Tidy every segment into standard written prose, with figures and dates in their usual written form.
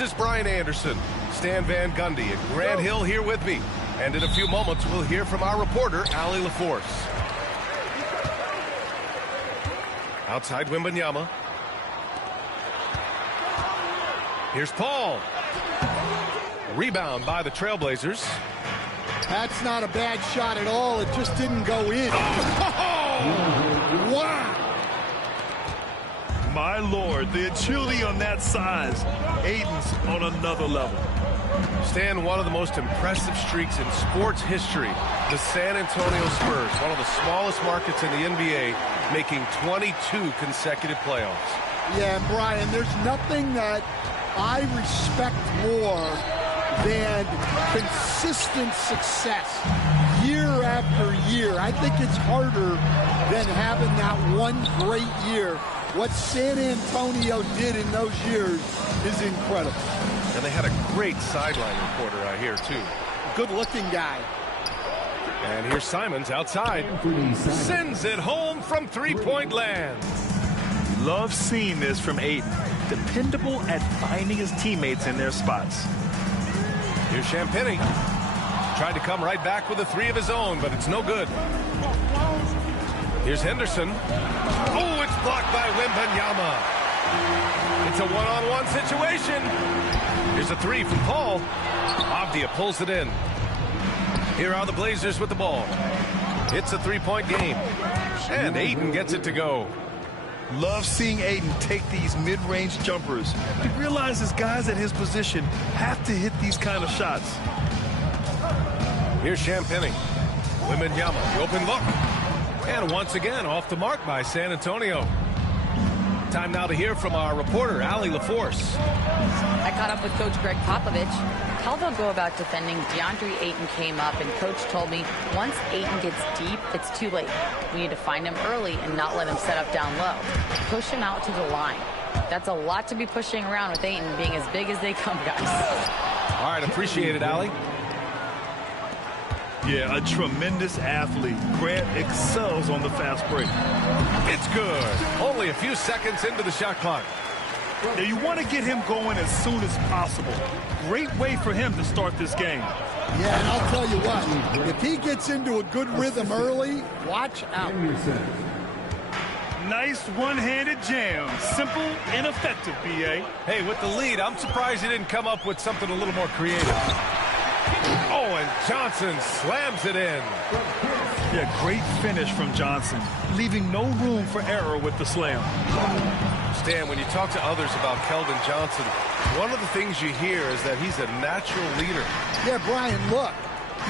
This is Brian Anderson, Stan Van Gundy, and Grant Hill here with me. And in a few moments, we'll hear from our reporter, Allie LaForce. Outside Wembanyama. Here's Paul. Rebound by the Trailblazers. That's not a bad shot at all. It just didn't go in. Oh! Wow! My Lord, the agility on that size. Ayton's on another level. Stan, one of the most impressive streaks in sports history. The San Antonio Spurs, one of the smallest markets in the NBA, making 22 consecutive playoffs. Yeah, Brian, there's nothing that I respect more than consistent success year after year. I think it's harder than having that one great year. What San Antonio did in those years is incredible. And they had a great sideline reporter out here, too. Good-looking guy. And here's Simons outside. Sends it home from three-point land. Love seeing this from Ayton. Dependable at finding his teammates in their spots. Here's Champagnie. Tried to come right back with a three of his own, but it's no good. Here's Henderson. Oh, it's blocked by Wembanyama. It's a one-on-one situation. Here's a three from Paul. Avdia pulls it in. Here are the Blazers with the ball. It's a three-point game. And Ayton gets it to go. Love seeing Ayton take these mid-range jumpers. He realizes guys at his position have to hit these kind of shots. Here's Champagnie. Wembanyama, the open look. And once again, off the mark by San Antonio. Time now to hear from our reporter, Allie LaForce. I caught up with Coach Greg Popovich. How they'll go about defending DeAndre Ayton came up, and Coach told me once Ayton gets deep, it's too late. We need to find him early and not let him set up down low. Push him out to the line. That's a lot to be pushing around with Ayton being as big as they come, guys. All right, appreciate it, Allie. Yeah, a tremendous athlete. Grant excels on the fast break. It's good. Only a few seconds into the shot clock. Now you want to get him going as soon as possible. Great way for him to start this game. Yeah, and I'll tell you what, if he gets into a good rhythm early, watch out. Nice one-handed jam. Simple and effective, B.A. Hey, with the lead, I'm surprised he didn't come up with something a little more creative. Oh, and Johnson slams it in. Yeah, great finish from Johnson, leaving no room for error with the slam. Stan, when you talk to others about Keldon Johnson, one of the things you hear is that he's a natural leader. Yeah, Brian, look,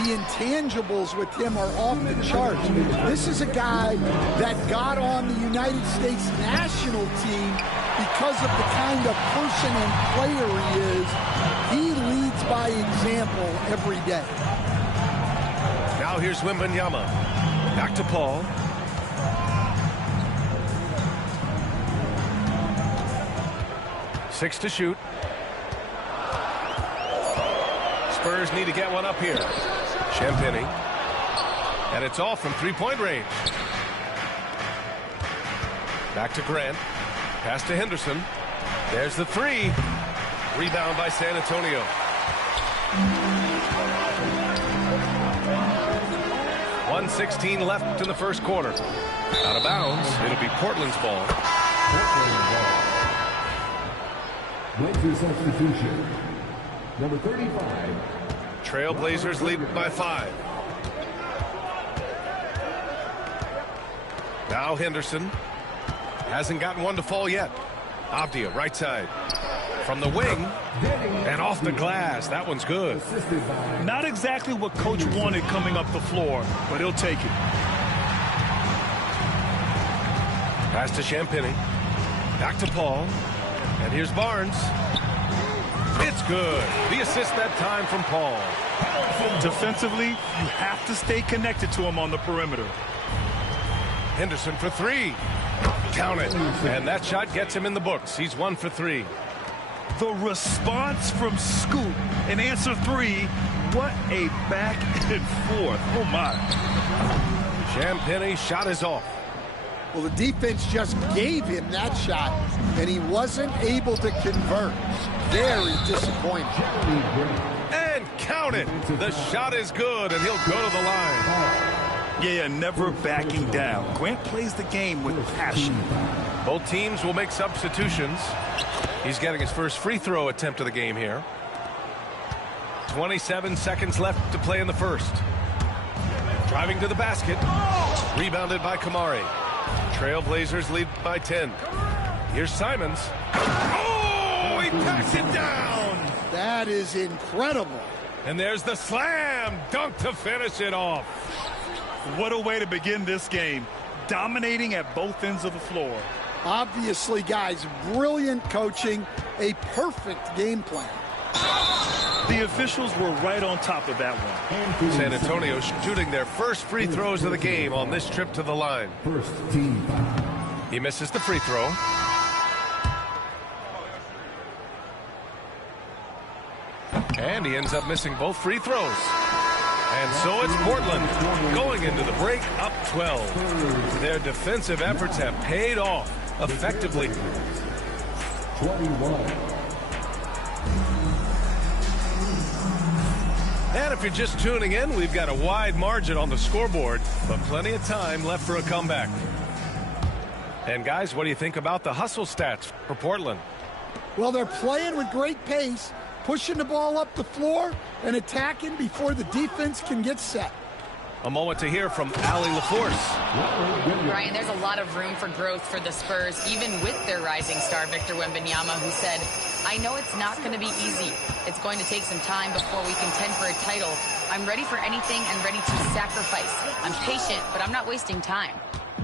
the intangibles with him are off the charts. This is a guy that got on the United States national team because of the kind of person and player he is. He leads by example every day. Now here's Wembanyama. Back to Paul. Six to shoot. Spurs need to get one up here. Champagnie. And it's off from three-point range. Back to Grant. Pass to Henderson. There's the three. Rebound by San Antonio. .116 left in the first quarter. Out of bounds. It'll be Portland's ball. Blazers substitution. Number 35. Trailblazers lead by 5. Now Henderson. Hasn't gotten one to fall yet. Avdia, right side. From the wing and off the glass. That one's good. Not exactly what Coach wanted coming up the floor, but he'll take it. Pass to Champagnie. Back to Paul. And here's Barnes. It's good. The assist that time from Paul. Defensively, you have to stay connected to him on the perimeter. Henderson for three. Count it. And that shot gets him in the books. He's 1 for 3. The response from Scoot in answer 3. What a back and forth. Oh, my. Champagnie shot is off. Well, the defense just gave him that shot, and he wasn't able to convert. Very disappointing. And count it. The shot is good, and he'll go to the line. Yeah, never backing down. Grant plays the game with passion. Both teams will make substitutions. He's getting his first free throw attempt of the game here. 27 seconds left to play in the first. Driving to the basket. Rebounded by Kamari. Trailblazers lead by 10. Here's Simons. Oh, he packs it down. That is incredible. And there's the slam dunk to finish it off. What a way to begin this game. Dominating at both ends of the floor. Obviously, guys, brilliant coaching, a perfect game plan. The officials were right on top of that one. San Antonio shooting their first free throws of the game on this trip to the line. First team foul. He misses the free throw. And he ends up missing both free throws. And so it's Portland going into the break up 12. Their defensive efforts have paid off effectively. 21. And if you're just tuning in, we've got a wide margin on the scoreboard, but plenty of time left for a comeback. And guys, what do you think about the hustle stats for Portland? Well, they're playing with great pace, pushing the ball up the floor and attacking before the defense can get set. A moment to hear from Allie LaForce. Brian, there's a lot of room for growth for the Spurs, even with their rising star, Victor Wembanyama, who said, I know it's not going to be easy. It's going to take some time before we contend for a title. I'm ready for anything and ready to sacrifice. I'm patient, but I'm not wasting time.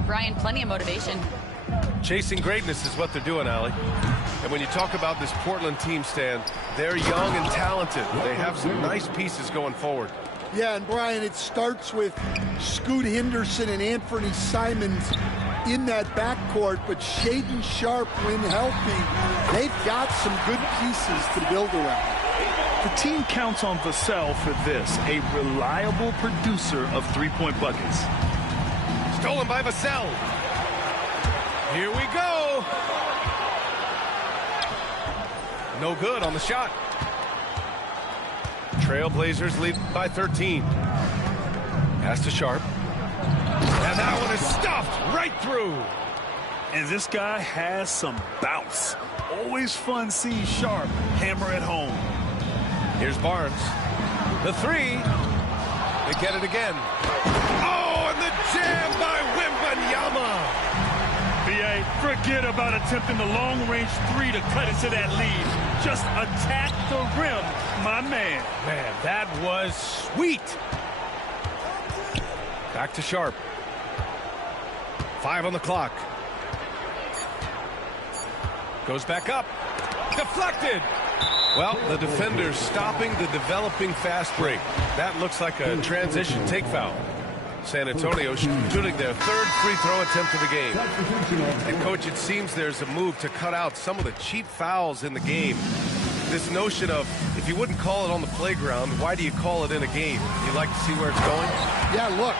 Brian, plenty of motivation. Chasing greatness is what they're doing, Allie. And when you talk about this Portland team, Stan, they're young and talented. They have some nice pieces going forward. Yeah, and Brian, it starts with Scoot Henderson and Anthony Simons in that backcourt, but Shaedon Sharpe, when healthy, they've got some good pieces to build around. The team counts on Vassell for this, a reliable producer of three-point buckets. Stolen by Vassell. Here we go. No good on the shot. Trailblazers lead by 13. Pass to Sharpe. And that one is stuffed right through. And this guy has some bounce. Always fun seeing Sharpe hammer at home. Here's Barnes. The three. They get it again. Oh, and the jam by Wembanyama. B.A., forget about attempting the long-range three to cut into that lead. Just attack the rim, my man. Man, that was sweet. Back to Sharpe. 5 on the clock. Goes back up. Deflected. Well, the defender's stopping the developing fast break. That looks like a transition take foul. San Antonio shooting their third free throw attempt of the game. And, Coach, it seems there's a move to cut out some of the cheap fouls in the game. This notion of, if you wouldn't call it on the playground, why do you call it in a game? You like to see where it's going? Yeah, look,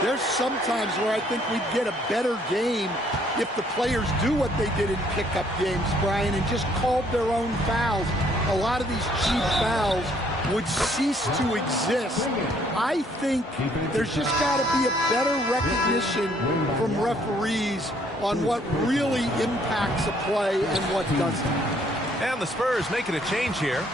there's sometimes where I think we'd get a better game if the players do what they did in pickup games, Brian, and just called their own fouls. A lot of these cheap fouls would cease to exist. I think there's just got to be a better recognition from referees on what really impacts a play and what doesn't. And the Spurs making a change here.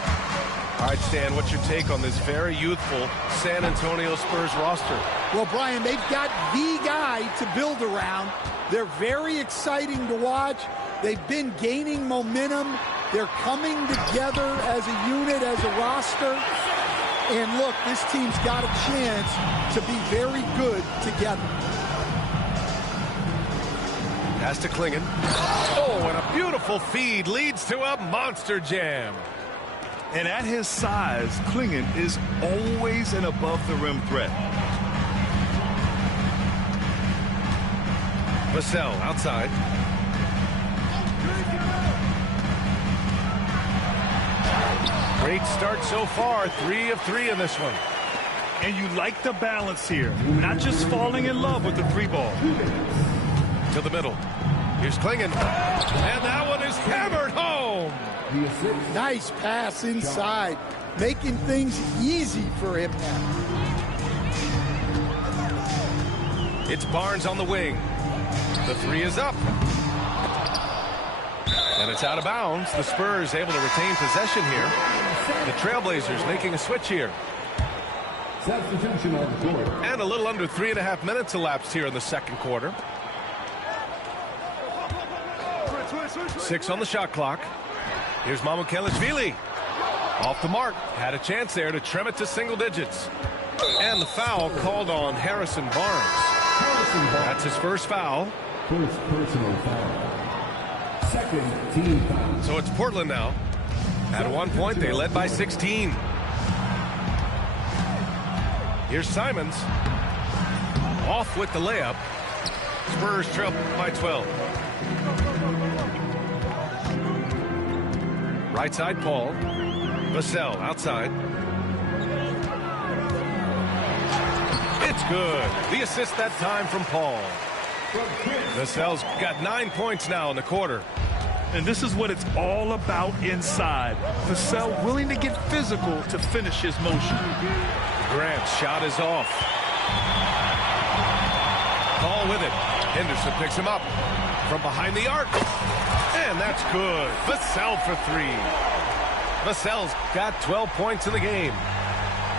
All right, Stan, what's your take on this very youthful San Antonio Spurs roster? Well, Brian, they've got the guy to build around. They're very exciting to watch. They've been gaining momentum They're coming together as a unit, as a roster. And look, this team's got a chance to be very good together. Pass to Clingan. Oh, and a beautiful feed leads to a monster jam. And at his size, Clingan is always an above-the-rim threat. Vassell outside. Great start so far. 3 of 3 in this one. And you like the balance here. Not just falling in love with the 3-ball. To the middle. Here's Clingan. And that one is hammered home. Nice pass inside, making things easy for him now. It's Barnes on the wing. The 3 is up. And it's out of bounds. The Spurs able to retain possession here. The Trailblazers making a switch here. Substitution on the court. And a little under 3.5 minutes elapsed here in the second quarter. 6 on the shot clock. Here's Mamukelashvili. Off the mark. Had a chance there to trim it to single digits. And the foul called on Harrison Barnes. That's his first foul. First personal foul. Second team foul. So it's Portland now. At one point, they led by 16. Here's Simons. Off with the layup. Spurs trail by 12. Right side, Paul. Vassell outside. It's good. The assist that time from Paul. Vassell's got 9 points now in the quarter. And this is what it's all about inside. Vassell willing to get physical to finish his motion. Grant's shot is off. Paul with it. Henderson picks him up from behind the arc. And that's good. Vassell for 3. Vassell's got 12 points in the game.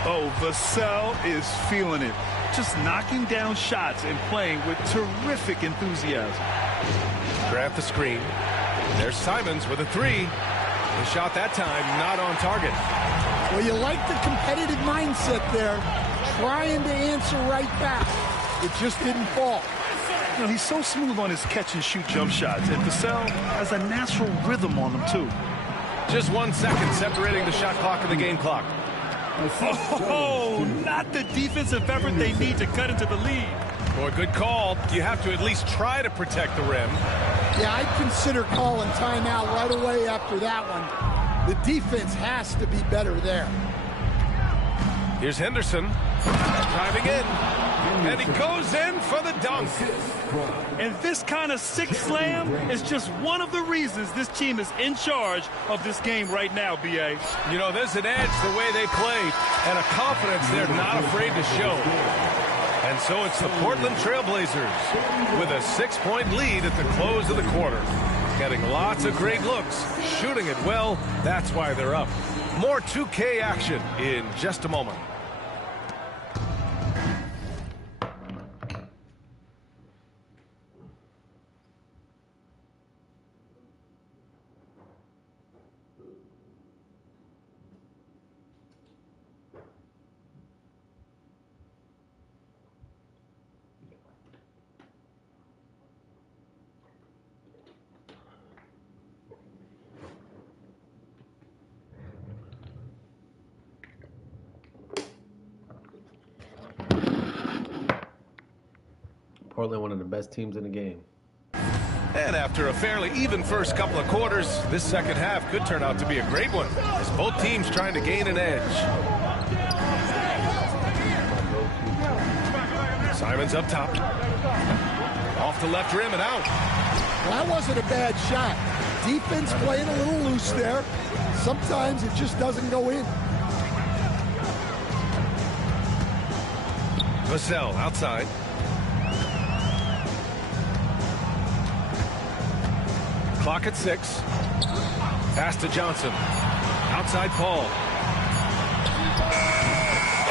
Oh, Vassell is feeling it. Just knocking down shots and playing with terrific enthusiasm. Grant the screen. There's Simons with a 3. The shot that time not on target. Well, you like the competitive mindset there, trying to answer right back. It just didn't fall. You know, he's so smooth on his catch-and-shoot jump shots, and Vassell has a natural rhythm on them, too. Just 1 second separating the shot clock and the game clock. Oh, not the defensive effort they need to cut into the lead. Boy, good call. You have to at least try to protect the rim. Yeah, I'd consider calling timeout right away after that one. The defense has to be better there. Here's Henderson driving in, and he goes in for the dunk. And this kind of sick slam is just one of the reasons this team is in charge of this game right now, B.A. You know, there's an edge the way they play and a confidence they're not afraid to show. And so it's the Portland Trailblazers with a 6-point lead at the close of the quarter. Getting lots of great looks, shooting it well. That's why they're up. More 2K action in just a moment. Portland, one of the best teams in the game. And after a fairly even first couple of quarters, this second half could turn out to be a great one, as both teams trying to gain an edge. Simons up top. Off the left rim and out. Well, that wasn't a bad shot. Defense playing a little loose there. Sometimes it just doesn't go in. Vassell outside. Clock at 6. Pass to Johnson. Outside Paul.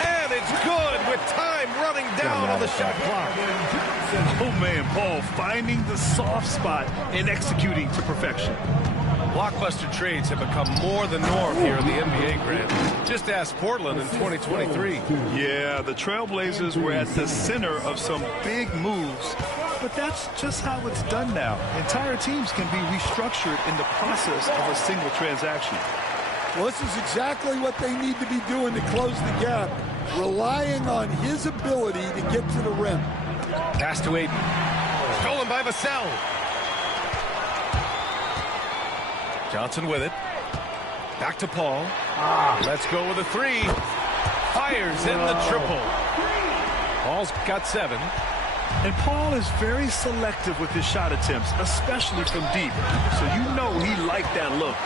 And it's good with time running down on the shot clock. Oh, man, Paul finding the soft spot and executing to perfection. Blockbuster trades have become more the norm here in the NBA, Grant. Just ask Portland in 2023. Yeah, the Trailblazers were at the center of some big moves, but that's just how it's done now. Entire teams can be restructured in the process of a single transaction. Well, this is exactly what they need to be doing to close the gap, relying on his ability to get to the rim. Pass to Ayton. Stolen by Vassell. Johnson with it. Back to Paul. Let's go with a three. Fires in the triple. Paul's got 7. And Paul is very selective with his shot attempts, especially from deep. So you know he liked that look.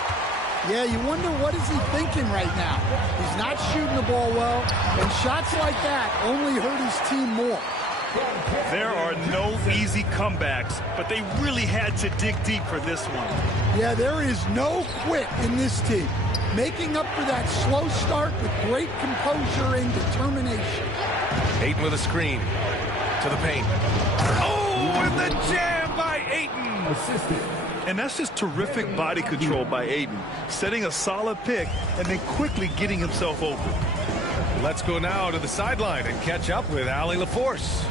Yeah, you wonder what is he thinking right now. He's not shooting the ball well, and shots like that only hurt his team more. There are no easy comebacks, but they really had to dig deep for this one. Yeah, there is no quit in this team. Making up for that slow start with great composure and determination. Ayton with a screen. To the paint. Oh, and the jam by Ayton. Assistant. And that's just terrific body control by Ayton, setting a solid pick and then quickly getting himself open. Let's go now to the sideline and catch up with Allie LaForce.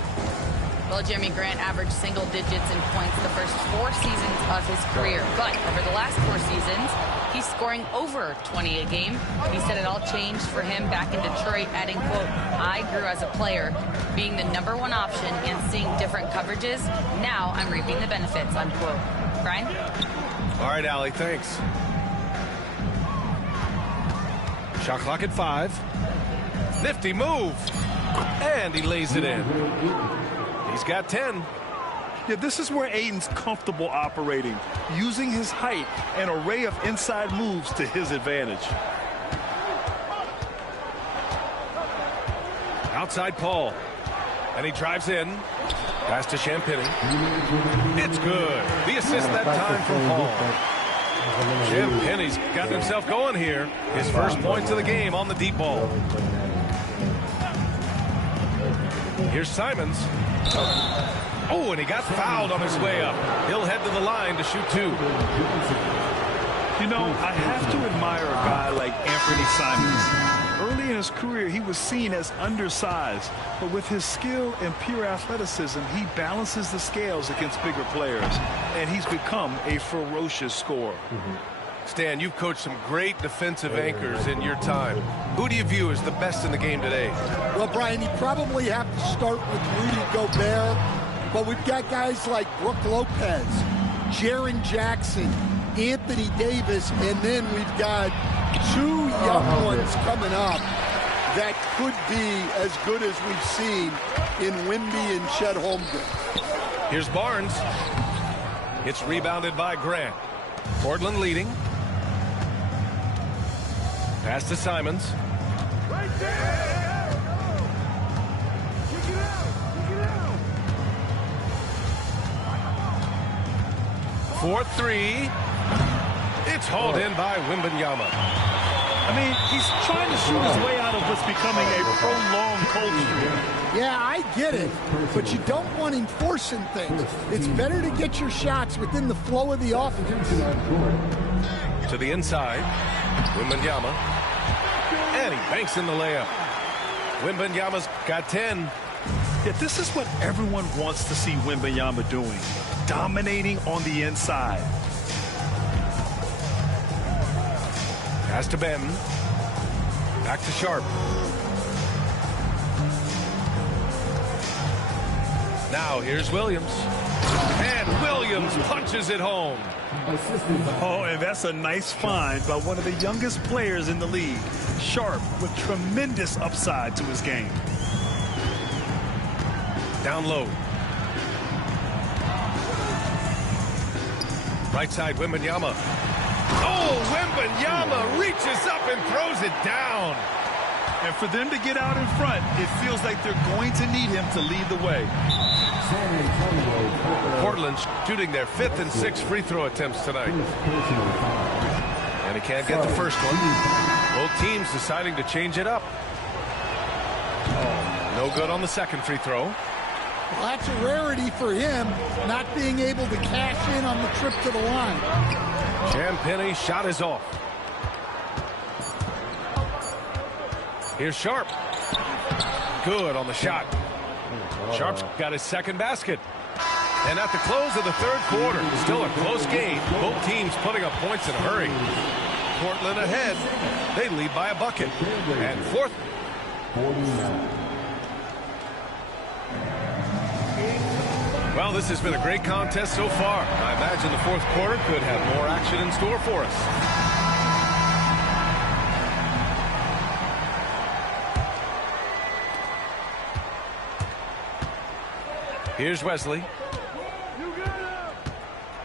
Well, Jeremy Grant averaged single digits in points the first 4 seasons of his career. But over the last 4 seasons, he's scoring over 20 a game. He said it all changed for him back in Detroit, adding, quote, I grew as a player, being the #1 option and seeing different coverages. Now I'm reaping the benefits, unquote. Brian? All right, Allie, thanks. Shot clock at 5. Nifty move. And he lays it in. He's got 10. Yeah, this is where Ayton's comfortable operating, using his height and array of inside moves to his advantage. Outside Paul. And he drives in. Pass to Champagnie. It's good. The assist that time from Paul. Champagnie's got himself going here. His first points of the game on the deep ball. Here's Simons. Oh, and he got fouled on his way up. He'll head to the line to shoot 2. You know, I have to admire a guy like Anthony Simons. Early in his career, he was seen as undersized, but with his skill and pure athleticism, he balances the scales against bigger players, and he's become a ferocious scorer. Stan, you've coached some great defensive anchors in your time. Who do you view as the best in the game today? Well, Brian, you probably have to start with Rudy Gobert, but we've got guys like Brook Lopez, Jaren Jackson, Anthony Davis, and then we've got 2 young ones coming up that could be as good as we've seen in Wemby and Chet Holmgren. Here's Barnes. It's rebounded by Grant. Portland leading. Pass to Simons. Right there. Kick it out. 4-3. It's hauled in by Wembanyama. I mean, he's trying to shoot his way out of what's becoming a prolonged cold streak. Yeah, I get it, but you don't want him forcing things. It's better to get your shots within the flow of the offense. To the inside, Wembanyama. And he banks in the layup. Wembanyama's got 10. Yet this is what everyone wants to see Wembanyama doing, dominating on the inside. Pass to Benton. Back to Sharp. Now here's Williams. And Williams punches it home. Oh, and that's a nice find by one of the youngest players in the league. Sharp with tremendous upside to his game. Down low. Right side, Wembanyama. Oh, Wembanyama reaches up and throws it down. And for them to get out in front, it feels like they're going to need him to lead the way. Portland shooting their 5th and 6th free throw attempts tonight. And he can't get the first one. Both teams deciding to change it up. No good on the second free throw. Well, that's a rarity for him, not being able to cash in on the trip to the line. Champagny shot is off. Here's Sharp. Good on the shot. Sharp's got his second basket. And at the close of the third quarter, still a close game. Both teams putting up points in a hurry. Portland ahead. They lead by a bucket. And fourth. Well, this has been a great contest so far. I imagine the fourth quarter could have more action in store for us. Here's Wesley.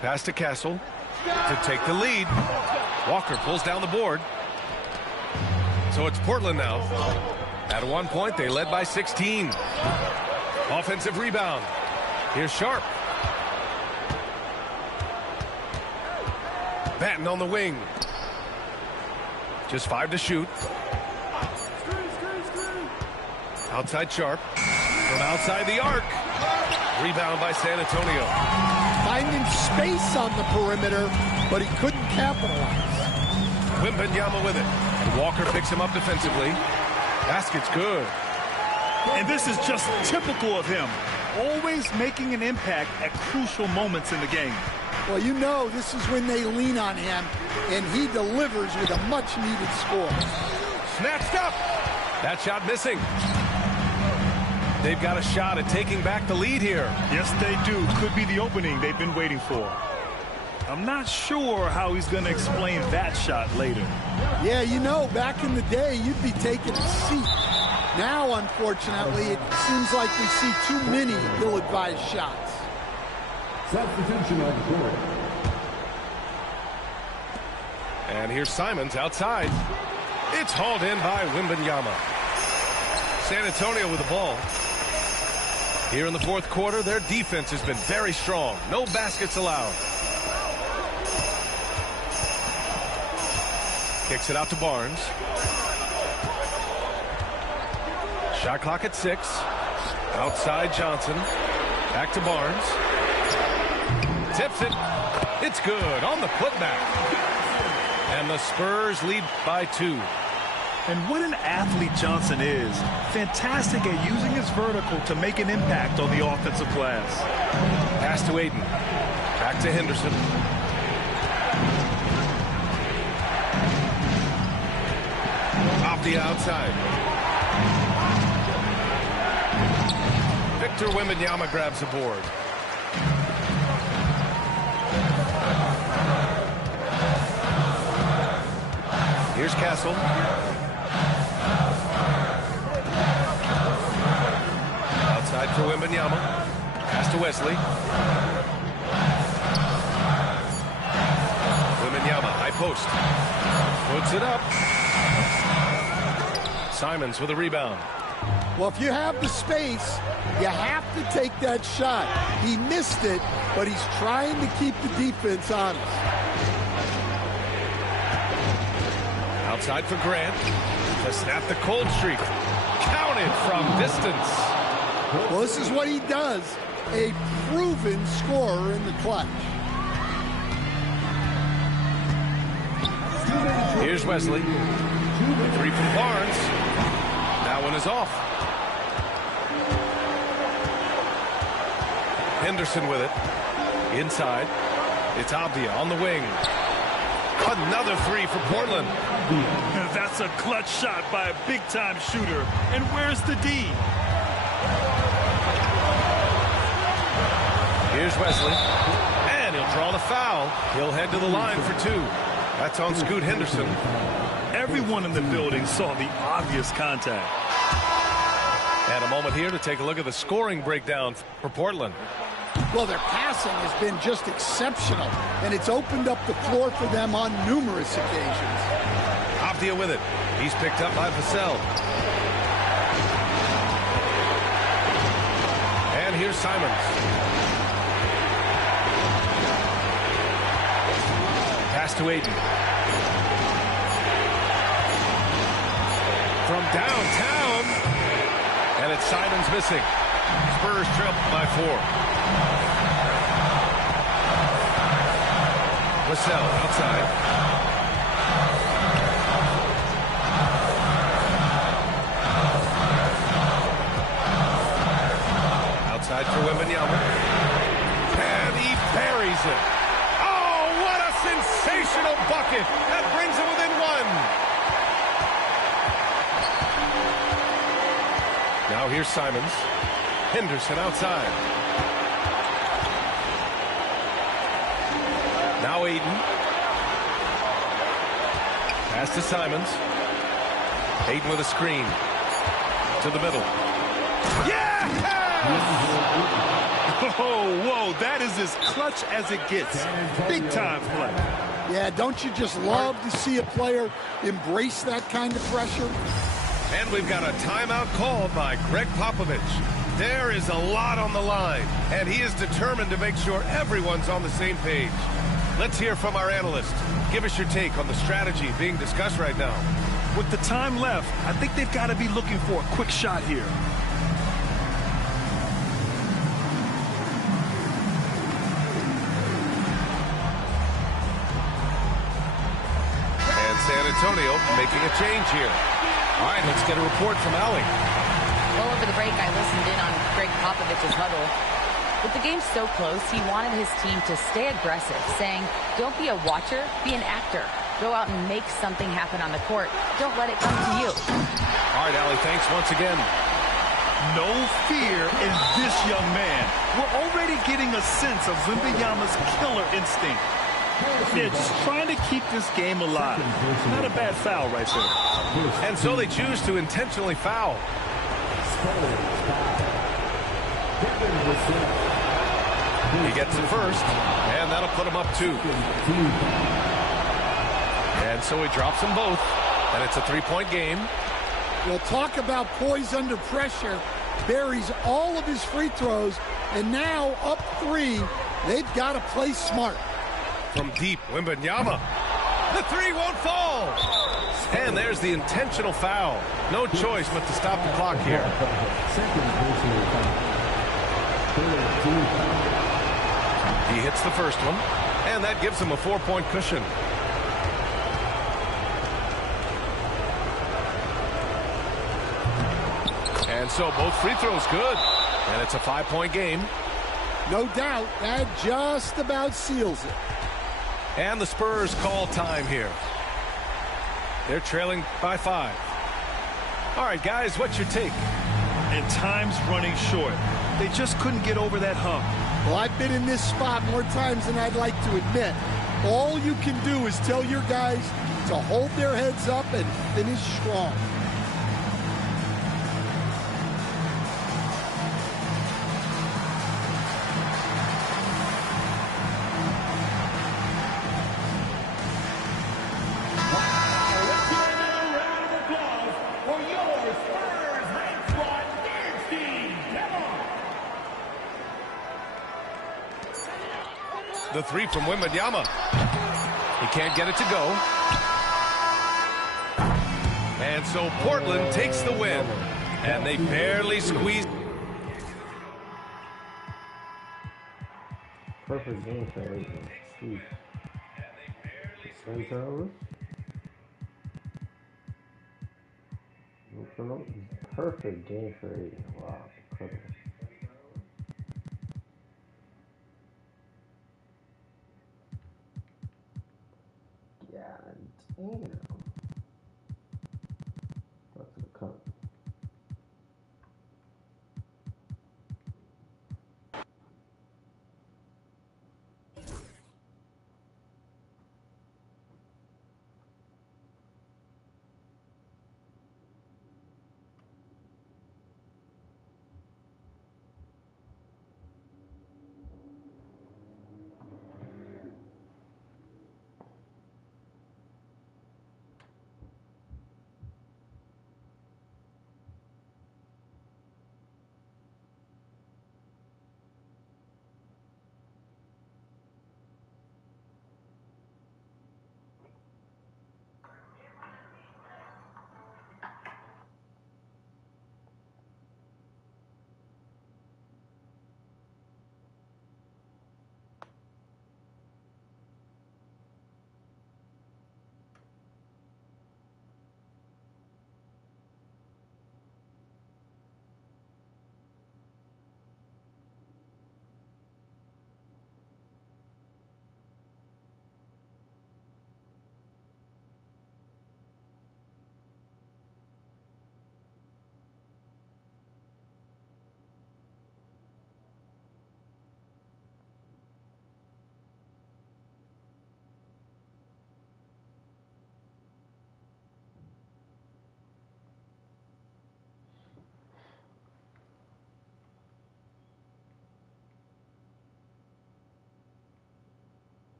Pass to Castle to take the lead. Walker pulls down the board. So it's Portland now. At one point, they led by 16. Offensive rebound. Here's Sharp. Batten on the wing. Just 5 to shoot. Outside Sharp. From outside the arc. Rebound by San Antonio. Finding space on the perimeter, but he couldn't capitalize. Wembanyama with it. And Walker picks him up defensively. Basket's good. And this is just typical of him. Always making an impact at crucial moments in the game. Well, you know this is when they lean on him, and he delivers with a much-needed score. Snatched up. That shot missing. They've got a shot at taking back the lead here. Yes, they do. Could be the opening they've been waiting for. I'm not sure how he's going to explain that shot later. Yeah, you know, back in the day, you'd be taking a seat. Now, unfortunately, it seems like we see too many ill-advised shots. Substitution on the court. And here's Simons outside. It's hauled in by Wembanyama. San Antonio with the ball. Here in the fourth quarter, their defense has been very strong. No baskets allowed. Kicks it out to Barnes. Shot clock at 6. Outside Johnson. Back to Barnes. Tips it. It's good on the putback. And the Spurs lead by 2. And what an athlete Johnson is. Fantastic at using his vertical to make an impact on the offensive glass. Pass to Aiden. Back to Henderson. Off the outside. Victor Wembanyama grabs the board. Here's Castle. Outside for Wembanyama. Pass to Wesley. Wembanyama, high post. Puts it up. Simons with a rebound. Well, if you have the space, you have to take that shot. He missed it, but he's trying to keep the defense honest. Outside for Grant to snap the cold streak. Counted from distance. Well, this is what he does. A proven scorer in the clutch. Here's Wesley. The 3 from Barnes. That one is off. Henderson with it. Inside. It's Abdia on the wing. Another 3 for Portland. That's a clutch shot by a big-time shooter. And where's the D? Here's Wesley. And he'll draw the foul. He'll head to the line for 2. That's on Scoot Henderson. Everyone in the building saw the obvious contact. And a moment here to take a look at the scoring breakdown for Portland. Well, their passing has been just exceptional, and it's opened up the floor for them on numerous occasions. Abdia with it. He's picked up by Vassell. And here's Simons. Pass to Aiden. From downtown. And it's Simons missing. Spurs trail by 4. Vassell outside. Outside for Wembanyama. And he buries it. Oh, what a sensational bucket. That brings him within one. Now here's Simons. Henderson outside. Now Ayton. Pass to Simons. Ayton with a screen. To the middle. Yeah! Oh, whoa, that is as clutch as it gets. Big time play. Yeah, don't you just love to see a player embrace that kind of pressure? And we've got a timeout called by Greg Popovich. There is a lot on the line, and he is determined to make sure everyone's on the same page. Let's hear from our analyst. Give us your take on the strategy being discussed right now. With the time left, I think they've got to be looking for a quick shot here. And San Antonio making a change here. All right, let's get a report from Allie. Well, over the break, I listened in on Greg Popovich's huddle. With the game so close, he wanted his team to stay aggressive, saying, don't be a watcher, be an actor. Go out and make something happen on the court. Don't let it come to you. All right, Allie, thanks once again. No fear in this young man. We're already getting a sense of Wembanyama's killer instinct. Yeah, just trying to keep this game alive. Not a bad foul right there. And so they choose to intentionally foul. He gets it first, and that'll put him up 2. And so he drops them both, and it's a 3-point game. Well, talk about poise under pressure. Buries all of his free throws, and now up 3. They've got to play smart. From deep, Wembanyama. The 3 won't fall. And there's the intentional foul. No choice but to stop the clock here. He hits the first one, and that gives him a 4-point cushion. And so both free throws good. And it's a 5-point game. No doubt, that just about seals it. And the Spurs call time here. They're trailing by 5. All right, guys, what's your take? And time's running short. They just couldn't get over that hump. Well, I've been in this spot more times than I'd like to admit. All you can do is tell your guys to hold their heads up and finish strong. The 3 from Wembanyama. He can't get it to go. And so Portland takes the win. And they barely squeeze. Perfect game for Ayton. Sweet. 10 turnovers. Perfect game for Ayton. Wow, incredible. Damn. That's the cut.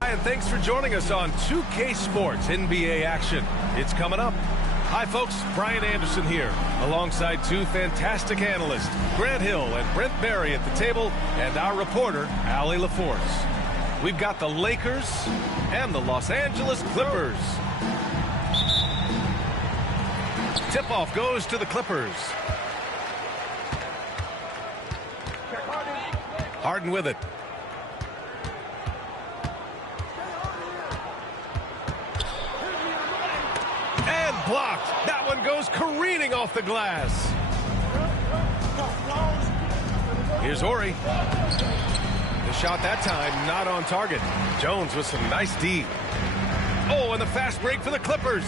And thanks for joining us on 2K Sports NBA action. It's coming up. Hi, folks. Brian Anderson here, alongside two fantastic analysts, Grant Hill and Brent Barry at the table, and our reporter, Allie LaForce. We've got the Lakers and the Los Angeles Clippers. Tip-off goes to the Clippers. Harden with it. And blocked. That one goes careening off the glass. Here's Horry. The shot that time not on target. Jones with some nice D. Oh, and the fast break for the Clippers.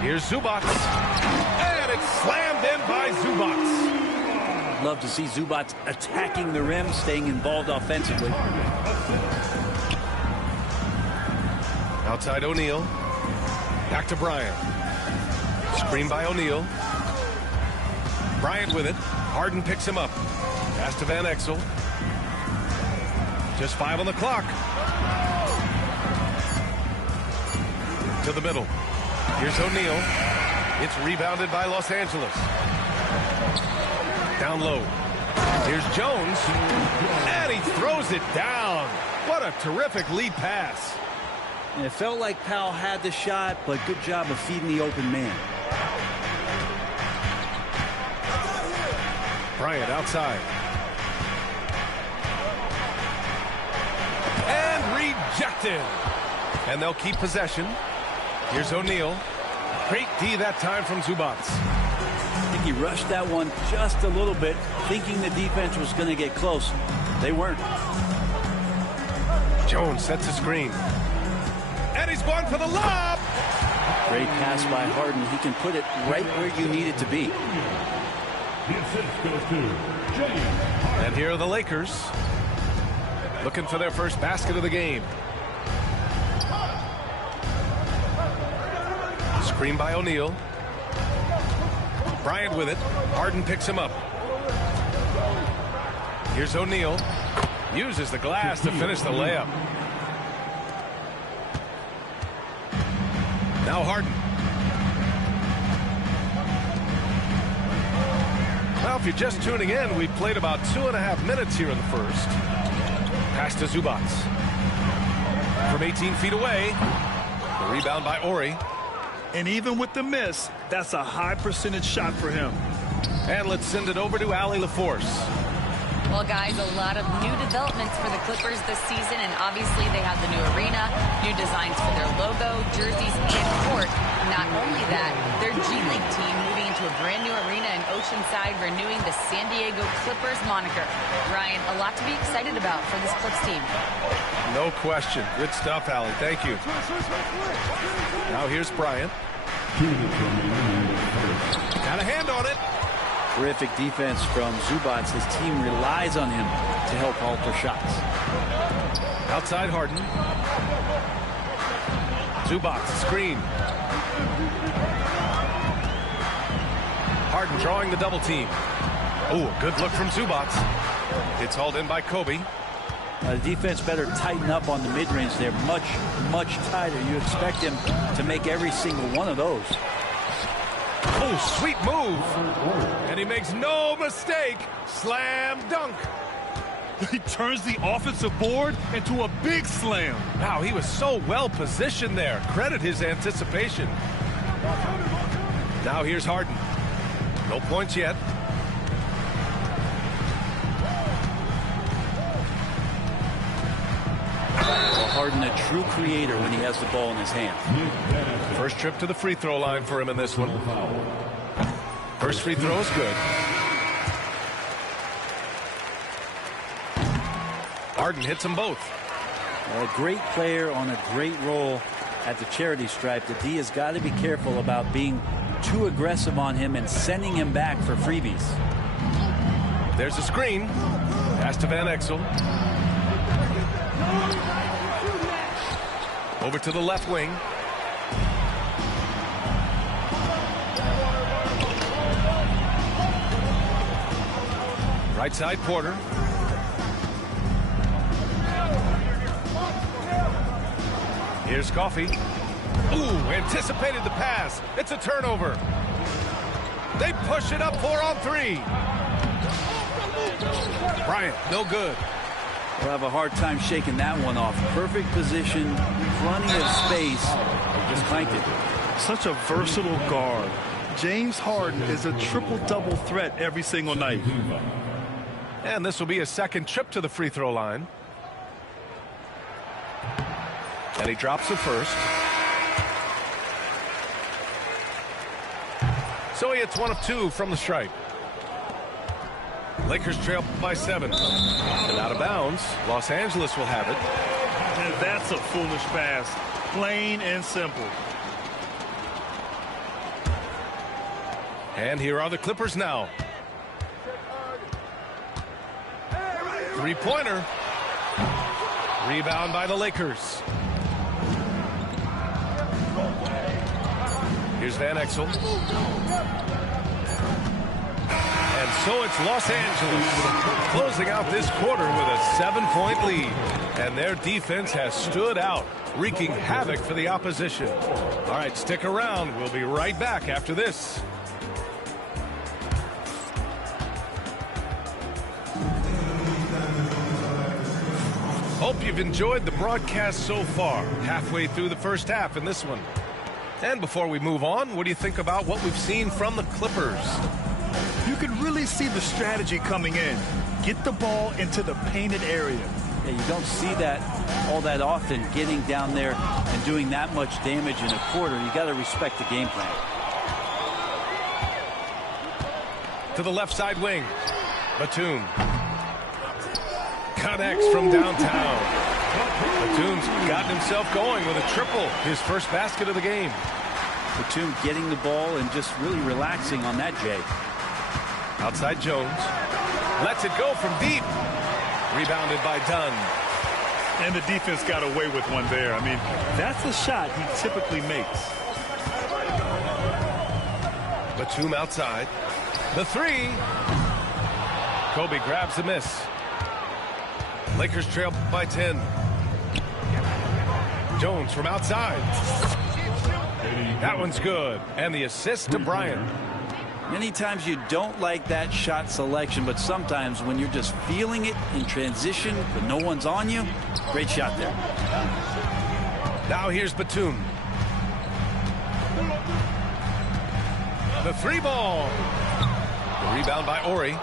Here's Zubac. And it's slammed in by Zubac. Love to see Zubac attacking the rim, staying involved offensively. Outside O'Neal. Back to Bryant. Screen by O'Neal. Bryant with it. Harden picks him up. Pass to Van Exel. Just 5 on the clock. To the middle. Here's O'Neal. It's rebounded by Los Angeles. Down low. Here's Jones. And he throws it down. What a terrific lead pass. And it felt like Powell had the shot, but good job of feeding the open man. Bryant outside. And rejected. And they'll keep possession. Here's O'Neal. Great D that time from Zubac. I think he rushed that one just a little bit, thinking the defense was going to get close. They weren't. Jones sets a screen. And he's going for the lob. Great pass by Harden. He can put it right where you need it to be. The assist goes to James Harden. And here are the Lakers, looking for their first basket of the game. Screen by O'Neal. Bryant with it. Harden picks him up. Here's O'Neal. Uses the glass to finish the layup. Now Harden. Well, if you're just tuning in, we've played about 2.5 minutes here in the first. Pass to Zubac. From 18 feet away. The rebound by Ori. And even with the miss, that's a high percentage shot for him. And let's send it over to Allie LaForce. Well, guys, a lot of new developments for the Clippers this season, and obviously they have the new arena, new designs for their logo, jerseys, and court. Not only that, their G League team moving into a brand new arena in Oceanside, renewing the San Diego Clippers moniker. Ryan, a lot to be excited about for this Clips team. No question. Good stuff, Allie. Thank you. Now here's Bryant. 2 minutes remaining in the first. Got a hand on it. Terrific defense from Zubac. His team relies on him to help alter shots. Outside Harden. Zubac, screen. Harden drawing the double team. Oh, a good look from Zubac. It's hauled in by Kobe. The defense better tighten up on the mid-range. They're much, much tighter. You expect him to make every single one of those. Oh, sweet move. And he makes no mistake. Slam dunk. He turns the offensive board into a big slam. Wow, he was so well positioned there. Credit his anticipation. Now here's Harden. No points yet. Well, Harden, a true creator when he has the ball in his hand. First trip to the free throw line for him in this one. First free throw is good. Harden hits them both. A great player on a great role at the charity stripe. The D has got to be careful about being too aggressive on him and sending him back for freebies. There's a screen. Pass to Van Exel. Over to the left wing. Right side, Porter. Here's Coffey. Ooh, anticipated the pass. It's a turnover. They push it up 4-on-3. Bryant, no good. We'll have a hard time shaking that one off. Perfect position, plenty of space. Just clanked it. Such a versatile guard. James Harden is a triple-double threat every single night. And this will be a second trip to the free throw line. And he drops the first. So he hits 1 of 2 from the stripe. Lakers trail by 7. And out of bounds. Los Angeles will have it. And that's a foolish pass. Plain and simple. And here are the Clippers now. Three-pointer. Rebound by the Lakers. Here's Van Exel. And so it's Los Angeles closing out this quarter with a 7-point lead. And their defense has stood out, wreaking havoc for the opposition. All right, stick around. We'll be right back after this. Hope you've enjoyed the broadcast so far. Halfway through the first half in this one. And before we move on, what do you think about what we've seen from the Clippers? You can really see the strategy coming in. Get the ball into the painted area. Yeah, you don't see that all that often, getting down there and doing that much damage in a quarter. You got to respect the game plan. To the left side wing. Batum. Connects from downtown. Batum's gotten himself going with a triple. His first basket of the game. Batum getting the ball and just really relaxing on that, Jay. Outside Jones. Lets it go from deep. Rebounded by Dunn. And the defense got away with one there. I mean, that's a shot he typically makes. Batum outside. The three. Kobe grabs the miss. Lakers trail by 10. Jones from outside. That one's good. And the assist to Bryant. Many times you don't like that shot selection, but sometimes when you're just feeling it in transition, but no one's on you, great shot there. Now here's Batum. The three ball. The rebound by Ori.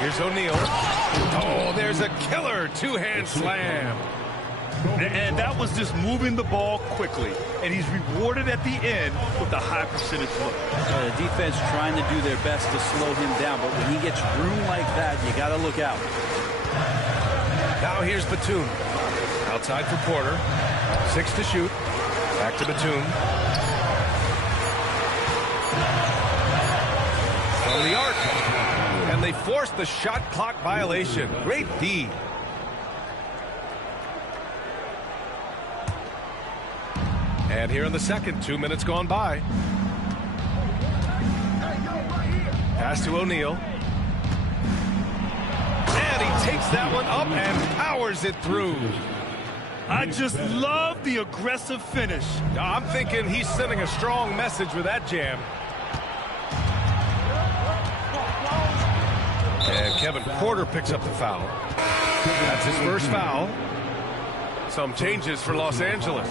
Here's O'Neal. Oh, there's a killer two-hand slam. And that was just moving the ball quickly. And he's rewarded at the end with a high percentage look. The defense trying to do their best to slow him down, but when he gets room like that, you got to look out. Now here's Batum. Outside for Porter. 6 to shoot. Back to Batum. From the arc. And they forced the shot clock violation. Great D. And here in the second, 2 minutes gone by. Pass to O'Neal. And he takes that one up and powers it through. I just love the aggressive finish. I'm thinking he's sending a strong message with that jam. And Kevin Porter picks up the foul. That's his first foul. Some changes for Los Angeles.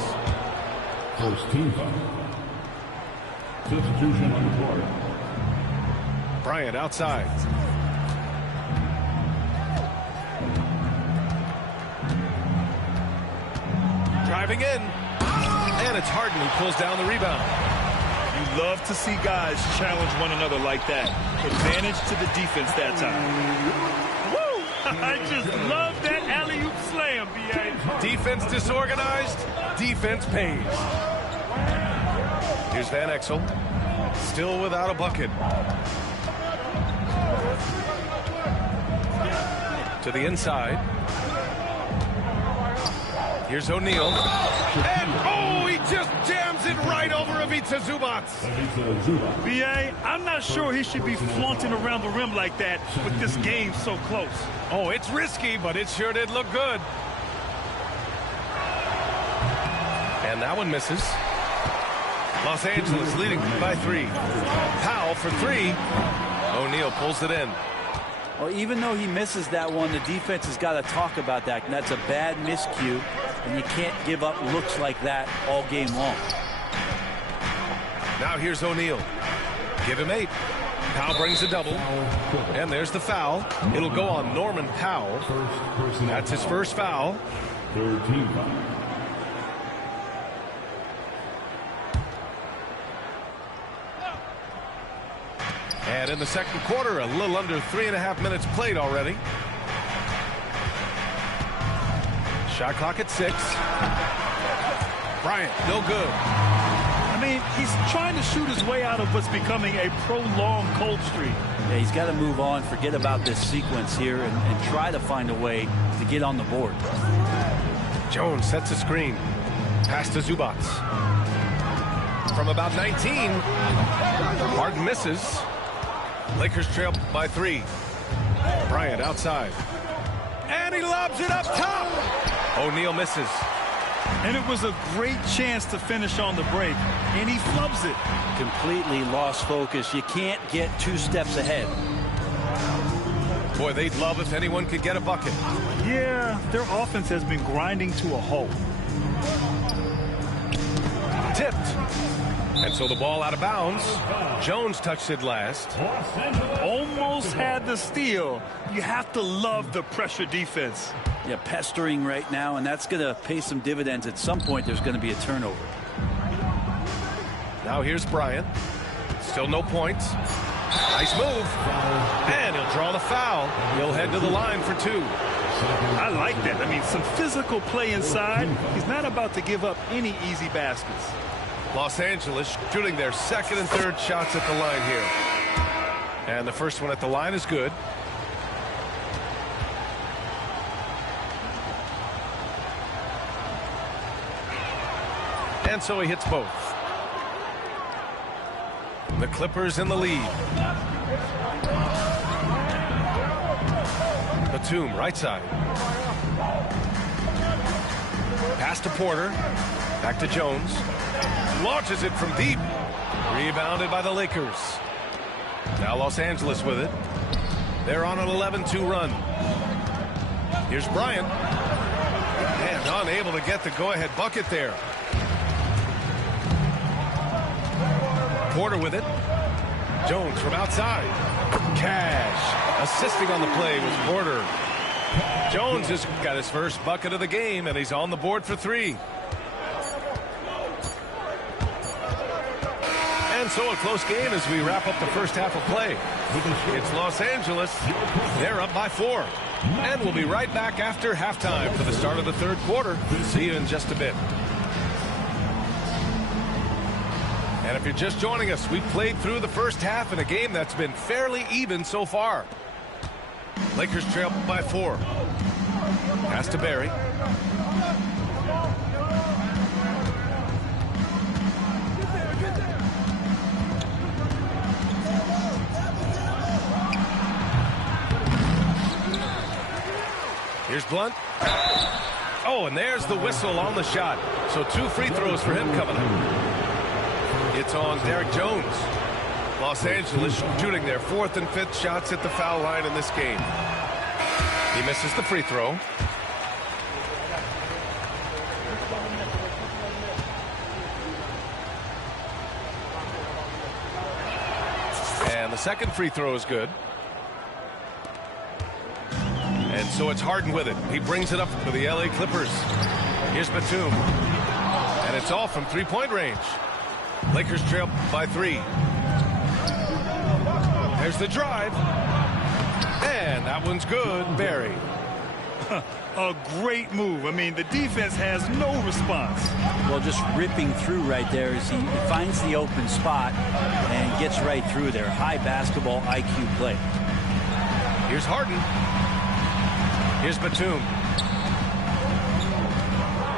First team foul. Substitution on the court. Bryant outside. Driving in. And it's Harden who pulls down the rebound. You love to see guys challenge one another like that. Advantage to the defense that time. Woo! I just love that alley-oop slam, B.A. Defense disorganized. Defense pays. Here's Van Exel. Still without a bucket. To the inside. Here's O'Neal. And, oh, he just jams it right over Ivica Zubac. B.A., I'm not sure he should be flaunting around the rim like that with this game so close. Oh, it's risky, but it sure did look good. And that one misses. Los Angeles leading by 3. Powell for 3. O'Neal pulls it in. Well, even though he misses that one, the defense has got to talk about that. And that's a bad miscue, and you can't give up looks like that all game long. Now here's O'Neal. Give him 8. Powell brings a double. And there's the foul. It'll go on Norman Powell. That's his first foul. Third team foul. And in the second quarter, a little under 3.5 minutes played already. Shot clock at 6. Bryant, no good. I mean, he's trying to shoot his way out of what's becoming a prolonged cold streak. Yeah, he's got to move on, forget about this sequence here, and try to find a way to get on the board. Jones sets a screen. Pass to Zubac. From about 19. Harden misses. Lakers trail by 3. Bryant outside. And he lobs it up top. O'Neal misses. And it was a great chance to finish on the break, and he flubs it. Completely lost focus. You can't get 2 steps ahead. Boy, they'd love if anyone could get a bucket. Yeah, their offense has been grinding to a halt. tipped. And so the ball out of bounds. Jones touched it last. Almost had the steal. You have to love the pressure defense. Yeah, pestering right now, and that's going to pay some dividends. At some point, there's going to be a turnover. Now here's Bryant. Still no points. Nice move. And he'll draw the foul. He'll head to the line for 2. I like that. I mean, some physical play inside. He's not about to give up any easy baskets. Los Angeles shooting their second and third shots at the line here. And the first one at the line is good. And so he hits both. The Clippers in the lead. Batum, right side. Pass to Porter. Back to Jones. Launches it from deep. Rebounded by the Lakers. Now Los Angeles with it. They're on an 11-2 run. Here's Bryant. And unable to get the go-ahead bucket there. Porter with it. Jones from outside. Cash. Assisting on the play was Porter. Jones has got his first bucket of the game, and he's on the board for 3. And so a close game as we wrap up the first half of play. It's Los Angeles. They're up by 4. And we'll be right back after halftime for the start of the third quarter. See you in just a bit. And if you're just joining us, we've played through the first half in a game that's been fairly even so far. Lakers trail by 4. Pass to Barry. Here's Blunt. Oh, and there's the whistle on the shot. So 2 free throws for him coming up. It's on Derek Jones. Los Angeles shooting their 4th and 5th shots at the foul line in this game. He misses the free throw. And the second free throw is good. And so it's Harden with it. He brings it up for the LA Clippers. Here's Batum. And it's all from 3-point range. Lakers trail by 3. There's the drive. And that one's good. Barry. A great move. I mean, the defense has no response. Well, just ripping through right there as he finds the open spot and gets right through there. High basketball IQ play. Here's Harden. Here's Batum.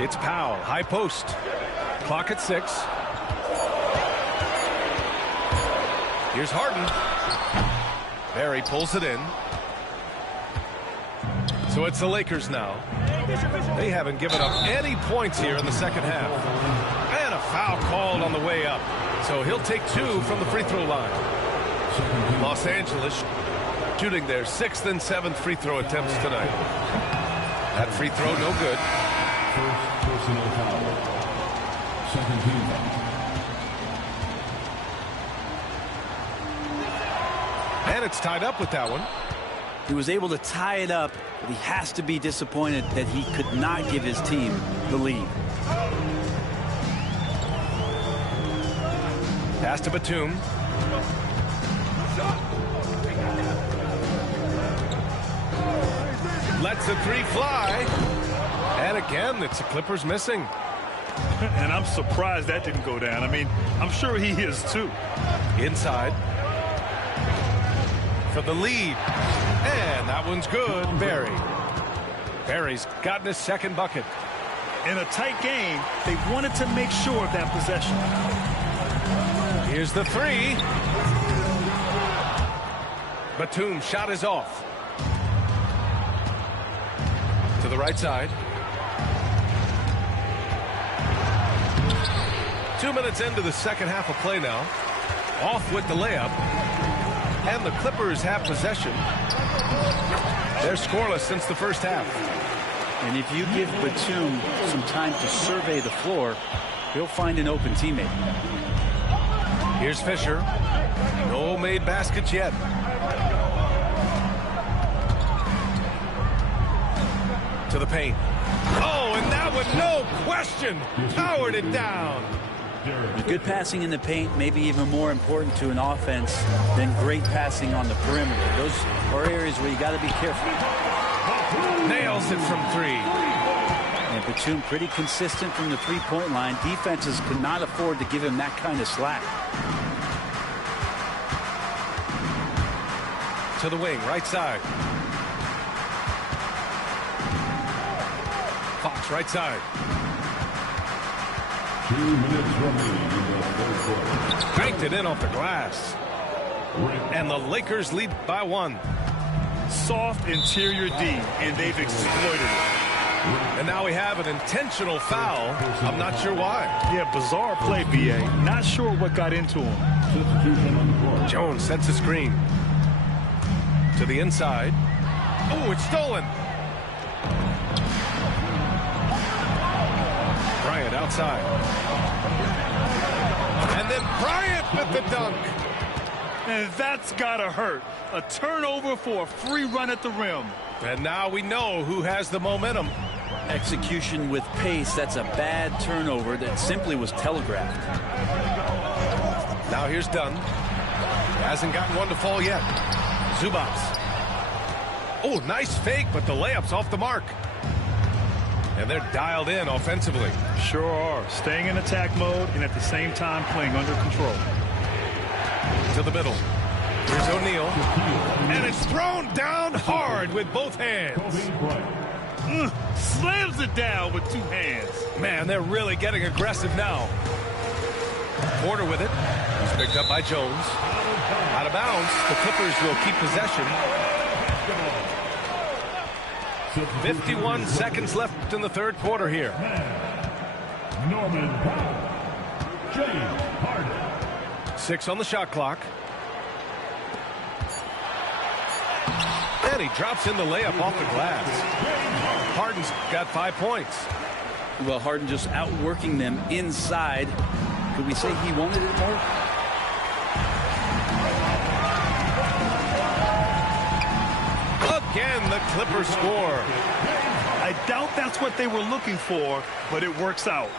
It's Powell. High post. Clock at 6. Here's Harden. Barry pulls it in. So it's the Lakers now. They haven't given up any points here in the second half. And a foul called on the way up. So he'll take 2 from the free throw line. Los Angeles shooting their 6th and 7th free throw attempts tonight. That free throw no good. First personal foul. Second team. And it's tied up with that one. He was able to tie it up, but he has to be disappointed that he could not give his team the lead. Pass to Batum. Lets the 3 fly. And again, it's the Clippers missing. And I'm surprised that didn't go down. I mean, I'm sure he is too. Inside. For the lead. And that one's good. Barry. Barry's gotten his second bucket. In a tight game, they wanted to make sure of that possession. Here's the 3. Batum's shot is off. To the right side. 2 minutes into the second half of play now. Off with the layup. And the Clippers have possession. They're scoreless since the first half. And if you give Batum some time to survey the floor, he'll find an open teammate. Here's Fisher. No made baskets yet. To the paint. Oh, and that one, no question, powered it down. Good passing in the paint may be even more important to an offense than great passing on the perimeter. Those are areas where you got to be careful. Nails it from three. And Batum pretty consistent from the three-point line. Defenses could not afford to give him that kind of slack. To the wing, right side. Fox, right side. 2 minutes remaining in the third quarter. Banked it in off the glass. And the Lakers lead by 1. Soft interior D, and they've exploited it. And now we have an intentional foul. I'm not sure why. Yeah, bizarre play, B.A. Not sure what got into him. Substitution on the court. Jones sets a screen. To the inside. Oh, it's stolen. Bryant outside. And then Bryant with the dunk. And that's gotta hurt. A turnover for a free run at the rim. And now we know who has the momentum. Execution with pace, that's a bad turnover that simply was telegraphed. Now here's Dunn. Hasn't gotten one to fall yet. Zubac. Oh, nice fake, but the layup's off the mark. And they're dialed in offensively. Sure are. Staying in attack mode and at the same time playing under control. To the middle. Here's O'Neal. And it's thrown down hard with both hands. Slams it down with 2 hands. Man, they're really getting aggressive now. Porter with it. He's picked up by Jones. Out of bounds. The Clippers will keep possession. 51 seconds left in the third quarter here. Norman Powell. James Harden. 6 on the shot clock. And he drops in the layup off the glass. Harden's got 5 points. Well, Harden just outworking them inside. Could we say he wanted it more? Again, the Clippers score. I doubt that's what they were looking for, but it works out.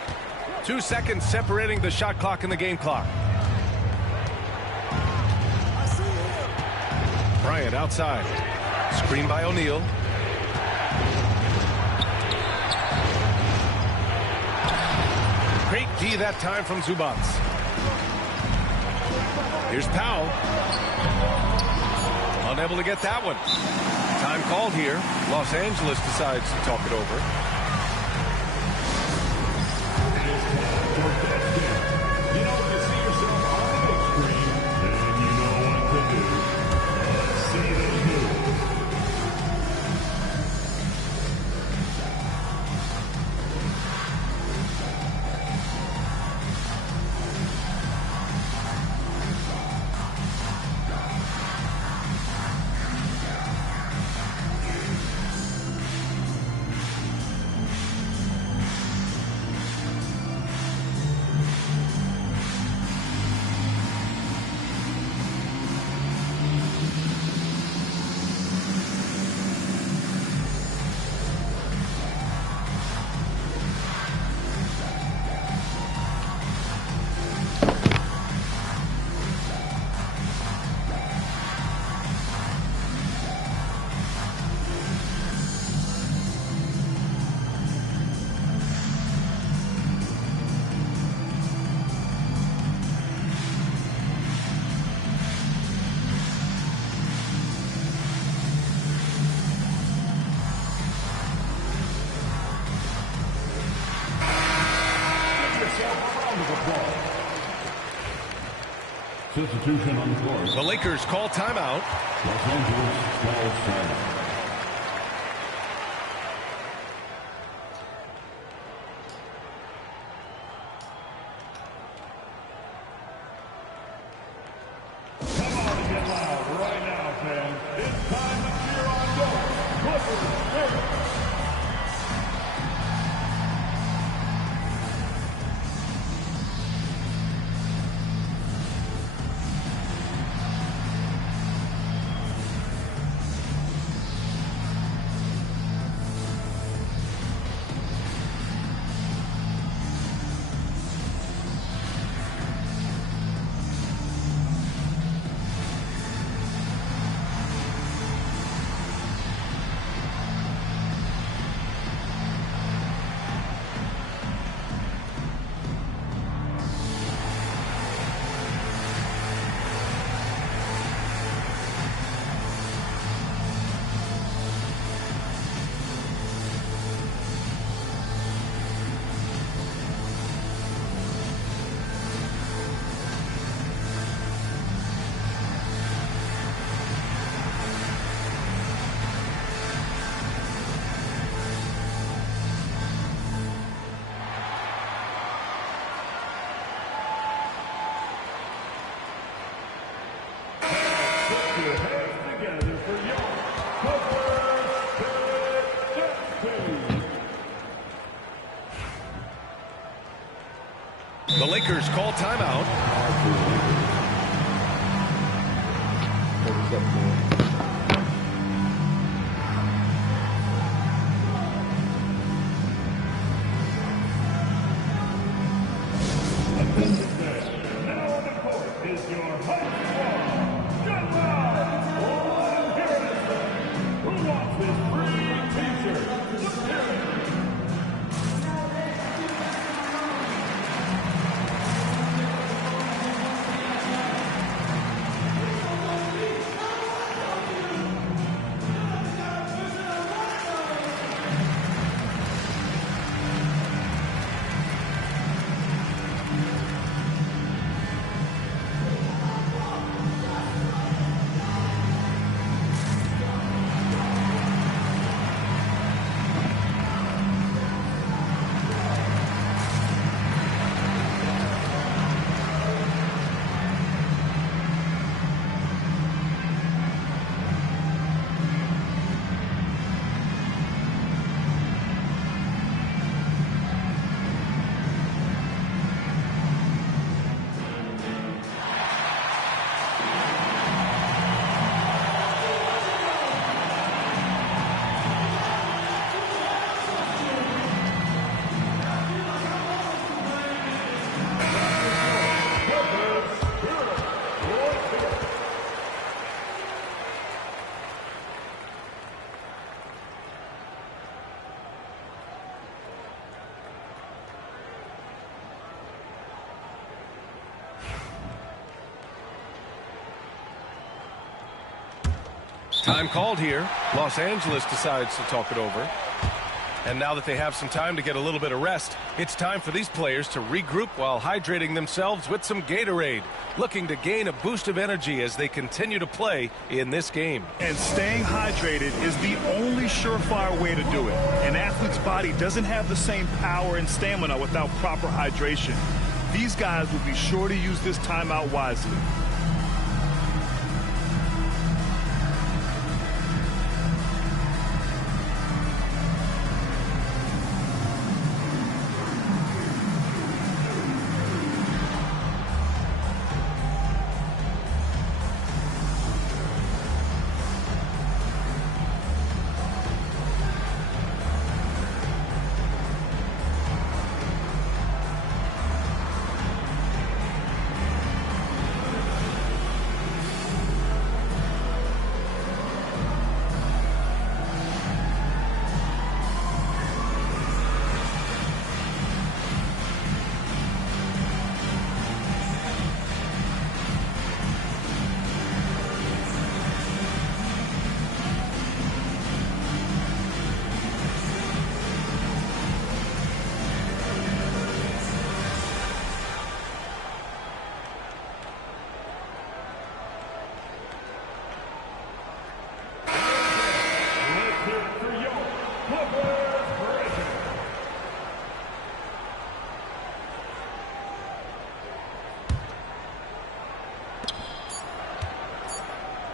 2 seconds separating the shot clock and the game clock. Bryant outside. Screen by O'Neal. Great D that time from Zubac. Here's Powell. Unable to get that one. Time called here. Los Angeles decides to talk it over. You know, when you see yourself on the big screen, then you know what to do. Let's see those moves. Substitution on the court. The Lakers call timeout. Los Angeles calls timeout. Come on and get loud right now, fans. It's time to cheer on your Clippers. Lakers call timeout. Now on the court is your high squad, John Who wants this free t-shirt? Superior. Time called here. Los Angeles decides to talk it over. And now that they have some time to get a little bit of rest, it's time for these players to regroup while hydrating themselves with some Gatorade, looking to gain a boost of energy as they continue to play in this game. And staying hydrated is the only surefire way to do it. An athlete's body doesn't have the same power and stamina without proper hydration. These guys will be sure to use this timeout wisely.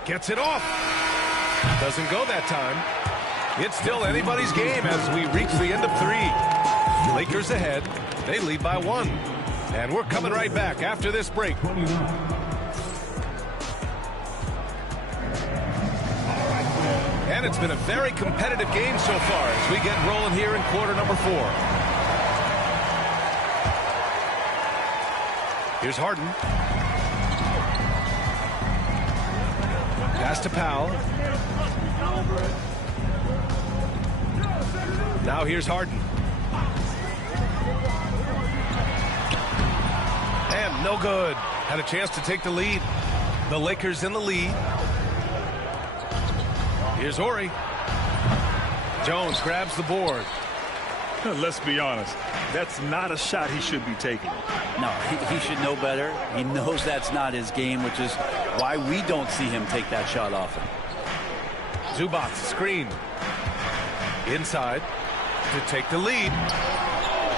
Gets it off. Doesn't go that time. It's still anybody's game as we reach the end of 3. Lakers ahead. They lead by 1. And we're coming right back after this break. And it's been a very competitive game so far as we get rolling here in quarter number 4. Here's Harden. Pass to Powell. Now here's Harden. And no good. Had a chance to take the lead. The Lakers in the lead. Here's Horry. Jones grabs the board. Let's be honest. That's not a shot he should be taking. No, he should know better. He knows that's not his game, which is why we don't see him take that shot often. Zubac screen. Inside to take the lead.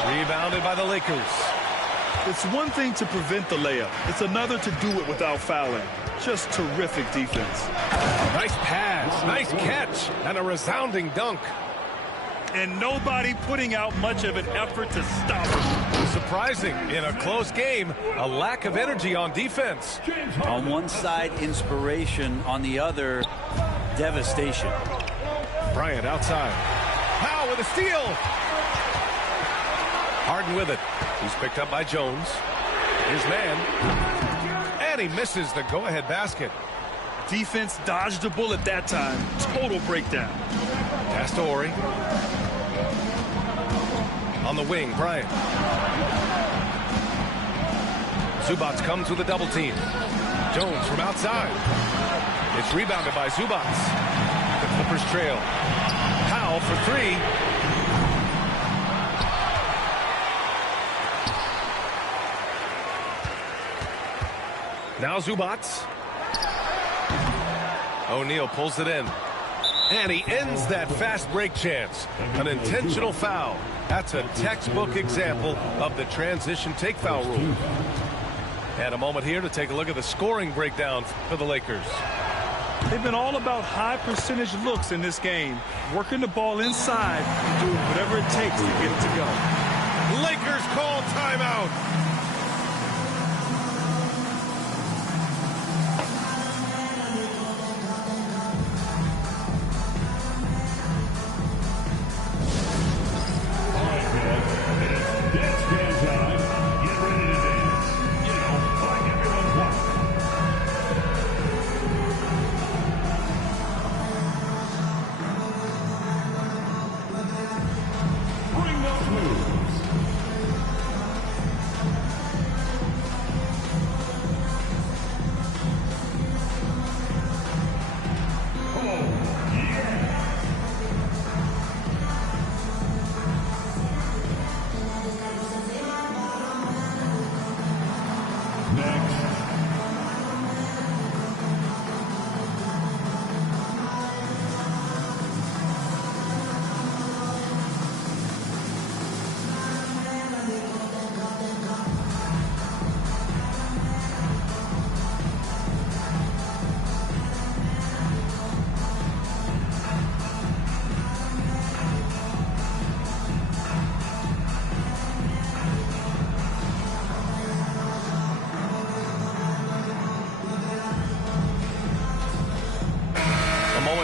Rebounded by the Lakers. It's one thing to prevent the layup. It's another to do it without fouling. Just terrific defense. Nice pass, nice catch, and a resounding dunk. and nobody putting out much of an effort to stop him. Surprising. In a close game, a lack of energy on defense. On one side, inspiration. On the other, devastation. Bryant outside. Powell with a steal. Harden with it. He's picked up by Jones. His man. And he misses the go-ahead basket. Defense dodged a bullet that time. Total breakdown. Pass to Ori. On the wing, Bryant. Zubats comes with a double team. Jones from outside. It's rebounded by Zubats. The Clippers trail. Powell for three. Now Zubats. O'Neal pulls it in. And he ends that fast break chance. An intentional foul. That's a textbook example of the transition take foul rule. And a moment here to take a look at the scoring breakdown for the Lakers. They've been all about high percentage looks in this game, working the ball inside and doing whatever it takes to get it to go. Lakers call timeout.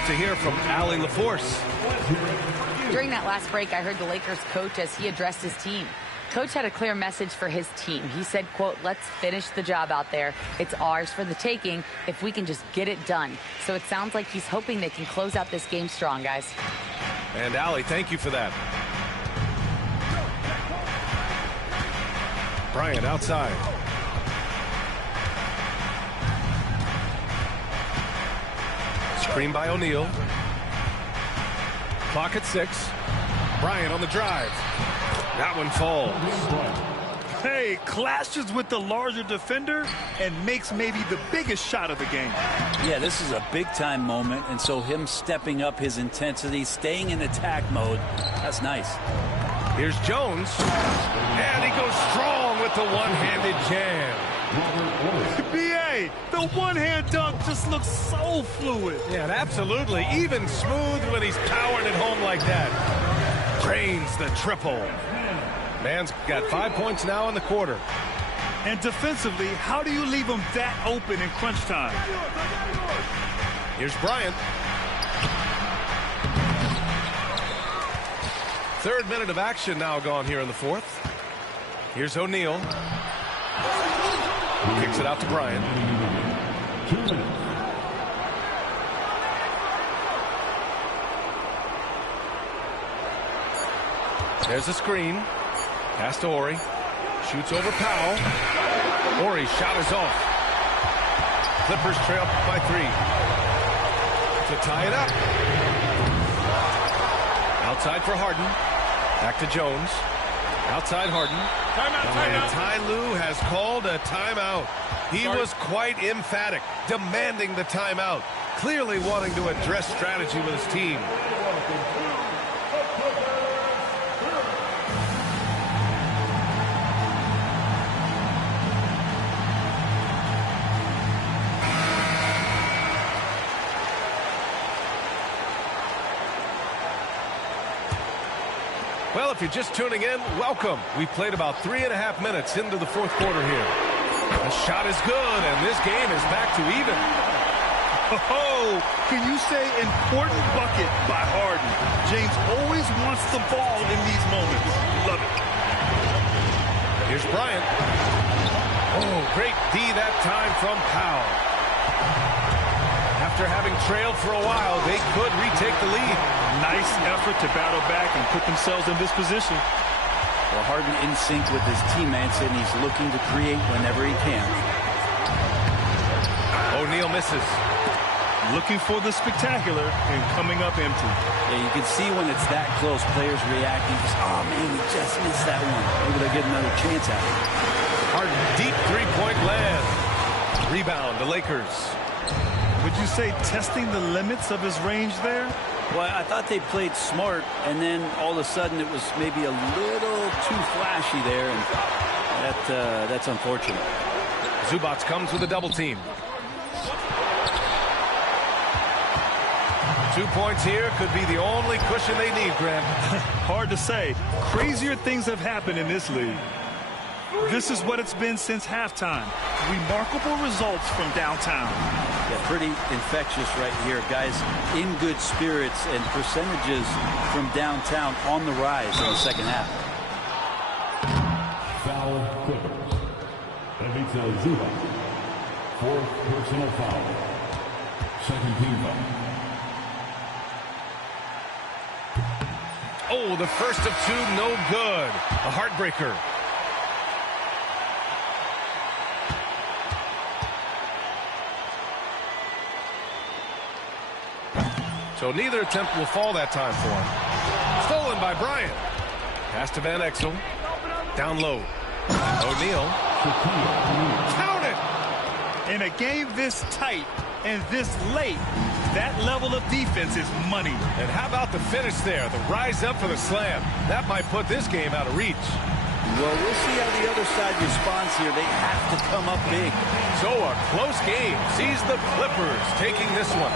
To hear from Allie LaForce. During that last break, I heard the Lakers coach as he addressed his team. Coach had a clear message for his team. He said, quote, "Let's finish the job out there. It's ours for the taking if we can just get it done." So it sounds like he's hoping they can close out this game strong, guys. And Allie, thank you for that. Bryant outside. Screen by O'Neal. Clock at 6. Bryant on the drive. That one falls. Hey, clashes with the larger defender and makes maybe the biggest shot of the game. Yeah, this is a big-time moment, and so him stepping up his intensity, staying in attack mode, that's nice. Here's Jones. And he goes strong with the one-handed jam. B.A., the one-hand dunk just looks so fluid. Yeah, absolutely. Even smooth when he's powering it home like that. Drains the triple. Man's got 5 points now in the quarter. And defensively, how do you leave him that open in crunch time? Here's Bryant. Third minute of action now gone here in the fourth. Here's O'Neal. Kicks it out to Bryant. There's a screen. Pass to Ori. Shoots over Powell. Ori's shot is off. Clippers trail by 3. To tie it up. Outside for Harden. Back to Jones. Outside Harden. And Ty Lue has called a timeout. He was quite emphatic, demanding the timeout. Clearly wanting to address strategy with his team. Well, if you're just tuning in, welcome. We've played about 3.5 minutes into the fourth quarter here. The shot is good, and this game is back to even. Oh, can you say important bucket by Harden? James always wants the ball in these moments. Love it. Here's Bryant. Oh, great D that time from Powell. After having trailed for a while, they could retake the lead. Nice effort to battle back and put themselves in this position. Well, Harden in sync with his teammates, and he's looking to create whenever he can. O'Neal misses. Looking for the spectacular and coming up empty. Yeah, you can see when it's that close, players reacting. Just, oh, man, we just missed that one. Maybe they'll get another chance at it. Harden, deep three-point land. Rebound, the Lakers. Would you say testing the limits of his range there? Well, I thought they played smart, and then all of a sudden it was maybe a little too flashy there, and that's unfortunate. Zubac comes with a double team. 2 points here could be the only cushion they need, Grant. Hard to say. Crazier things have happened in this league. This is what it's been since halftime. Remarkable results from downtown. Yeah, pretty infectious right here. Guys in good spirits, and percentages from downtown on the rise in the second half. Foul Clippers. Ivica Zubac. Fourth personal foul. Second team foul. Oh, the first of two, no good. A heartbreaker. So neither attempt will fall that time for him. Stolen by Bryant. Pass to Van Exel. Down low. O'Neal. Count it! In a game this tight and this late, that level of defense is money. And how about the finish there? The rise up for the slam. That might put this game out of reach. Well, we'll see how the other side responds here. They have to come up big. So a close game sees the Clippers taking this one.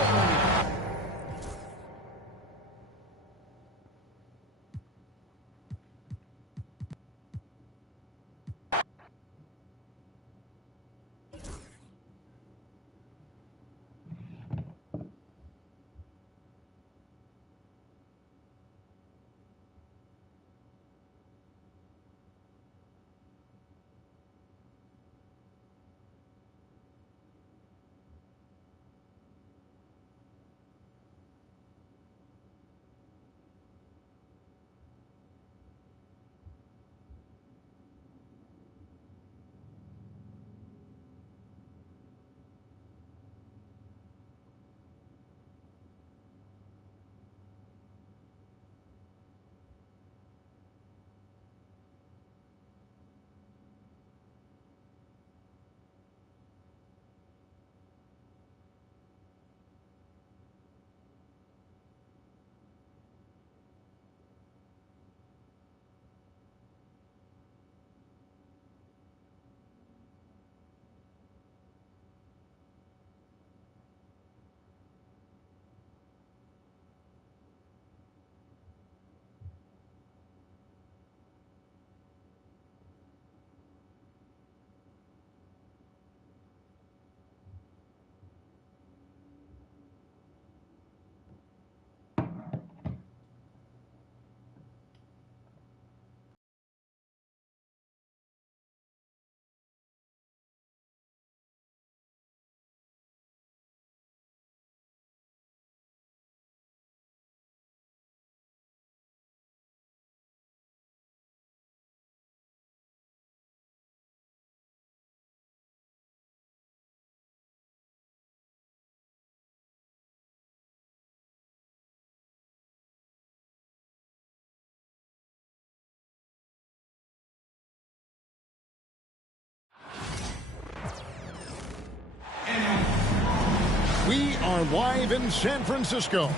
We are live in San Francisco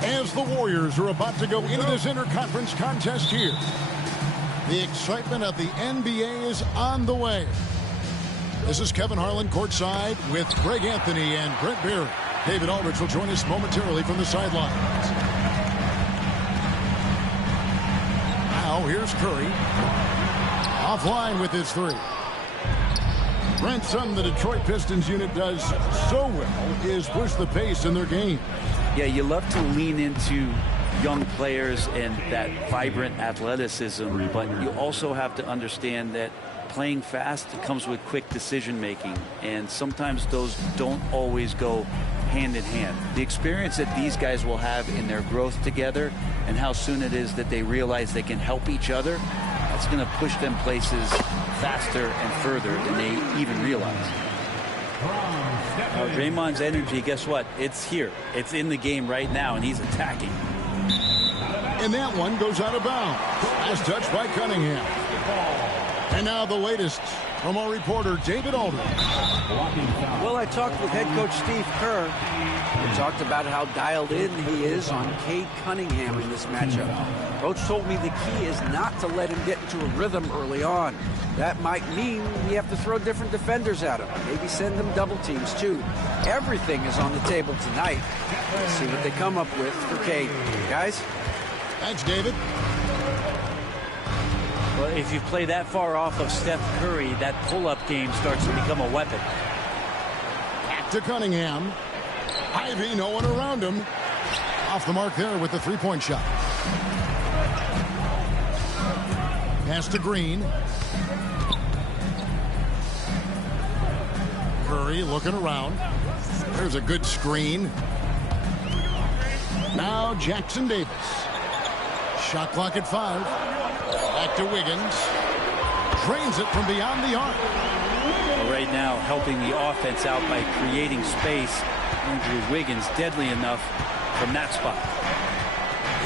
as the Warriors are about to go into this interconference contest here. The excitement of the NBA is on the way. This is Kevin Harlan courtside with Greg Anthony and Brent Barry. David Aldridge will join us momentarily from the sidelines. Now Now here's Curry. Offline with his three. Brent, something the Detroit Pistons unit does so well is push the pace in their game. Yeah, you love to lean into young players and that vibrant athleticism, but you also have to understand that playing fast comes with quick decision making, and sometimes those don't always go hand in hand. The experience that these guys will have in their growth together and how soon it is that they realize they can help each other, that's going to push them places faster and further than they even realize. Draymond's energy, guess what? It's here. It's in the game right now, and he's attacking. And that one goes out of bounds. As touched by Cunningham. And now the latest from our reporter, David Aldridge. Well, I talked with head coach Steve Kerr. We talked about how dialed in he is on Cade Cunningham in this matchup. Coach told me the key is not to let him get into a rhythm early on. That might mean we have to throw different defenders at him. Maybe send them double teams, too. Everything is on the table tonight. Let's see what they come up with for Cade. Guys? Thanks, David. Well, if you play that far off of Steph Curry, that pull-up game starts to become a weapon. Back to Cunningham. Ivy, no one around him. Off the mark there with the three-point shot. Pass to Green. Curry looking around. There's a good screen. Now Jackson Davis. Shot clock at 5. Back to Wiggins. Drains it from beyond the arc. Well, right now, helping the offense out by creating space. Andrew Wiggins deadly enough from that spot.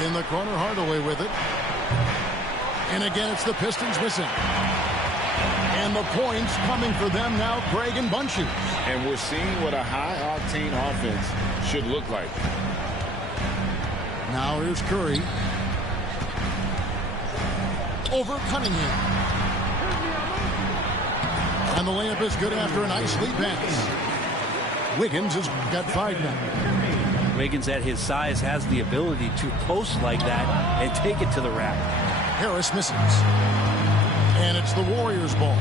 In the corner, Hardaway with it. And again, it's the Pistons missing. And the points coming for them now, Craig and Bunches. And we're seeing what a high-octane offense should look like. Now here's Curry. Over Cunningham. And the layup is good after a nice lead pass. Wiggins has got 5 now. Wiggins at his size has the ability to post like that and take it to the rack. Harris misses. And it's the Warriors' ball.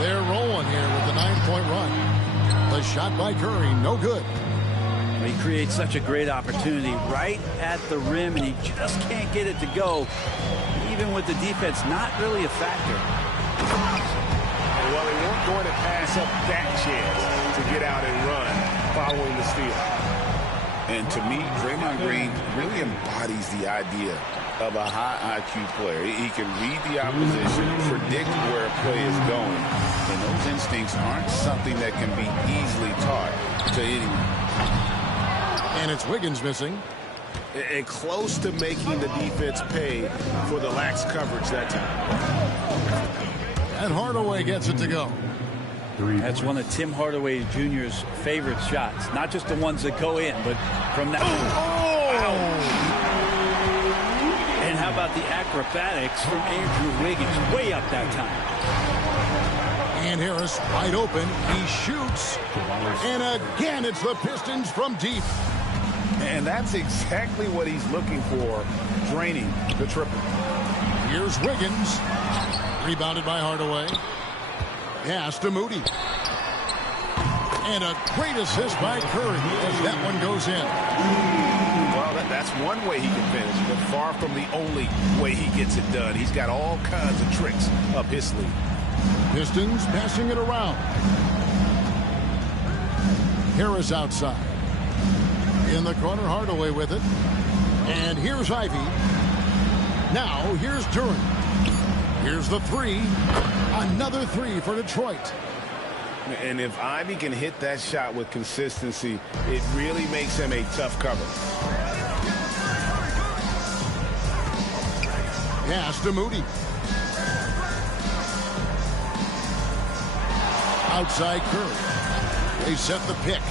They're rolling here with the 9-point run. The shot by Curry, no good. He creates such a great opportunity right at the rim, and he just can't get it to go. Even with the defense not really a factor. Well, they weren't going to pass up that chance to get out and run following the steal. And to me, Draymond Green really embodies the idea of a high IQ player. He can read the opposition, predict where a play is going, and those instincts aren't something that can be easily taught to anyone. And it's Wiggins missing. And close to making the defense pay for the lax coverage that time. And Hardaway gets it to go. That's one of Tim Hardaway Jr.'s favorite shots. Not just the ones that go in, but from that. Wow. And how about the acrobatics from Andrew Wiggins? Way up that time. And Harris wide open. He shoots. And again, it's the Pistons from deep. And that's exactly what he's looking for, draining the triple. Here's Wiggins. Rebounded by Hardaway. Pass to Moody. And a great assist by Curry as that one goes in. Well, that's one way he can finish, but far from the only way he gets it done. He's got all kinds of tricks up his sleeve. Pistons passing it around. Harris outside. In the corner, Hardaway with it. And here's Ivy. Now, here's Durant. Here's the three. Another three for Detroit. And if Ivy can hit that shot with consistency, it really makes him a tough cover. Pass to Moody. Outside Curry. They set the pick.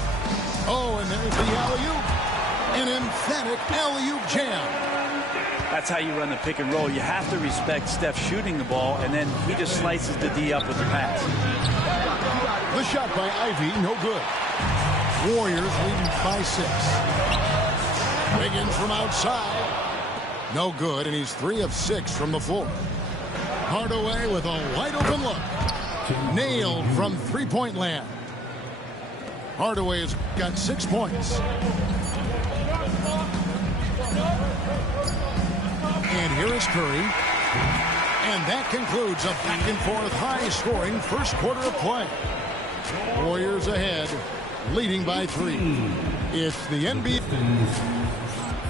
Oh, and there's the alley-oop. An emphatic alley-oop jam. That's how you run the pick and roll. You have to respect Steph shooting the ball, and then he just slices the D up with the pass. The shot by Ivy, no good. Warriors leading by 6. Wiggins from outside. No good, and he's 3 of 6 from the floor. Hardaway with a wide open look. Nailed from three-point land. Hardaway has got 6 points. And here is Curry. And that concludes a back-and-forth high-scoring first quarter of play. Warriors ahead, leading by 3. It's the NBA.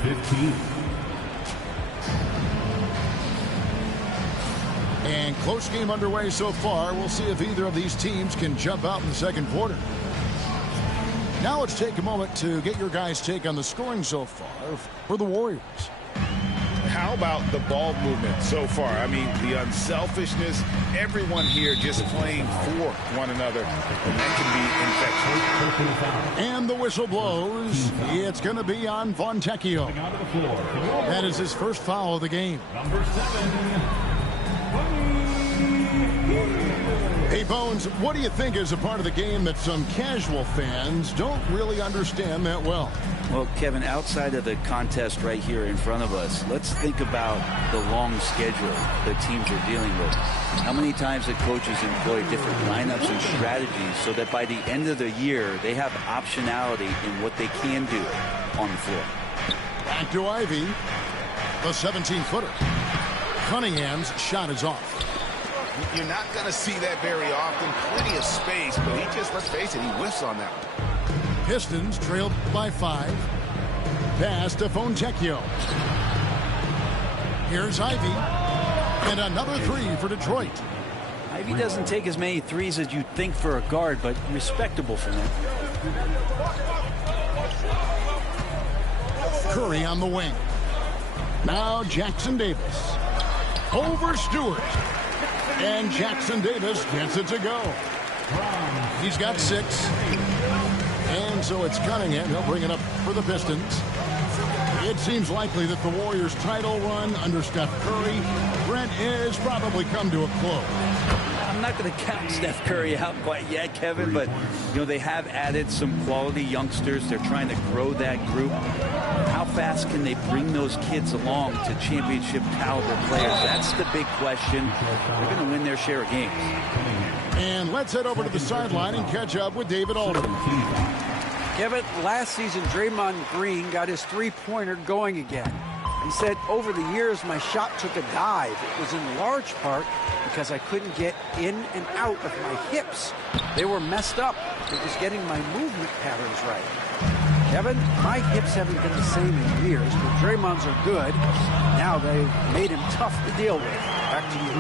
15. And close game underway so far. We'll see if either of these teams can jump out in the second quarter. Now let's take a moment to get your guys' take on the scoring so far for the Warriors. How about the ball movement so far? I mean, the unselfishness, everyone here just playing for one another, and that can be infectious. And the whistle blows. It's going to be on Fontecchio. That is his first foul of the game. Number 7. Hey, Bones, what do you think is a part of the game that some casual fans don't really understand that well? Well, Kevin, outside of the contest right here in front of us, let's think about the long schedule that teams are dealing with. How many times the coaches employ different lineups and strategies so that by the end of the year, they have optionality in what they can do on the floor. Back to Ivy, the 17-footer. Cunningham's shot is off. You're not going to see that very often. Plenty of space, but he just, let's face it, he whiffs on that one. Pistons trailed by 5. Pass to Fontecchio. Here's Ivy. And another 3 for Detroit. Ivy doesn't take as many threes as you'd think for a guard, but respectable for him. Curry on the wing. Now Jackson Davis. Over Stewart. And Jackson Davis gets it to go. He's got 6. And so it's Cunningham. He'll bring it up for the Pistons. It seems likely that the Warriors' title run under Steph Curry, Brent, is probably come to a close. I'm not going to count Steph Curry out quite yet, Kevin, but they have added some quality youngsters. They're trying to grow that group. How fast can they bring those kids along to championship caliber players? That's the big question. They're going to win their share of games. And let's head over to the sideline and catch up with David Aldridge. Kevin, last season, Draymond Green got his three-pointer going again. He said, over the years, my shot took a dive. It was in large part because I couldn't get in and out of my hips. They were messed up. It was getting my movement patterns right. Kevin, my hips haven't been the same in years, but Draymond's are good. Now they've made him tough to deal with. Back to you.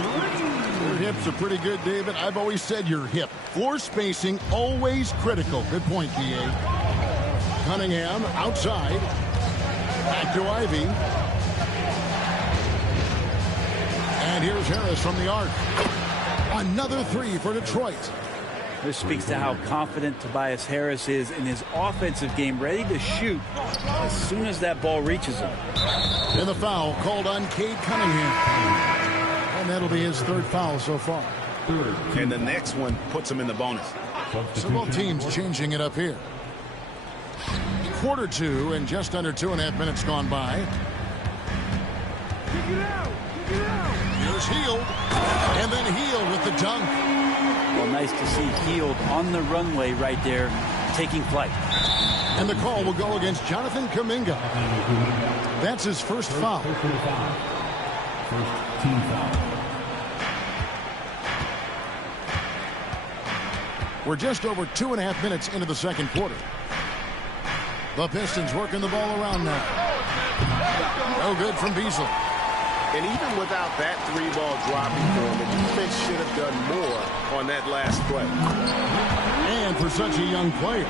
Your hips are pretty good, David. I've always said your hip. Floor spacing, always critical. Good point, P.A. Cunningham outside. Back to Ivy. And here's Harris from the arc. Another 3 for Detroit. This speaks to how confident Tobias Harris is in his offensive game, ready to shoot as soon as that ball reaches him. And the foul called on Cade Cunningham. And that'll be his 3rd foul so far. And the next one puts him in the bonus. So both teams changing it up here. Quarter 2 and just under 2.5 minutes gone by. Here's Hield. And then Hield with the dunk. Well, nice to see Hield on the runway right there, taking flight. And the call will go against Jonathan Kuminga. That's his first foul. First team foul. We're just over 2.5 minutes into the second quarter. The Pistons working the ball around now. No good from Beasley. And even without that 3-ball dropping for him, the defense should have done more on that last play. And for such a young player,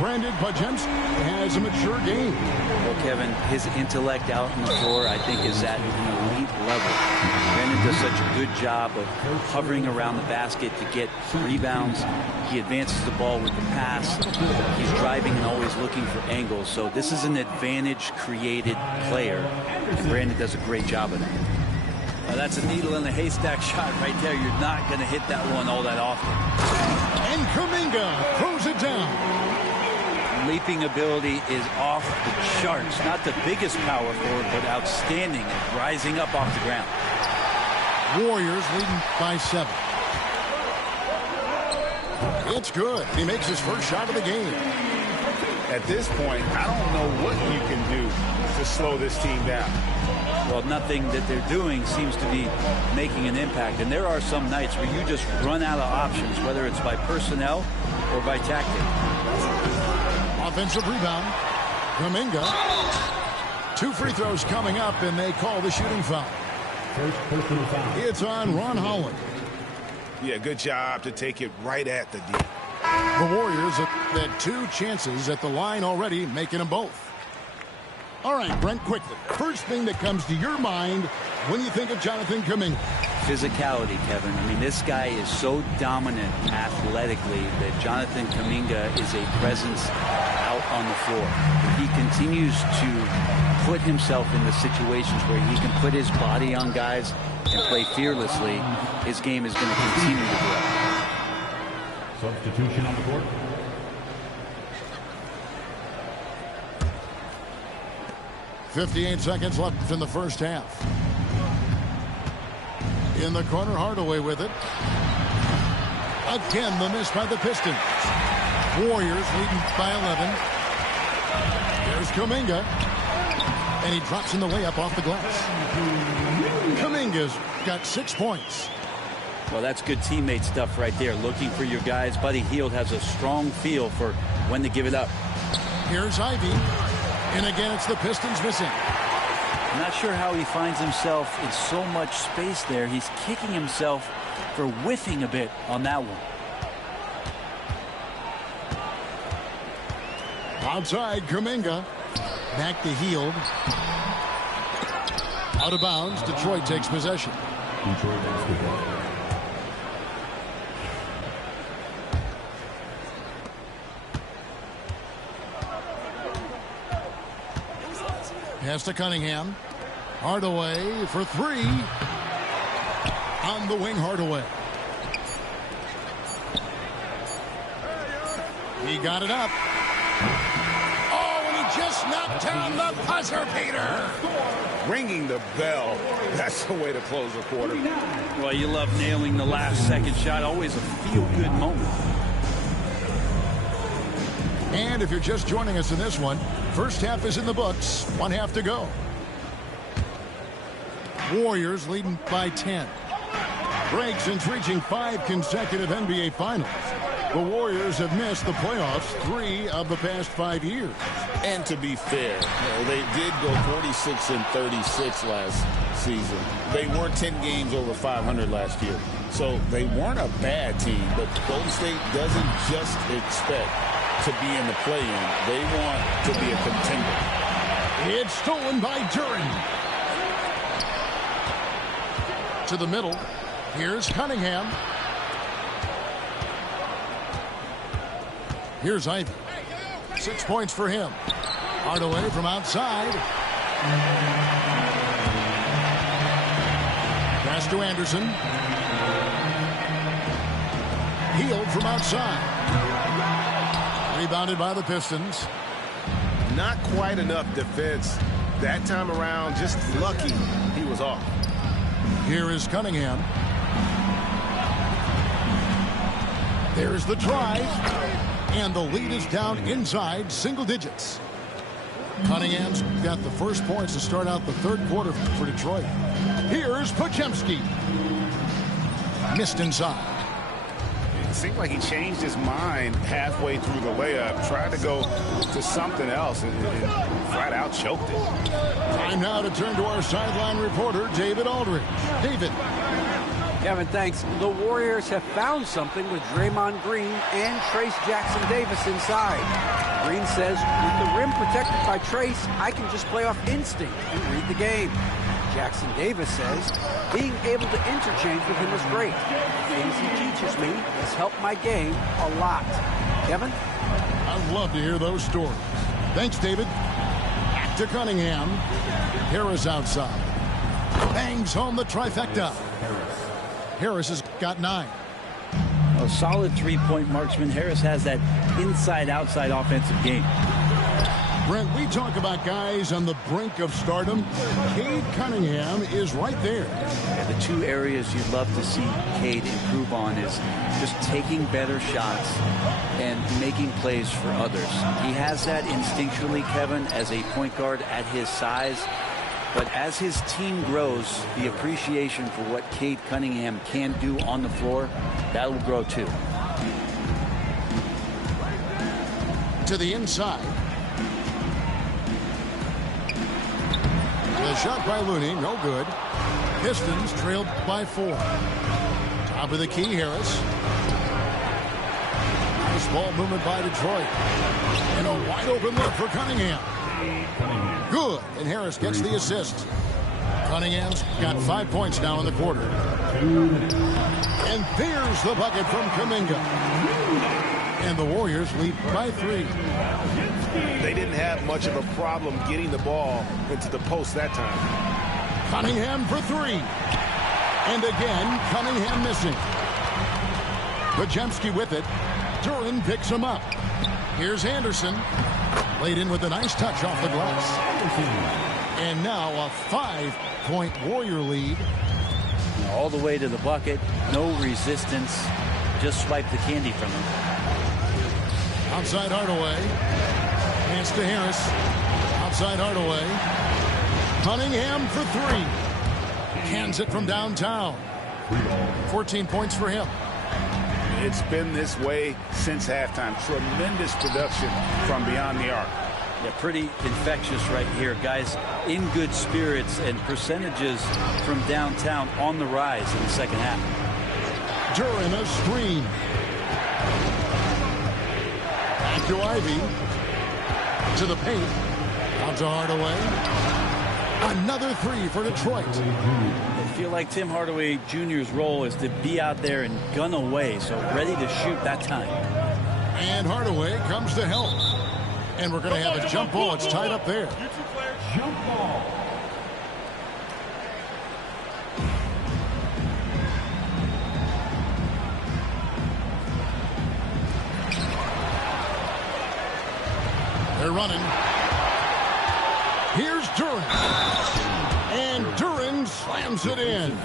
Brandon Podziemski has a mature game. Well, Kevin, his intellect out on the floor, I think, is at an elite level. Brandon does such a good job of hovering around the basket to get rebounds. He advances the ball with the pass. He's driving and always looking for angles. So this is an advantage-created player, and Brandon does a great job of that. That's a needle in a haystack shot right there. You're not going to hit that one all that often. And Kuminga throws it down. leaping ability is off the charts. Not the biggest power forward, but outstanding at rising up off the ground. Warriors leading by 7. It's good. He makes his first shot of the game. At this point, I don't know what you can do to slow this team down. Well, nothing that they're doing seems to be making an impact. And there are some nights where you just run out of options, whether it's by personnel or by tactic. Offensive rebound. Kuminga. 2 free throws coming up, and they call the shooting foul. First personal foul. It's on Ron Holland. Yeah, good job to take it right at the D. The Warriors have had 2 chances at the line already, making them both. All right, Brent, quickly. First thing that comes to your mind when you think of Jonathan Kuminga. Physicality, Kevin. I mean, this guy is so dominant athletically that Jonathan Kuminga is a presence out on the floor. If he continues to put himself in the situations where he can put his body on guys and play fearlessly, his game is going to continue to grow. Substitution on the court. .58 seconds left in the first half. In the corner, Hardaway with it. Again, the miss by the Pistons. Warriors leading by 11. There's Kuminga. And he drops in the layup off the glass. Kuminga's got 6 points. Well, that's good teammate stuff right there. Looking for your guys. Buddy Hield has a strong feel for when to give it up. Here's Ivy. And again, it's the Pistons missing. I'm not sure how he finds himself in so much space there. He's kicking himself for whiffing a bit on that one. Outside, Kuminga. Back to Hield. Out of bounds. Detroit takes possession. Detroit takes possession. Pass to Cunningham. Hardaway for 3. On the wing, Hardaway. He got it up. Oh, and he just knocked down the buzzer, Peter. Ringing the bell. That's the way to close a quarter. Well, you love nailing the last second shot. Always a feel-good moment. And if you're just joining us in this one, first half is in the books. 1 half to go. Warriors leading by 10. Break since reaching 5 consecutive NBA Finals. The Warriors have missed the playoffs 3 of the past 5 years. And to be fair, they did go 46-36 last season. They were 10 games over 500 last year. So they weren't a bad team, but Golden State doesn't just expect to be in the play-in. They want to be a contender. It's stolen by Duren. To the middle. Here's Cunningham. Here's Ivy. 6 points for him. Hardaway from outside. Pass to Anderson. Hield from outside. Rebounded by the Pistons. Not quite enough defense that time around. Just lucky he was off. Here is Cunningham. There's the drive. And the lead is down inside single digits. Cunningham's got the first points to start out the third quarter for Detroit. Here's Podziemski. Missed inside. It seemed like he changed his mind halfway through the layup, tried to go to something else, and flat out choked it. Time now to turn to our sideline reporter, David Aldridge. David. Kevin, thanks. The Warriors have found something with Draymond Green and Trace Jackson-Davis inside. Green says, with the rim protected by Trace, I can just play off instinct and read the game. Jackson-Davis says, being able to interchange with him is great. Things he teaches me has helped my game a lot. Kevin? I'd love to hear those stories. Thanks, David. Back to Cunningham. Harris outside. Bangs home the trifecta. Harris has got 9. Well, a solid three-point marksman. Harris has that inside-outside offensive game. Brent, we talk about guys on the brink of stardom. Cade Cunningham is right there. Yeah, the two areas you'd love to see Cade improve on is just taking better shots and making plays for others. He has that instinctually, Kevin, as a point guard at his size. But as his team grows, the appreciation for what Cade Cunningham can do on the floor, that will grow too. To the inside. The shot by Looney, no good. Pistons trailed by 4. Top of the key, Harris. Nice ball movement by Detroit. And a wide open look for Cunningham. Good, and Harris gets the assist. Cunningham's got 5 points now in the quarter. And there's the bucket from Kuminga. And the Warriors lead by 3. They didn't have much of a problem getting the ball into the post that time. Cunningham for 3. And again, Cunningham missing. Podziemski with it. Duren picks him up. Here's Anderson. Laid in with a nice touch off the glass. And now a 5-point Warrior lead. All the way to the bucket. No resistance. Just swipe the candy from him. Outside Hardaway. Pass to Harris. Outside Hardaway. Cunningham for 3. Cans it from downtown. 14 points for him. It's been this way since halftime. Tremendous production from beyond the arc. Yeah, pretty infectious right here. Guys in good spirits and percentages from downtown on the rise in the second half. Duren a screen. Back to Ivy. To the paint. Out to Hardaway. Another 3 for Detroit. I feel like Tim Hardaway Jr.'s role is to be out there and gun away, so ready to shoot that time. And Hardaway comes to help. And we're going to have a jump ball. It's tied up there. Jump ball. They're running. Here's Duren. And Duren slams it in.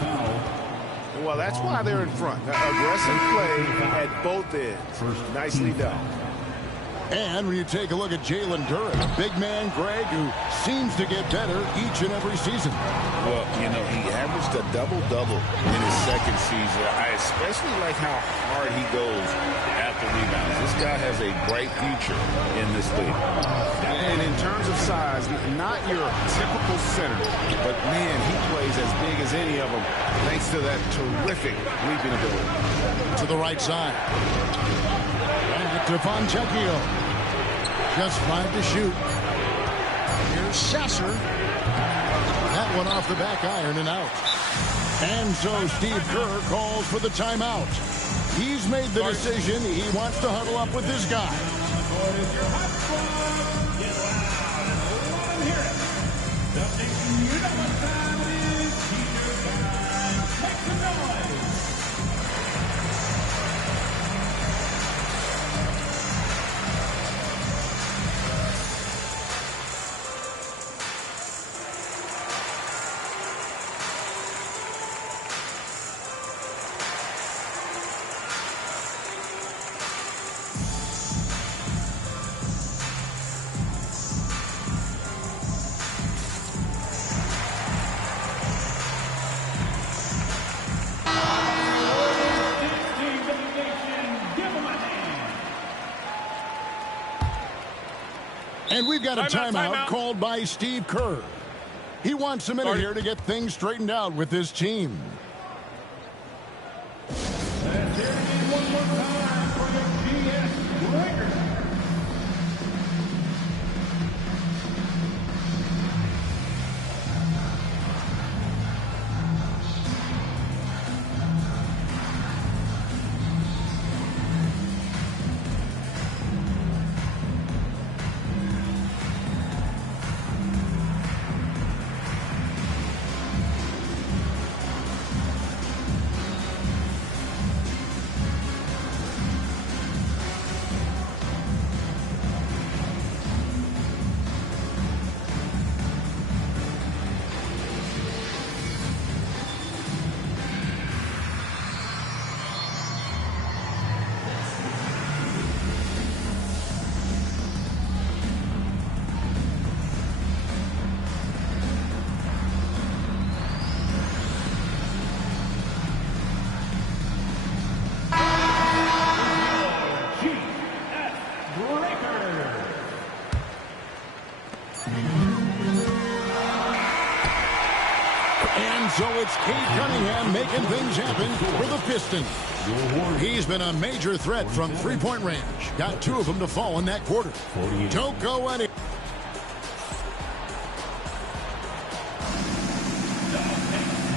Well, that's why they're in front. Aggressive play at both ends. Nicely done. And when you take a look at Jalen Duren, a big man, Greg, who seems to get better each and every season. Well, you know, he averaged a double-double in his second season. I especially like how hard he goes after rebounds. This guy has a bright future in this league. And in terms of size, not your typical center, but man, he plays as big as any of them thanks to that terrific leaping ability. To the right side. Back to Fontecchio. Just 5 to shoot. Here's Sasser. That one off the back iron and out. And so Steve Kerr calls for the timeout. He's made the decision. He wants to huddle up with this guy. And we've got a timeout called by Steve Kerr. He wants a minute here to get things straightened out with his team. One more time for the GS Lakers. And so it's Cade Cunningham making things happen for the Pistons. He's been a major threat from three-point range. Got 2 of them to fall in that quarter. Don't go any.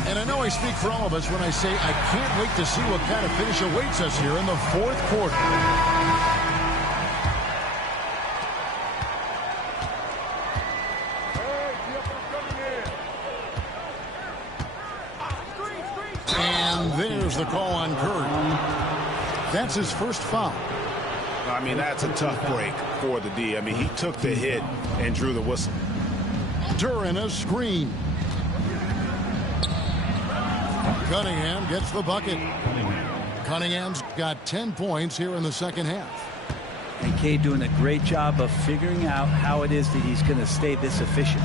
And I know I speak for all of us when I say I can't wait to see what kind of finish awaits us here in the fourth quarter. And there's the call on Curry. That's his first foul. I mean, that's a tough break for the D. I mean, he took the hit and drew the whistle. Duran a screen. Cunningham gets the bucket. Cunningham's got 10 points here in the second half. And Cade doing a great job of figuring out how it is that he's going to stay this efficient.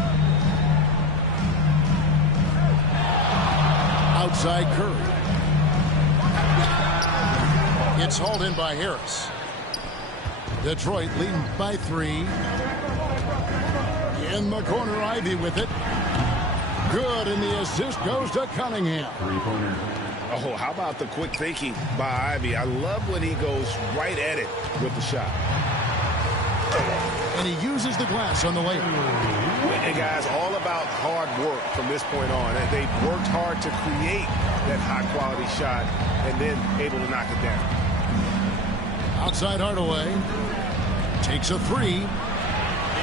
Outside Curry. It's hauled in by Harris. Detroit leading by 3. In the corner, Ivy with it. Good, and the assist goes to Cunningham. Three-pointer. Oh, how about the quick thinking by Ivy? I love when he goes right at it with the shot. And he uses the glass on the layup. And guys, all about hard work from this point on. They've worked hard to create that high-quality shot and then able to knock it down. Outside Hardaway. Takes a 3.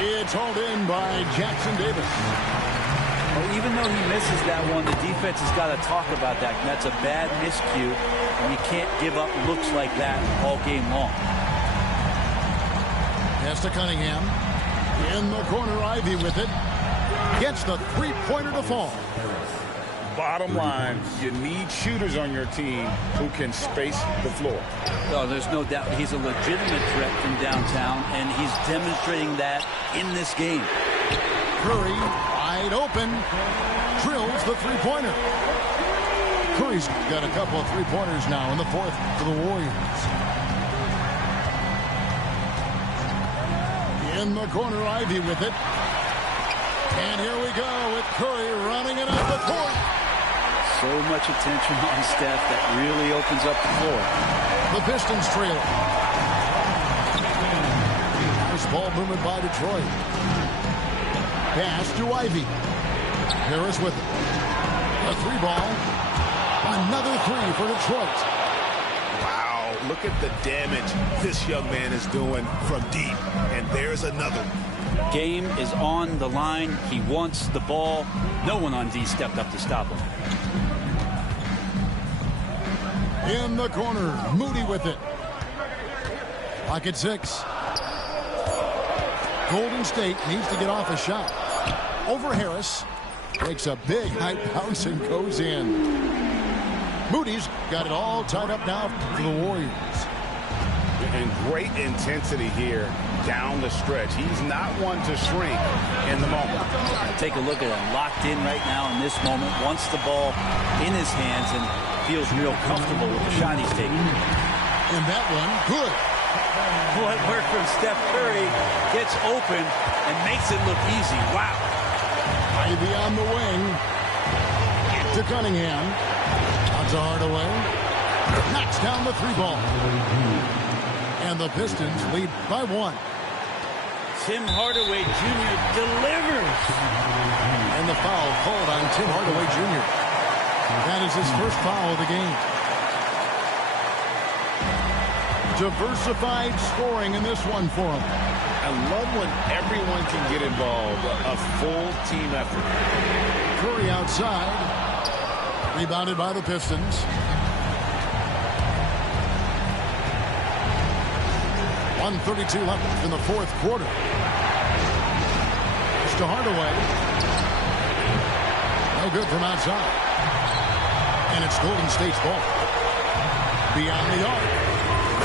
It's hauled in by Jackson Davis. Well, even though he misses that one, the defense has got to talk about that. And that's a bad miscue, and you can't give up looks like that all game long. Pass to Cunningham. In the corner, Ivy with it. Gets the three-pointer to fall. Bottom line, you need shooters on your team who can space the floor. Oh, there's no doubt he's a legitimate threat from downtown, and he's demonstrating that in this game. Curry, wide open, drills the three-pointer. Curry's got a couple of three-pointers now in the fourth for the Warriors. In the corner, Ivy with it. And here we go with Curry running it up the court. So much attention on Steph that really opens up the floor. The Pistons trail. Nice ball movement by Detroit. Pass to Ivy. Harris with it. A 3-ball. Another 3 for Detroit. Wow, look at the damage this young man is doing from deep. And there's another one. Game is on the line. He wants the ball. No one on D stepped up to stop him. In the corner, Moody with it. Pocket 6. Golden State needs to get off a shot. Over Harris. Takes a big high bounce and goes in. Moody's got it all tied up now for the Warriors. And great intensity here down the stretch. He's not one to shrink in the moment. Take a look at him, locked in right now in this moment. Wants the ball in his hands and feels real comfortable with the shot he's taking. And that one, good. What work from Steph Curry, gets open and makes it look easy. Wow. Ivy on the wing. To Cunningham. Out to Hardaway. Knocks down the 3-ball. And the Pistons lead by 1. Tim Hardaway Jr. delivers. And the foul called on Tim Hardaway Jr. That is his first foul of the game. Diversified scoring in this one for him. I love when everyone can get involved. A full team effort. Curry outside. Rebounded by the Pistons. .132 left in the fourth quarter. It's to Hardaway. No good from outside. And it's Golden State's ball. Beyond the arc.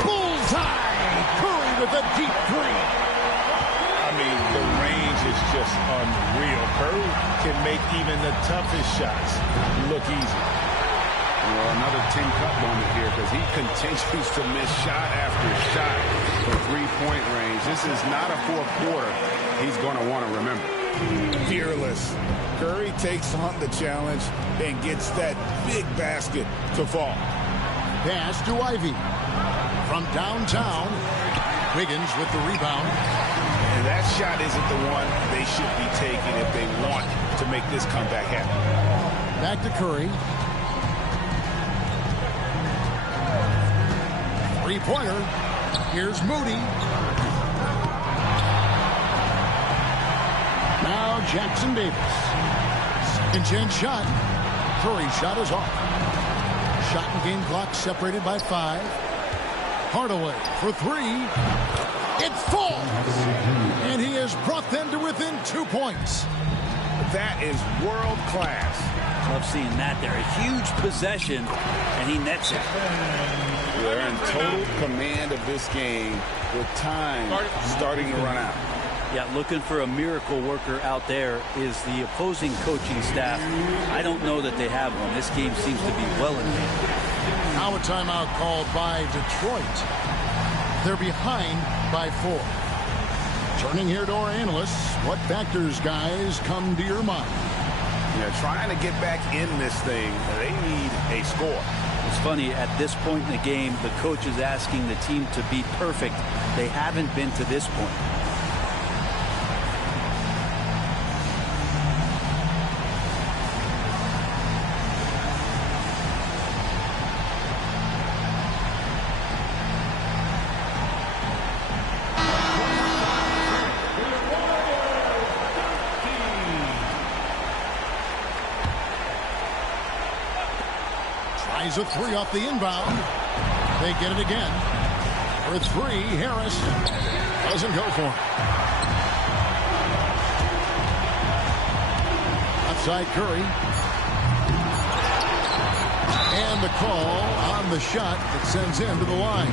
Bullseye! Curry with a deep 3. I mean, the range is just unreal. Curry can make even the toughest shots look easy. Well, another Tim Cup moment here because he continues to miss shot after shot from three-point range. This is not a fourth quarter he's going to want to remember. Fearless. Curry takes on the challenge and gets that big basket to fall. Pass to Ivy. From downtown, Wiggins with the rebound. And that shot isn't the one they should be taking if they want to make this comeback happen. Back to Curry. Three-pointer. Here's Moody. Now Jackson Davis. Second chance shot. Curry's shot is off. Shot and game clock separated by 5. Hardaway for 3. It falls. And he has brought them to within 2 points. That is world class. Love seeing that there. A huge possession, and he nets it. They're in total command of this game with time starting to run out. Yeah, looking for a miracle worker out there is the opposing coaching staff. I don't know that they have one. This game seems to be well in hand. Now a timeout called by Detroit. They're behind by 4. Turning here to our analysts, what factors, guys, come to your mind? Yeah, trying to get back in this thing, they need a score. It's funny, at this point in the game, the coach is asking the team to be perfect. They haven't been to this point. A 3 off the inbound. They get it again. For 3, Harris doesn't go for it. Outside Curry. And the call on the shot that sends him to the line.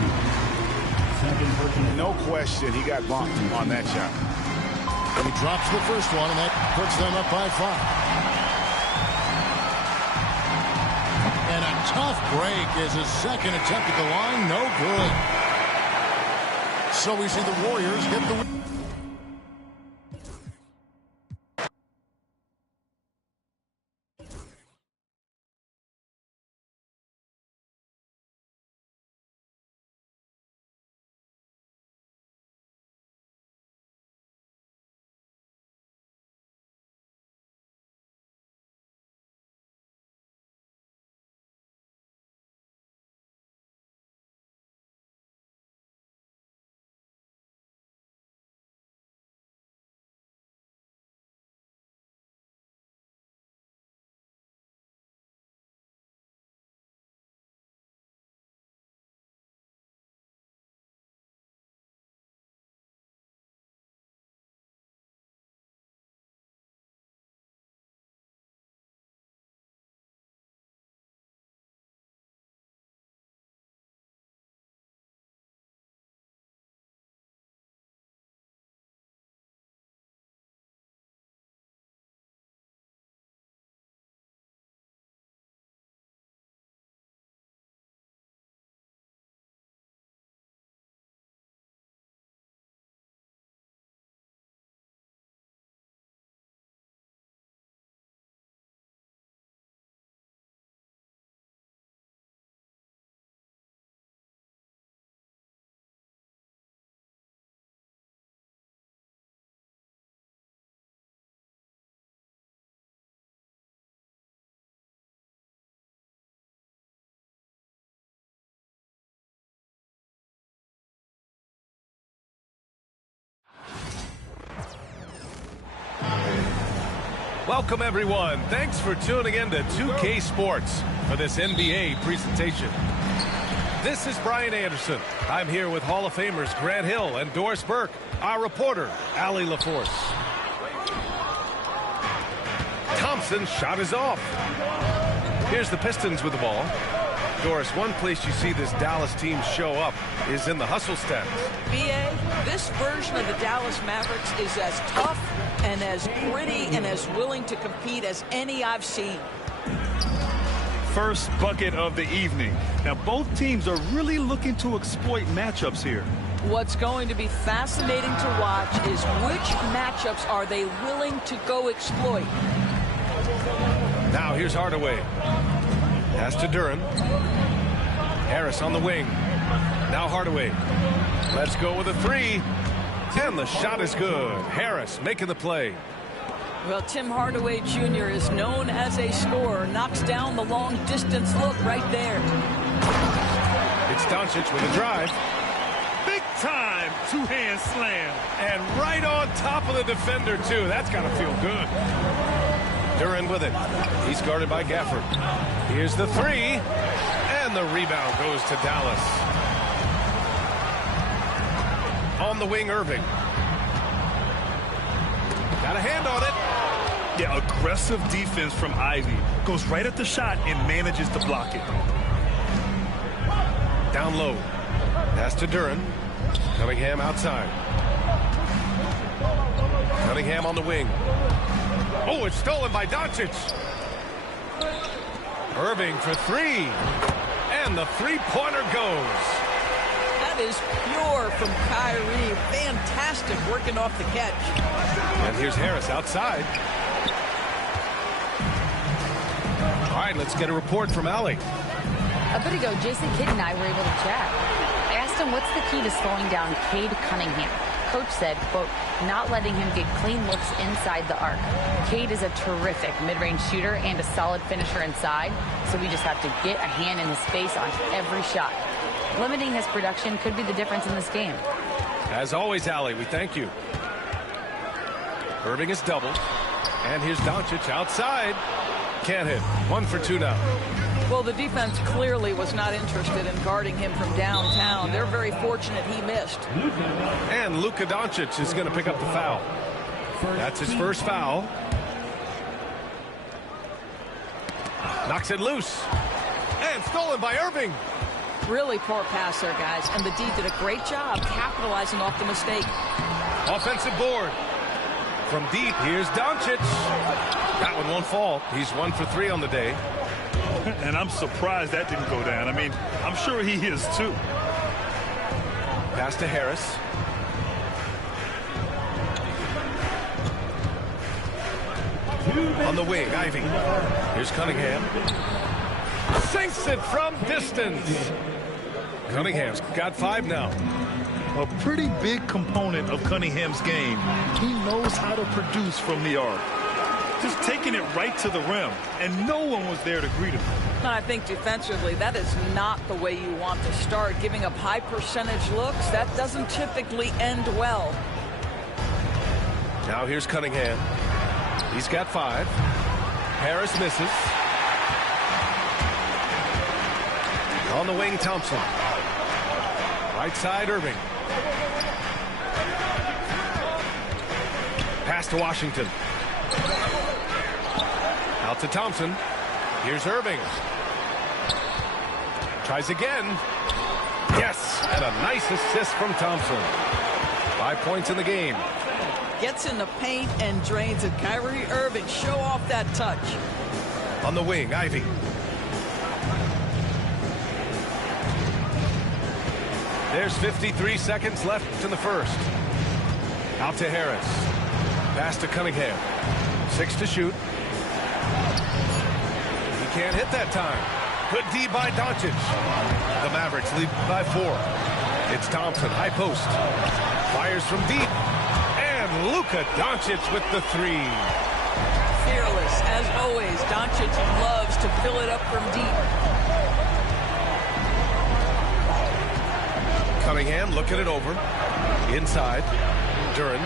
No question, he got bumped on that shot. And he drops the first one, and that puts them up by 5. And a tough break is his second attempt at the line. No good. So we see the Warriors get the win. Welcome, everyone. Thanks for tuning in to 2K Sports for this NBA presentation. This is Brian Anderson. I'm here with Hall of Famers Grant Hill and Doris Burke, our reporter, Allie LaForce. Thompson's shot is off. Here's the Pistons with the ball. Doris, one place you see this Dallas team show up is in the hustle stats. B.A., this version of the Dallas Mavericks is as tough and as gritty and as willing to compete as any I've seen. First bucket of the evening. Now, both teams are really looking to exploit matchups here. What's going to be fascinating to watch is which matchups are they willing to go exploit. Now here's Hardaway. Pass to Duren. Harris on the wing. Now Hardaway. Let's go with a three. And the shot is good. Harris making the play. Well, Tim Hardaway Jr. is known as a scorer. Knocks down the long distance look right there. It's Doncic with a drive. Big time two-hand slam. And right on top of the defender, too. That's got to feel good. Duren with it. He's guarded by Gafford. Here's the three. And the rebound goes to Dallas. On the wing, Irving. Got a hand on it. Yeah, aggressive defense from Ivy. Goes right at the shot and manages to block it. Down low. Pass to Duren. Cunningham outside. Cunningham on the wing. Oh, it's stolen by Doncic. Irving for three. And the three-pointer goes. That is pure from Kyrie. Fantastic working off the catch. And here's Harris outside. All right, let's get a report from Allie. A bit ago, Jason Kidd and I were able to chat. I asked him what's the key to slowing down Cade Cunningham. Coach said, quote, not letting him get clean looks inside the arc. Cade is a terrific mid-range shooter and a solid finisher inside, so we just have to get a hand in his face on every shot. Limiting his production could be the difference in this game. As always, Allie, we thank you. Irving is doubled. And here's Doncic outside. Can't hit. 1 for 2 now. Well, the defense clearly was not interested in guarding him from downtown. They're very fortunate he missed. And Luka Doncic is going to pick up the foul. That's his first foul. Knocks it loose. And stolen by Irving. Really poor pass there, guys. And the D did a great job capitalizing off the mistake. Offensive board. From deep, here's Doncic. That one won't fall. He's 1 for 3 on the day. And I'm surprised that didn't go down. I mean, I'm sure he is too. Pass to Harris. On the wing, Ivy. Here's Cunningham. Sinks it from distance. Cunningham's got 5 now. A pretty big component of Cunningham's game. He knows how to produce from the arc. Just taking it right to the rim, and no one was there to greet him. I think defensively, that is not the way you want to start. Giving up high percentage looks, that doesn't typically end well. Now here's Cunningham. He's got 5. Harris misses. On the wing, Thompson. Right side, Irving. Pass to Washington. Out to Thompson. Here's Irving. Tries again. Yes, and a nice assist from Thompson. 5 points in the game. Gets in the paint and drains it. Kyrie Irving, show off that touch. On the wing, Ivy. There's 53 seconds left in the first. Out to Harris. Pass to Cunningham. 6 to shoot. He can't hit that time. Good D by Doncic. The Mavericks lead by 4. It's Thompson, high post. Fires from deep. And Luka Doncic with the 3. Fearless, as always. Doncic loves to fill it up from deep. Cunningham looking it over. Inside. Duren.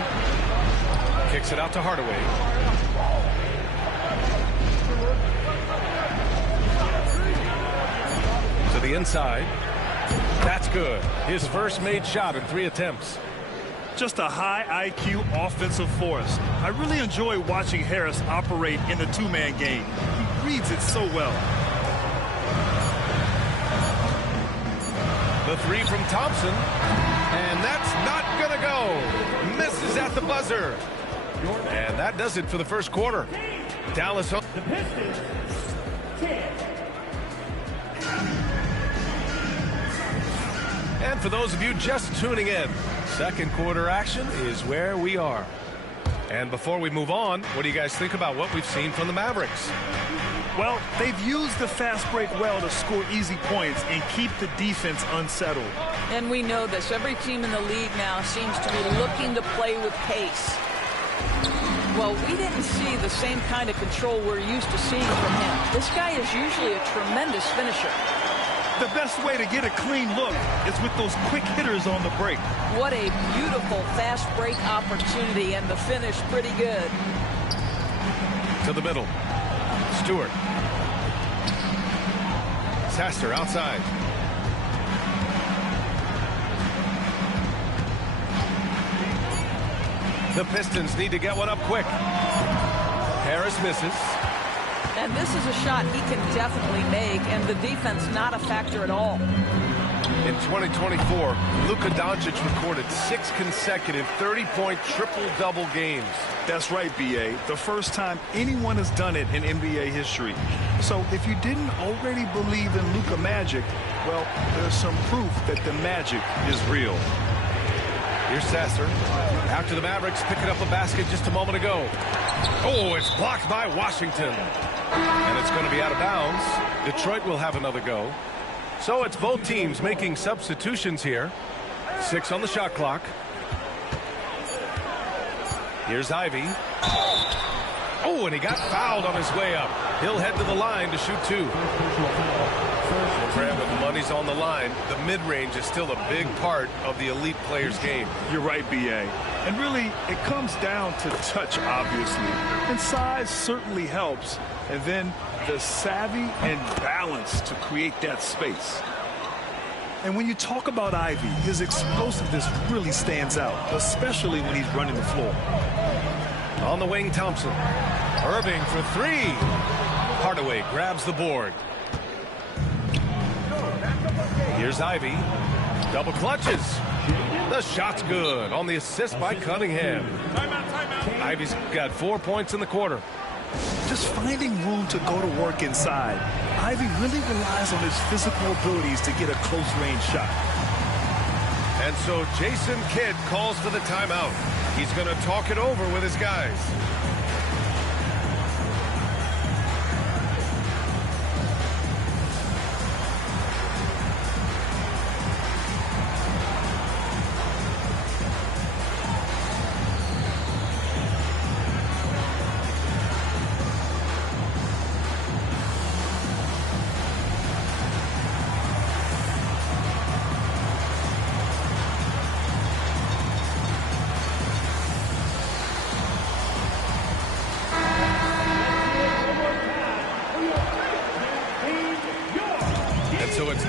Kicks it out to Hardaway. To the inside. That's good. His first made shot in 3 attempts. Just a high IQ offensive force. I really enjoy watching Harris operate in the two-man game. He reads it so well. The 3 from Thompson. And that's not going to go. Misses at the buzzer. And that does it for the first quarter. Dallas. The Pistons. 10. And for those of you just tuning in, second quarter action is where we are. And before we move on, what do you guys think about what we've seen from the Mavericks? Well, they've used the fast break well to score easy points and keep the defense unsettled. And we know this. Every team in the league now seems to be looking to play with pace. Well, we didn't see the same kind of control we're used to seeing from him. This guy is usually a tremendous finisher. The best way to get a clean look is with those quick hitters on the break. What a beautiful fast break opportunity, and the finish pretty good. To the middle. Stewart. Sasser outside. The Pistons need to get one up quick. Harris misses. And this is a shot he can definitely make, and the defense not a factor at all. In 2024, Luka Doncic recorded 6 consecutive 30-point triple-double games. That's right, B.A. The first time anyone has done it in NBA history. So if you didn't already believe in Luka magic, well, there's some proof that the magic is real. Here's Sasser. After the Mavericks picking up a basket just a moment ago. Oh, it's blocked by Washington. And it's going to be out of bounds. Detroit will have another go. So it's both teams making substitutions here. 6 on the shot clock. Here's Ivy. Oh, and he got fouled on his way up. He'll head to the line to shoot 2. Graham, with money's on the line, the mid-range is still a big part of the elite player's game. You're right, B.A. And really, it comes down to touch, obviously. And size certainly helps. And then the savvy and balance to create that space. And when you talk about Ivy, his explosiveness really stands out, especially when he's running the floor. On the wing, Thompson. Irving for 3. Hardaway grabs the board. Here's Ivy. Double clutches. The shot's good on the assist by Cunningham. Ivy's got 4 points in the quarter. Just finding room to go to work inside. Ivy really relies on his physical abilities to get a close-range shot. And so Jason Kidd calls for the timeout. He's going to talk it over with his guys.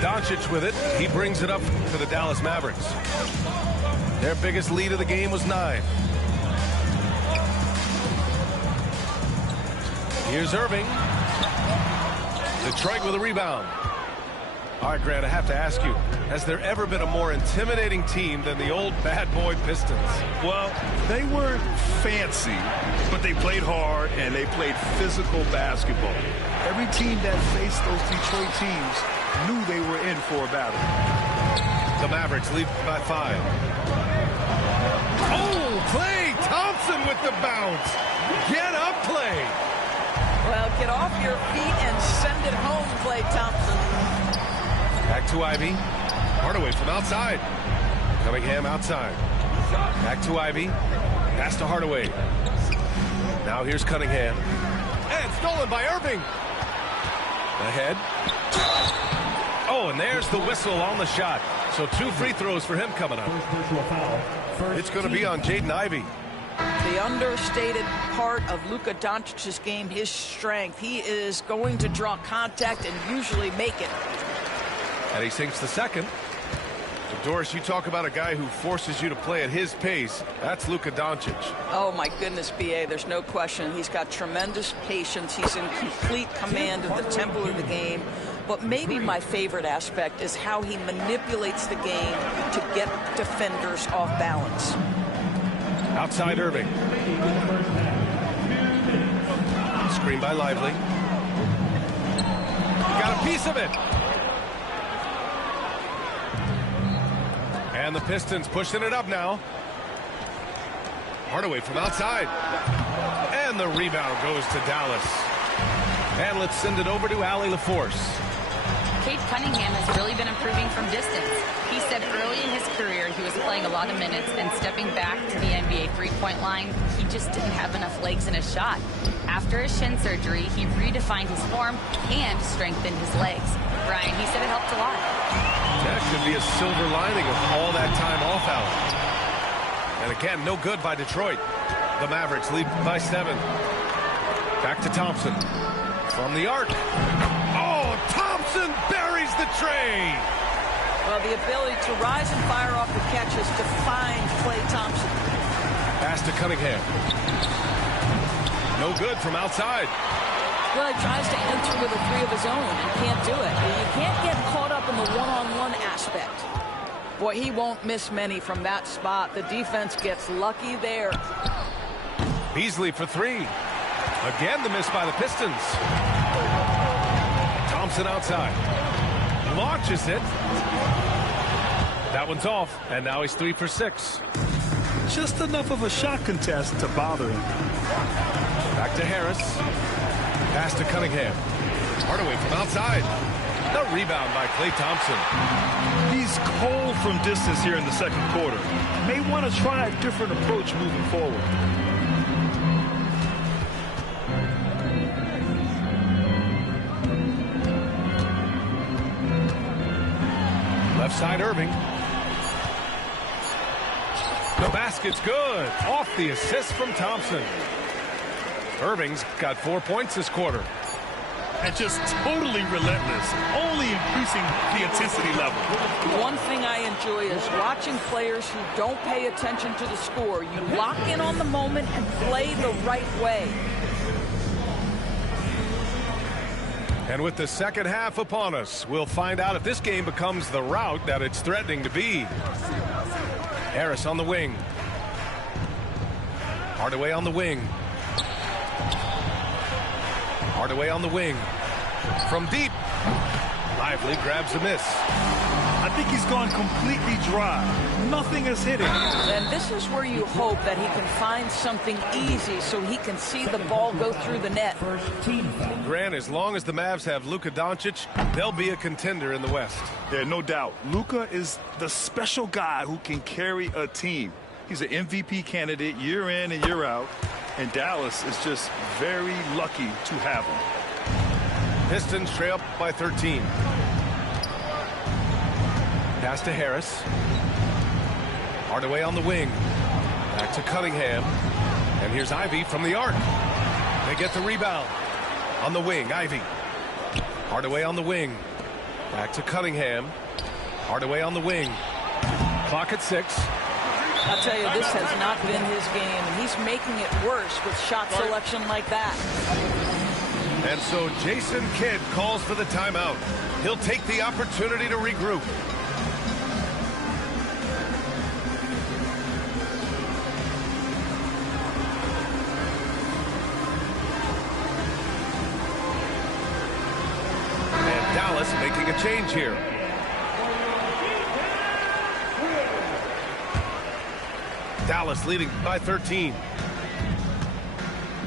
Doncic with it. He brings it up to the Dallas Mavericks. Their biggest lead of the game was 9. Here's Irving. Detroit with a rebound. All right, Grant, I have to ask you, has there ever been a more intimidating team than the old bad boy Pistons? Well, they weren't fancy, but they played hard and they played physical basketball. Every team that faced those Detroit teams knew they were in for a battle. The Mavericks lead by 5. Oh, Klay Thompson with the bounce. Get up, Klay. Well, get off your feet and send it home, Klay Thompson. Back to Ivy. Hardaway from outside. Cunningham outside. Back to Ivy. Pass to Hardaway. Now here's Cunningham. And stolen by Irving. Ahead. Oh, and there's the whistle on the shot. So 2 free throws for him coming up. It's going to be on Jaden Ivey. The understated part of Luka Doncic's game, his strength. He is going to draw contact and usually make it. And he sinks the second. So Doris, you talk about a guy who forces you to play at his pace. That's Luka Doncic. Oh, my goodness, B.A., there's no question. He's got tremendous patience. He's in complete command of the tempo of the game. But maybe my favorite aspect is how he manipulates the game to get defenders off balance. Outside Irving. Screen by Lively. Got a piece of it. And the Pistons pushing it up now. Hardaway from outside. And the rebound goes to Dallas. And let's send it over to Allie LaForce. Cade Cunningham has really been improving from distance. He said early in his career he was playing a lot of minutes and stepping back to the NBA three-point line, he just didn't have enough legs in his shot. After his shin surgery, he redefined his form and strengthened his legs. Brian, he said it helped a lot. That should be a silver lining of all that time off, Allen. And again, no good by Detroit. The Mavericks lead by 7. Back to Thompson. From the arc. Oh, Thompson buries the tray. Well, the ability to rise and fire off the catch has defined Klay Thompson. Pass to Cunningham. No good from outside. Well, he tries to enter with a three of his own and can't do it. You can't get caught up in the one-on-one aspect. Boy, he won't miss many from that spot. The defense gets lucky there. Beasley for 3. Again, the miss by the Pistons. Thompson outside. Launches it. That one's off, and now he's 3 for 6. Just enough of a shot contest to bother him. Back to Harris. Pass to Cunningham. Hardaway from outside. The rebound by Klay Thompson. He's cold from distance here in the second quarter. May want to try a different approach moving forward. Left side, Irving. The basket's good. Off the assist from Thompson. Irving's got 4 points this quarter. And just totally relentless, only increasing the intensity level. One thing I enjoy is watching players who don't pay attention to the score. You lock in on the moment and play the right way. And with the second half upon us, we'll find out if this game becomes the rout that it's threatening to be. Harris on the wing. Hardaway on the wing. Hardaway on the wing. From deep. Lively grabs a miss. I think he's gone completely dry. Nothing is hitting. And this is where you hope that he can find something easy so he can see the ball go through the net. Grant, as long as the Mavs have Luka Doncic, they'll be a contender in the West. Yeah, no doubt. Luka is the special guy who can carry a team. He's an MVP candidate year in and year out. And Dallas is just very lucky to have him. Pistons trail up by 13. Pass to Harris. Hardaway on the wing. Back to Cunningham. And here's Ivy from the arc. They get the rebound. On the wing, Ivy. Hardaway on the wing. Back to Cunningham. Hardaway on the wing. Clock at 6. I'll tell you, this has not been his game, and he's making it worse with shot selection like that. And so Jason Kidd calls for the timeout. He'll take the opportunity to regroup. And Dallas making a change here. Dallas leading by 13.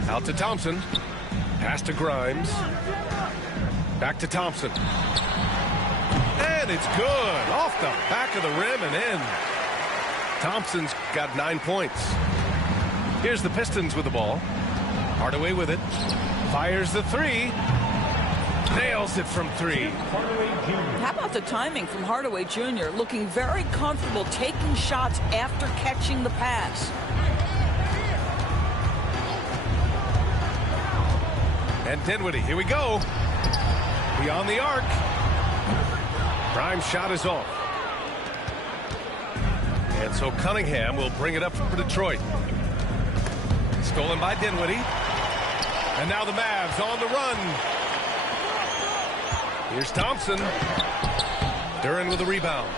Out to Thompson. Pass to Grimes. Back to Thompson. And it's good. Off the back of the rim and in. Thompson's got 9 points. Here's the Pistons with the ball. Hardaway with it. Fires the 3. Nails it from 3. How about the timing from Hardaway Jr. looking very comfortable taking shots after catching the pass. And Dinwiddie, here we go. Beyond the arc. Grimes' shot is off. And so Cunningham will bring it up for Detroit. Stolen by Dinwiddie. And now the Mavs on the run. Here's Thompson. Duren with the rebound.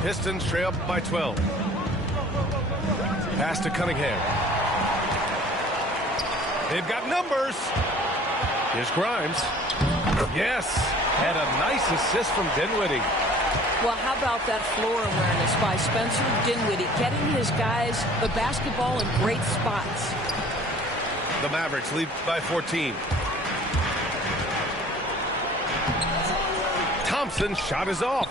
Pistons trail up by 12. Pass to Cunningham. They've got numbers. Here's Grimes. Yes. And a nice assist from Dinwiddie. Well, how about that floor awareness by Spencer Dinwiddie, getting his guys the basketball in great spots. The Mavericks lead by 14. Thompson's shot is off.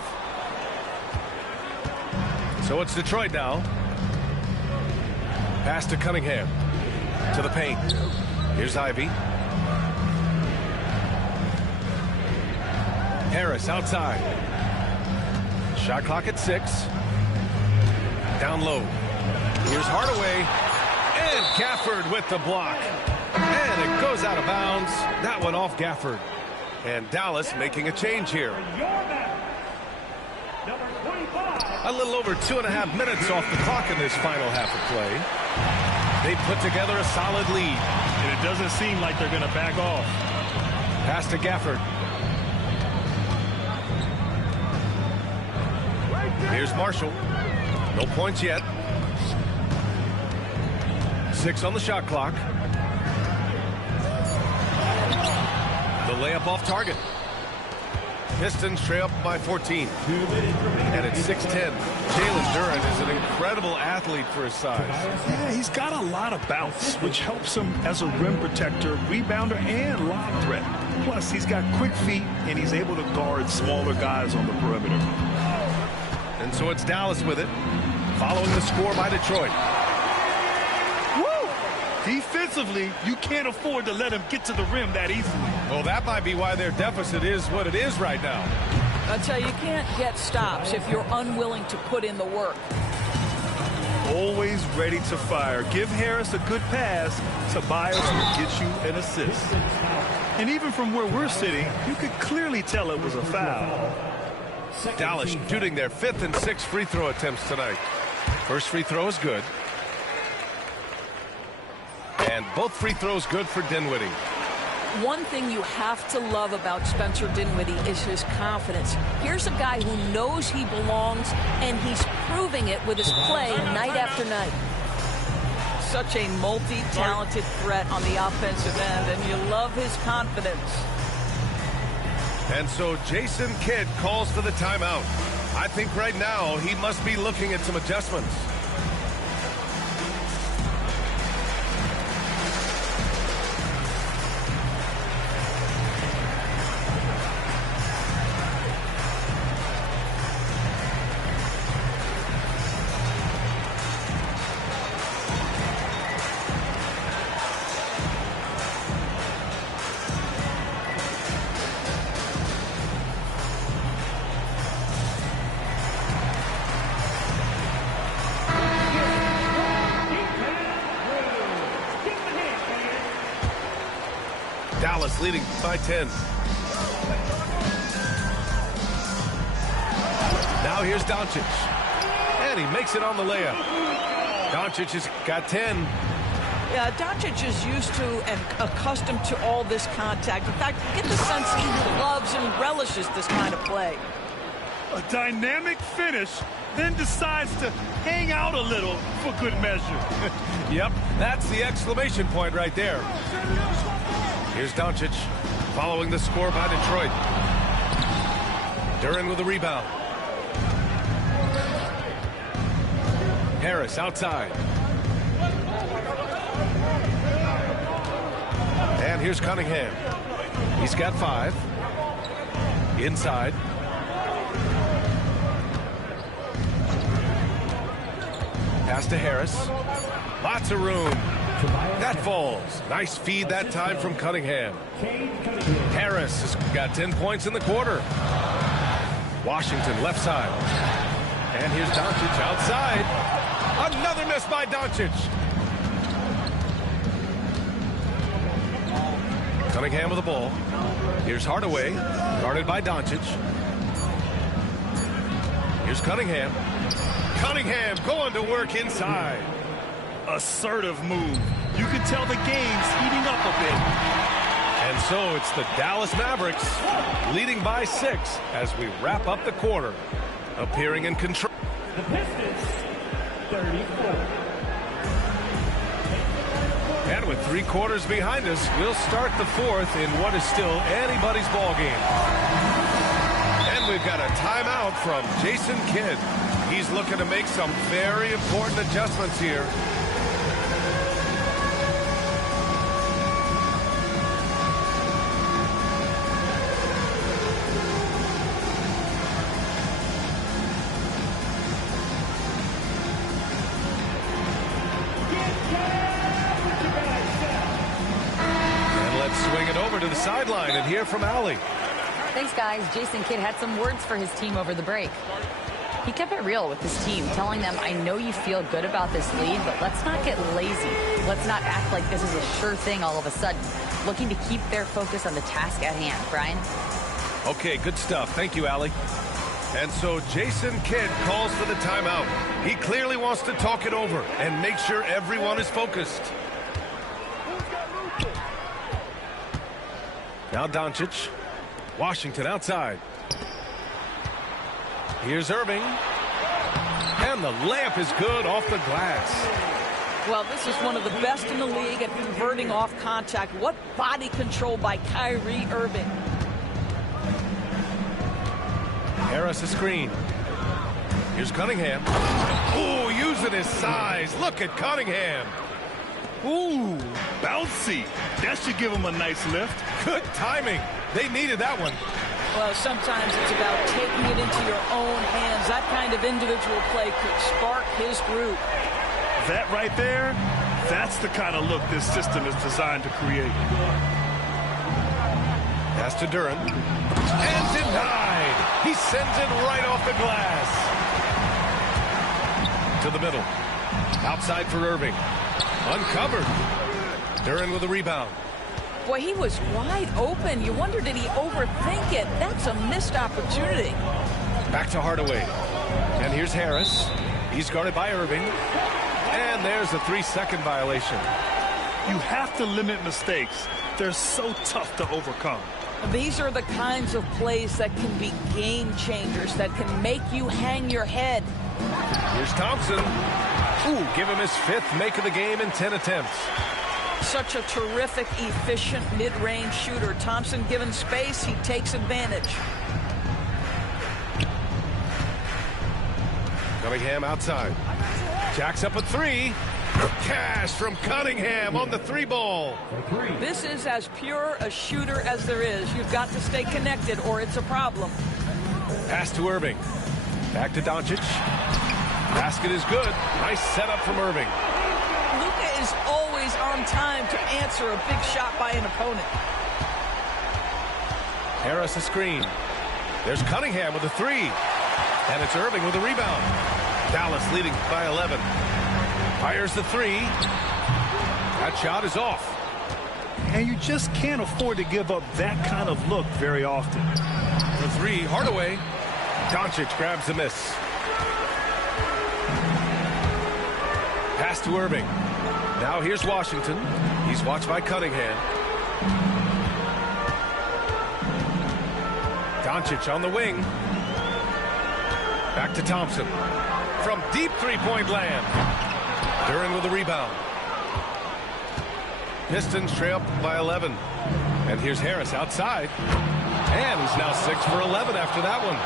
So it's Detroit now. Pass to Cunningham. To the paint. Here's Ivy. Harris outside. Shot clock at 6. Down low. Here's Hardaway. And Gafford with the block. And it goes out of bounds. That one off Gafford. And Dallas making a change here. A little over 2.5 minutes off the clock in this final half of play. They put together a solid lead. And it doesn't seem like they're going to back off. Pass to Gafford. Here's Marshall. No points yet. 6 on the shot clock. The layup off target. Pistons trail up by 14. And it's 6-10. Jalen Duren is an incredible athlete for his size. Yeah, he's got a lot of bounce, which helps him as a rim protector, rebounder, and lob threat. Plus, he's got quick feet, and he's able to guard smaller guys on the perimeter. And so it's Dallas with it, following the score by Detroit. Woo! Defensively, you can't afford to let him get to the rim that easily. Well, that might be why their deficit is what it is right now. I tell you, you can't get stops if you're unwilling to put in the work. Always ready to fire. Give Harris a good pass. Tobias will get you an assist. And even from where we're sitting, you could clearly tell it was a foul. Dallas shooting their 5th and 6th free throw attempts tonight. First free throw is good. And both free throws good for Dinwiddie. One thing you have to love about Spencer Dinwiddie is his confidence. Here's a guy who knows he belongs, and he's proving it with his play night after night. Such a multi-talented threat on the offensive end, and you love his confidence. And so Jason Kidd calls for the timeout. I think right now he must be looking at some adjustments. Dallas leading by 10. Now here's Doncic. And he makes it on the layup. Doncic has got 10. Yeah, Doncic is used to and accustomed to all this contact. In fact, get the sense he loves and relishes this kind of play. A dynamic finish, then decides to hang out a little for good measure. Yep, that's the exclamation point right there. Here's Doncic following the score by Detroit. Duren with the rebound. Harris outside. And here's Cunningham. He's got 5. Inside. Pass to Harris. Lots of room. That falls. Nice feed that time from Cunningham. Harris has got 10 points in the quarter. Washington left side. And here's Doncic outside. Another miss by Doncic. Cunningham with the ball. Here's Hardaway, guarded by Doncic. Here's Cunningham. Cunningham going to work inside. Assertive move. You can tell the game's heating up a bit. And so it's the Dallas Mavericks leading by 6 as we wrap up the quarter. Appearing in control. The Pistons, 34. And with 3 quarters behind us, we'll start the 4th in what is still anybody's ball game. And And we've got a timeout from Jason Kidd. He's looking to make some very important adjustments here. And let's swing it over to the sideline and hear from Allie. Thanks, guys. Jason Kidd had some words for his team over the break. He kept it real with his team, telling them, I know you feel good about this lead, but let's not get lazy. Let's not act like this is a sure thing all of a sudden. Looking to keep their focus on the task at hand. Brian? Okay, good stuff. Thank you, Allie. And so Jason Kidd calls for the timeout. He clearly wants to talk it over and make sure everyone is focused. Now Doncic. Washington outside. Here's Irving. And the layup is good off the glass. Well, this is one of the best in the league at converting off contact. What body control by Kyrie Irving. Harris a screen. Here's Cunningham. Ooh, using his size. Look at Cunningham. Ooh, bouncy. That should give him a nice lift. Good timing. They needed that one. Well, sometimes it's about taking it into your own hands. That kind of individual play could spark his group. That right there, that's the kind of look this system is designed to create. Pass to Duren. And denied. He sends it right off the glass. To the middle. Outside for Irving. Uncovered. Duren with a rebound. Boy, he was wide open. You wonder, did he overthink it? That's a missed opportunity. Back to Hardaway. And here's Harris. He's guarded by Irving. And there's a 3-second violation. You have to limit mistakes. They're so tough to overcome. These are the kinds of plays that can be game changers, that can make you hang your head. Here's Thompson. Ooh, give him his 5th make of the game in 10 attempts. Such a terrific, efficient mid-range shooter. Thompson given space, he takes advantage. Cunningham outside. Jacks up a 3. Cash from Cunningham on the 3-ball. This is as pure a shooter as there is. You've got to stay connected or it's a problem. Pass to Irving. Back to Doncic. Basket is good. Nice setup from Irving. Luka is always on time to answer a big shot by an opponent. Harris a screen. There's Cunningham with a 3. And it's Irving with a rebound. Dallas leading by 11. Fires the 3. That shot is off. And you just can't afford to give up that kind of look very often. The 3, Hardaway. Doncic grabs the miss. Pass to Irving. Now here's Washington. He's watched by Cunningham. Doncic on the wing. Back to Thompson. From deep three-point land. Duren with a rebound. Pistons trail by 11. And here's Harris outside. And he's now 6 for 11 after that one.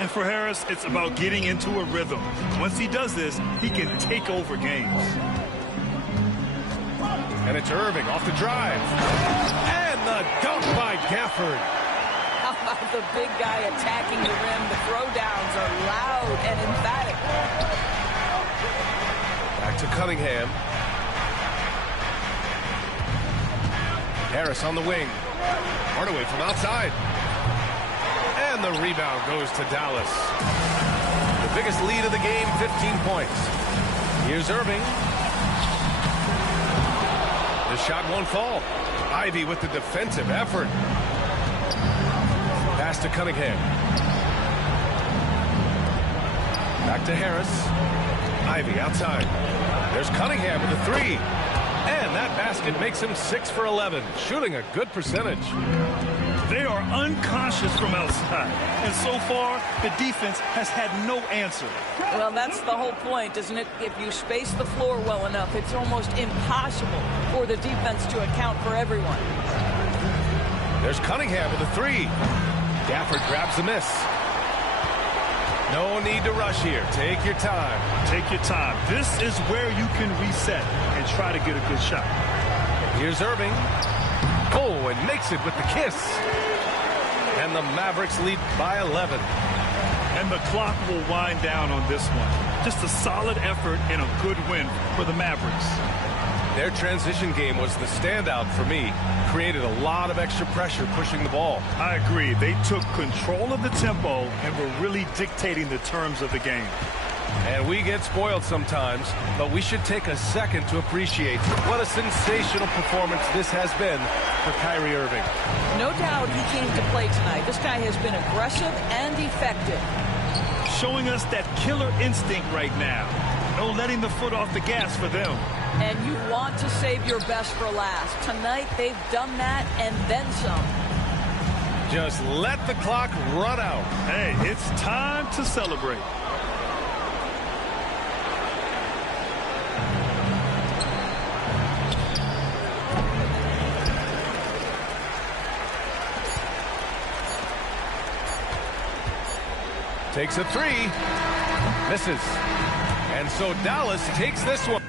And for Harris, it's about getting into a rhythm. Once he does this, he can take over games. And it's Irving off the drive. And the dunk by Gafford. How about the big guy attacking the rim? The throwdowns are loud and emphatic. Back to Cunningham. Harris on the wing. Hardaway from outside. And the rebound goes to Dallas. The biggest lead of the game, 15 points. Here's Irving. The shot won't fall. Ivy with the defensive effort. Pass to Cunningham. Back to Harris. Ivy outside. There's Cunningham with the 3. And that basket makes him 6 for 11, shooting a good percentage. They are unconscious from outside. And so far, the defense has had no answer. Well, that's the whole point, isn't it? If you space the floor well enough, it's almost impossible for the defense to account for everyone. There's Cunningham with a 3. Gafford grabs the miss. No need to rush here. Take your time. Take your time. This is where you can reset and try to get a good shot. Here's Irving. Oh, and makes it with the kiss. And the Mavericks lead by 11. And the clock will wind down on this one. Just a solid effort and a good win for the Mavericks. Their transition game was the standout for me. Created a lot of extra pressure pushing the ball. I agree. They took control of the tempo and were really dictating the terms of the game. And we get spoiled sometimes, but we should take a second to appreciate what a sensational performance this has been for Kyrie Irving. No doubt he came to play tonight. This guy has been aggressive and effective. Showing us that killer instinct right now. No letting the foot off the gas for them. And you want to save your best for last. Tonight they've done that and then some. Just let the clock run out. Hey, it's time to celebrate. Takes a three. Misses. And so Dallas takes this one.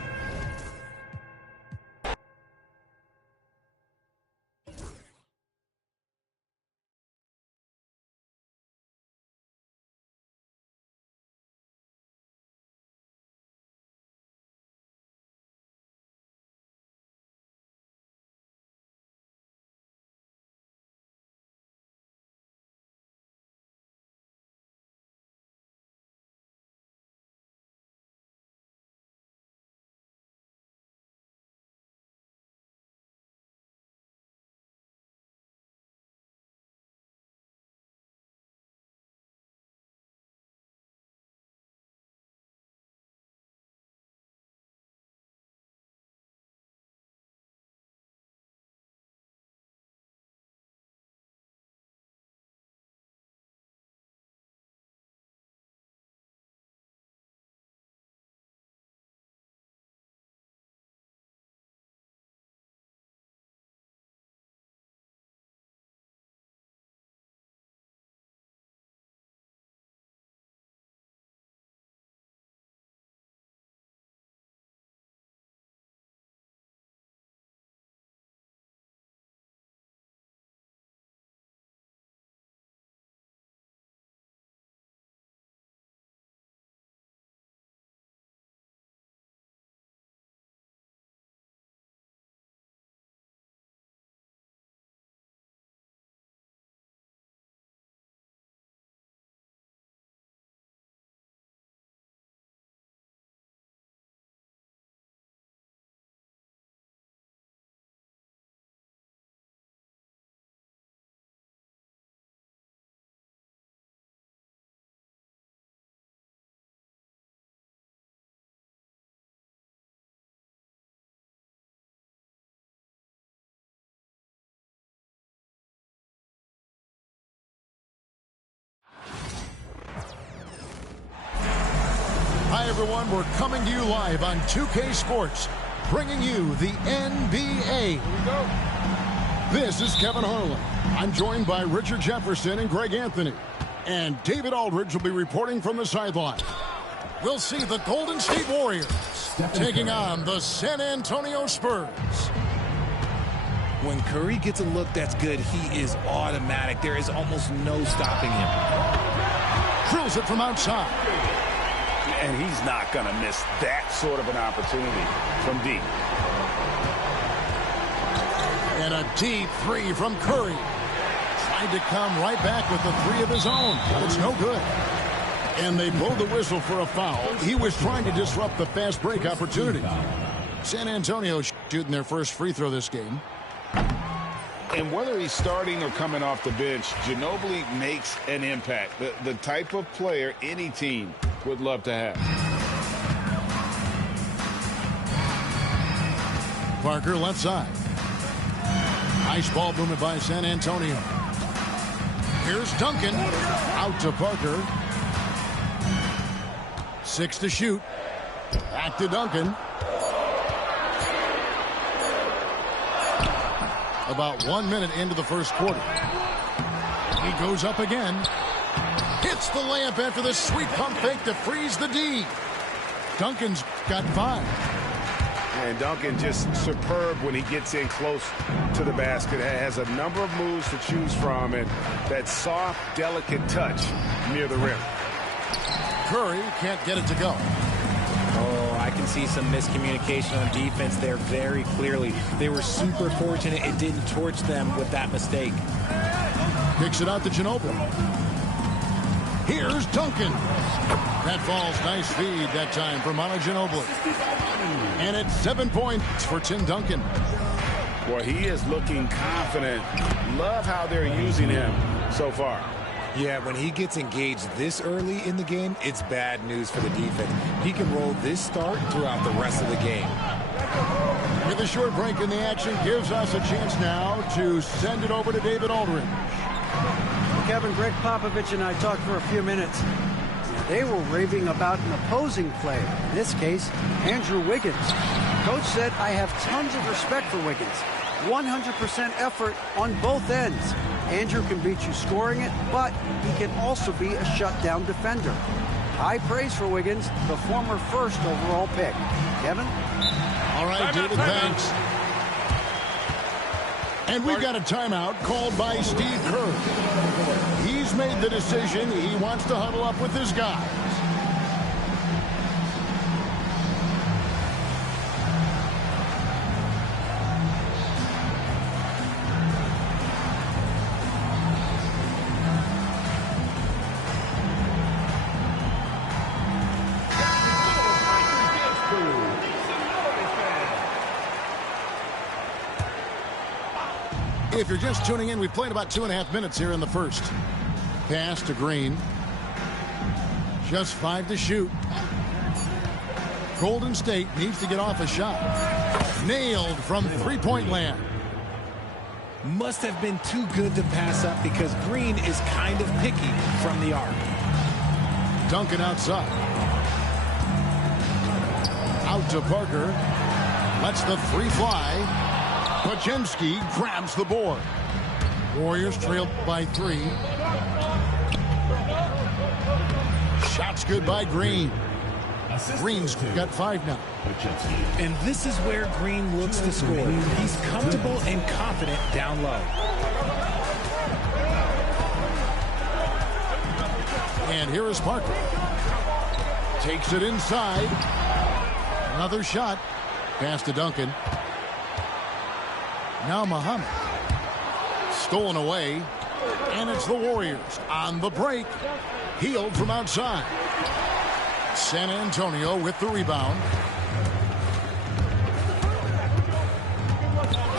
Hi, everyone. We're coming to you live on 2K Sports, bringing you the NBA. Here we go. This is Kevin Harlan. I'm joined by Richard Jefferson and Greg Anthony. And David Aldridge will be reporting from the sideline. We'll see the Golden State Warriors taking on the San Antonio Spurs. When Curry gets a look that's good, he is automatic. There is almost no stopping him. Drills it from outside. And he's not going to miss that sort of an opportunity from deep. And a deep three from Curry. Tried to come right back with a three of his own. It's no good. And they blow the whistle for a foul. He was trying to disrupt the fast break opportunity. San Antonio shooting their first free throw this game. And whether he's starting or coming off the bench, Ginobili makes an impact. The type of player any team would love to have. Parker left side. Nice ball movement by San Antonio. Here's Duncan. Out to Parker. 6 to shoot. Back to Duncan. About 1 minute into the first quarter. He goes up again. Hits the layup after the sweet pump fake to freeze the D. Duncan's got 5. And Duncan just superb when he gets in close to the basket. Has a number of moves to choose from, and that soft, delicate touch near the rim. Curry can't get it to go. Oh, I can see some miscommunication on defense there very clearly. They were super fortunate it didn't torch them with that mistake. Kicks it out to Ginobili. Here's Duncan. That falls. Nice feed that time for Manu Ginobili. And it's 7 points for Tim Duncan. Boy, he is looking confident. Love how they're using him so far. Yeah, when he gets engaged this early in the game, it's bad news for the defense. He can roll this start throughout the rest of the game. With a short break in the action, gives us a chance now to send it over to David Aldridge. Kevin, Greg Popovich and I talked for a few minutes. They were raving about an opposing player, in this case, Andrew Wiggins. Coach said, I have tons of respect for Wiggins. 100% effort on both ends. Andrew can beat you scoring it, but he can also be a shutdown defender. High praise for Wiggins, the former first overall pick. Kevin? All right, David, thanks. And we've got a timeout called by Steve Kerr. He's made the decision. He wants to huddle up with his guys. If you're just tuning in, we've played about 2.5 minutes here in the first. Pass to Green. Just 5 to shoot. Golden State needs to get off a shot. Nailed from three-point land. Must have been too good to pass up because Green is kind of picky from the arc. Duncan outside. Out to Parker. Lets the 3 fly. Podziemski grabs the board. Warriors trailed by 3. Shots good by Green. Green's got 5 now. And this is where Green looks to score. He's comfortable and confident down low. And here is Parker. Takes it inside. Another shot. Pass to Duncan. Now Muhammad. Stolen away. And it's the Warriors on the break. Healed from outside. San Antonio with the rebound.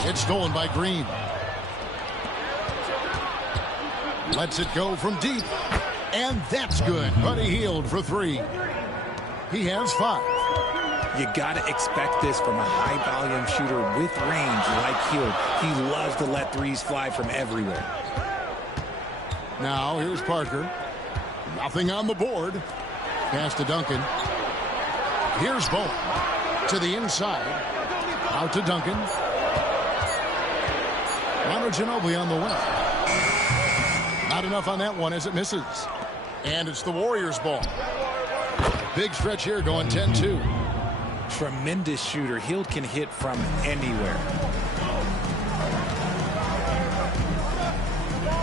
It's stolen by Green. Lets it go from deep. And that's good. Buddy Hield for 3. He has 5. You got to expect this from a high-volume shooter with range like Hield. He loves to let threes fly from everywhere. Now here's Parker. Nothing on the board. Pass to Duncan. Here's Bowen. To the inside. Out to Duncan. Manu Ginobili on the way. Not enough on that one as it misses. And it's the Warriors' ball. Big stretch here going 10-2. Tremendous shooter. Hield can hit from anywhere.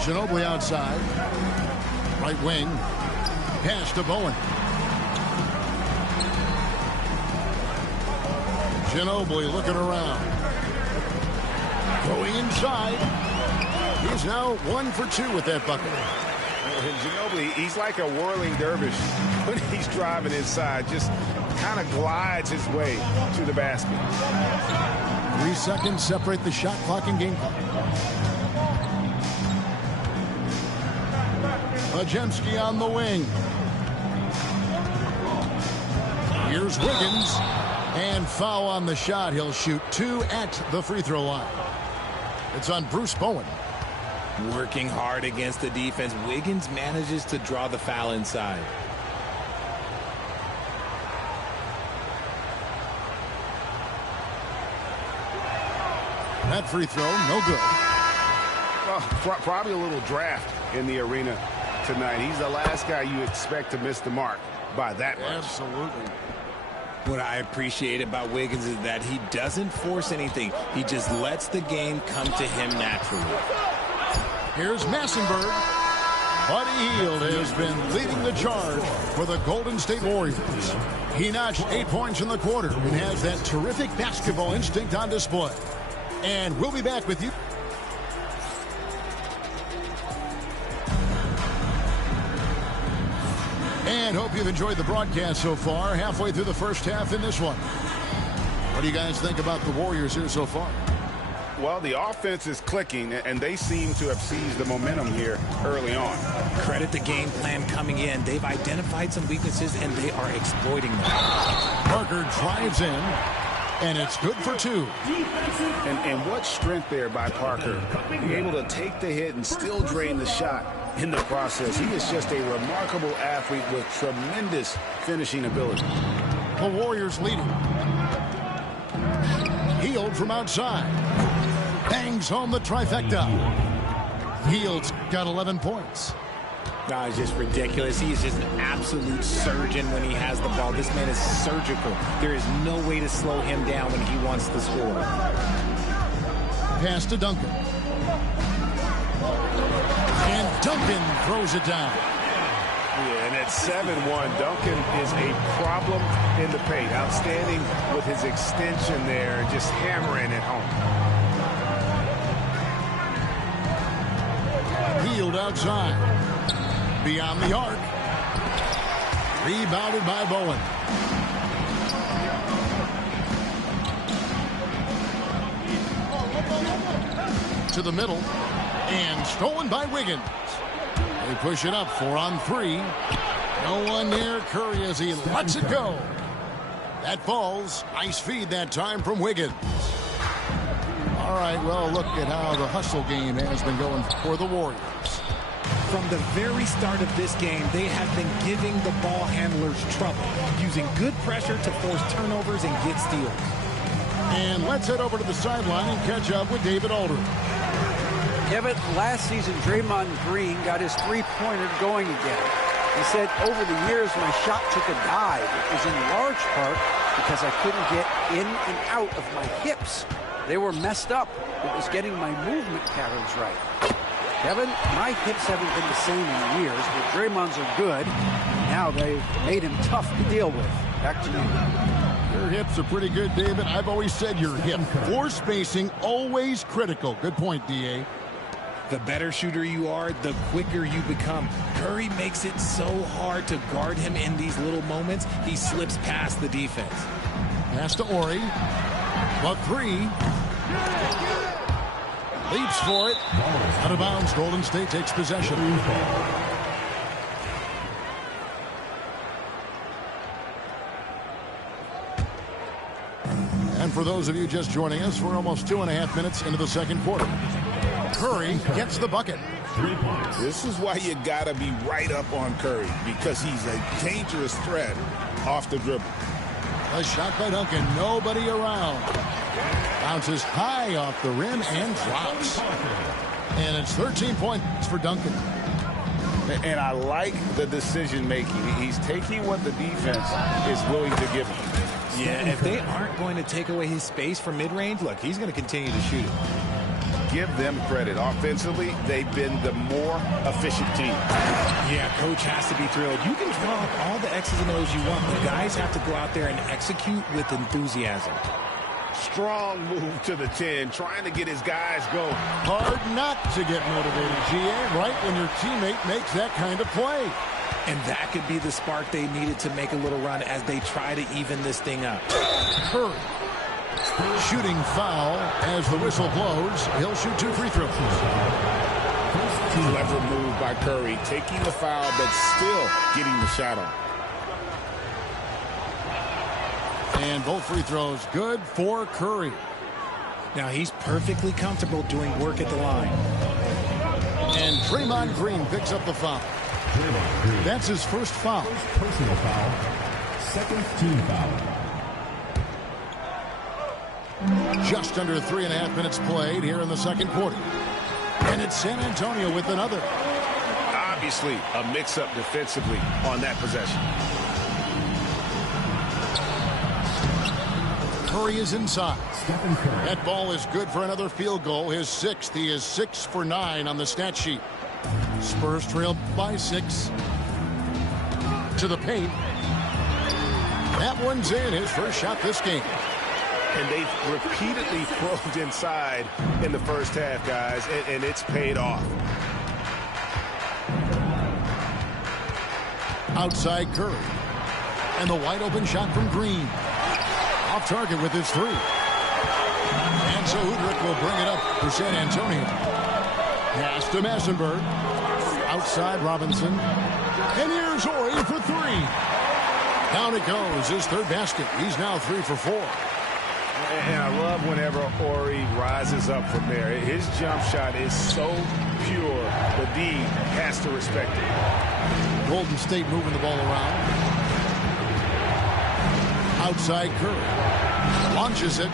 Ginobili outside. Right wing. Pass to Bowen. Ginobili looking around. Going inside. He's now 1 for 2 with that bucket. Ginobili, he's like a whirling dervish when he's driving inside. Just kind of glides his way to the basket. 3 seconds separate the shot clock and game clock. Podziemski on the wing. Here's Wiggins. And foul on the shot. He'll shoot 2 at the free throw line. It's on Bruce Bowen. Working hard against the defense. Wiggins manages to draw the foul inside. That free throw, no good. Probably a little draft in the arena tonight. He's the last guy you expect to miss the mark by that much. Absolutely. What I appreciate about Wiggins is that he doesn't force anything. He just lets the game come to him naturally. Here's Massenberg. Buddy Hield has been leading the charge for the Golden State Warriors. He notched 8 points in the quarter and has that terrific basketball instinct on display. And we'll be back with you. And hope you've enjoyed the broadcast so far. Halfway through the first half in this one. What do you guys think about the Warriors here so far? Well, the offense is clicking, and they seem to have seized the momentum here early on. Credit the game plan coming in. They've identified some weaknesses, and they are exploiting them. Parker drives in, and it's good for two. And what strength there by Parker. Being able to take the hit and still drain the shot in the process. He is just a remarkable athlete with tremendous finishing ability. The Warriors leading. Hield from outside. Bangs home the trifecta. Hield's got 11 points. No, it's just ridiculous. He is just an absolute surgeon when he has the ball. This man is surgical. There is no way to slow him down when he wants to score. Pass to Duncan. And Duncan throws it down. Yeah, and at 7-1, Duncan is a problem in the paint. Outstanding with his extension there, just hammering it home. Hield outside. Beyond the arc. Rebounded by Bowen. To the middle. And stolen by Wiggins. They push it up 4-on-3. No one near Curry as he lets it go. That falls. Nice feed that time from Wiggins. All right, well, look at how the hustle game has been going for the Warriors. From the very start of this game, they have been giving the ball handlers trouble, using good pressure to force turnovers and get steals. And let's head over to the sideline and catch up with David Aldridge. Kevin, last season, Draymond Green got his three-pointer going again. He said, over the years, my shot took a dive. It was in large part because I couldn't get in and out of my hips. They were messed up. It was getting my movement patterns right. Kevin, my hips haven't been the same in years, but Draymond's are good. Now they've made him tough to deal with. Back to you. Your hips are pretty good, David. I've always said your hip. Floor spacing, always critical. Good point, D.A. The better shooter you are, the quicker you become. Curry makes it so hard to guard him in these little moments. He slips past the defense. Pass to Ori. But three. Leaps for it. Out of bounds. Golden State takes possession. And for those of you just joining us, we're almost 2.5 minutes into the second quarter. Curry gets the bucket. This is why you got to be right up on Curry, because he's a dangerous threat off the dribble. A shot by Duncan. Nobody around. Bounces high off the rim and drops. And it's 13 points for Duncan. And I like the decision making. He's taking what the defense is willing to give him. Yeah, if they aren't going to take away his space from mid-range, look, he's going to continue to shoot it. Give them credit. Offensively, they've been the more efficient team. Yeah, coach has to be thrilled. You can draw up all the X's and O's you want, but guys have to go out there and execute with enthusiasm. Strong move to the 10, trying to get his guys going. Hard not to get motivated, GA, right when your teammate makes that kind of play. And that could be the spark they needed to make a little run as they try to even this thing up. Curry. Shooting foul as the whistle blows. He'll shoot 2 free throws. Clever move by Curry, taking the foul but still getting the shot on. And both free throws good for Curry. Now he's perfectly comfortable doing work at the line. And Draymond Green picks up the foul. That's his first foul. First personal foul. Second team foul. Just under 3.5 minutes played here in the second quarter. And it's San Antonio with another. Obviously, a mix-up defensively on that possession. Curry is inside. That ball is good for another field goal. His 6th. He is 6 for 9 on the stat sheet. Spurs trail by 6. To the paint. That one's in. His first shot this game. And they've repeatedly probed inside in the first half, guys, and it's paid off. Outside Curry. And the wide open shot from Green. Off target with his 3. And so Udrih will bring it up for San Antonio. Pass to Massenberg. Outside Robinson. And here's Horry for 3. Down it goes. His 3rd basket. He's now 3 for 4. And I love whenever Horry rises up from there. His jump shot is so pure. The D has to respect it. Golden State moving the ball around. Outside Curry. Launches it.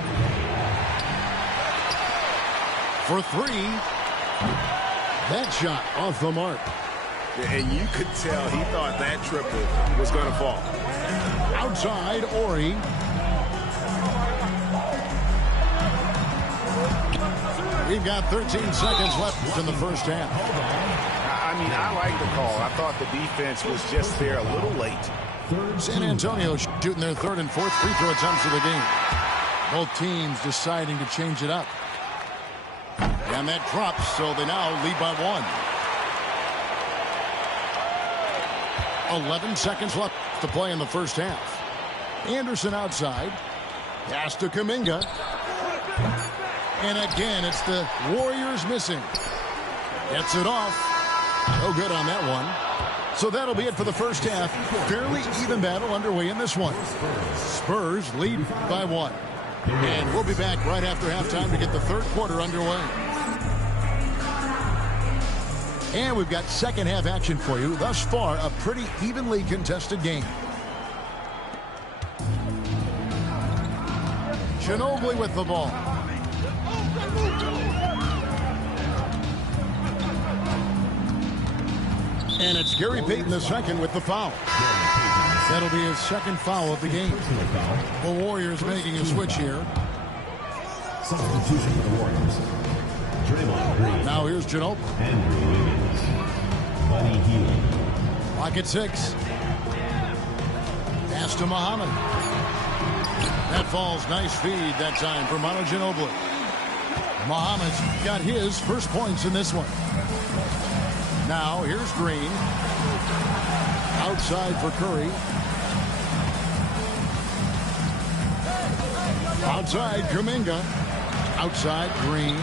For 3. That shot off the mark. And you could tell he thought that triple was going to fall. Outside Horry. We've got 13 seconds left in the first half. I mean, I like the call. I thought the defense was just there a little late. San Antonio shooting their 3rd and 4th free throw attempts of the game. Both teams deciding to change it up. And that drops, so they now lead by 1. 11 seconds left to play in the first half. Anderson outside. Pass to Kuminga. And again, it's the Warriors missing. Gets it off. No good on that one. So that'll be it for the first half. Fairly even battle underway in this one. Spurs lead by 1. And we'll be back right after halftime to get the 3rd quarter underway. And we've got second half action for you. Thus far, a pretty evenly contested game. Ginobili with the ball. And it's Gary Payton II with the foul. That'll be his 2nd foul of the game. The Warriors making a switch here. Substitution for the Warriors. Draymond Green. Now here's Ginobili. Andrew Wiggins. Buddy Hield. Lock at 6. Pass to Muhammad. That falls. Nice feed that time for Manu Ginobili. Muhammad's got his first points in this one. Now here's Green. Outside for Curry. Outside Kuminga. Outside Green.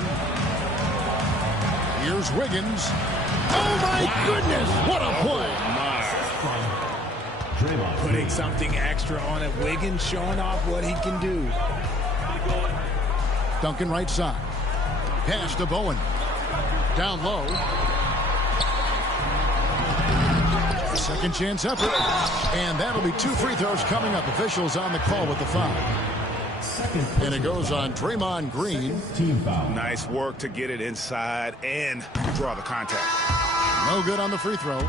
Here's Wiggins. Oh my goodness! What a play! Putting something extra on it. Wiggins showing off what he can do. Duncan right side. Pass to Bowen. Down low. Second chance effort. And that'll be 2 free throws coming up. Officials on the call with the foul. And it goes on Draymond Green. Team foul. Nice work to get it inside and draw the contact. No good on the free throw.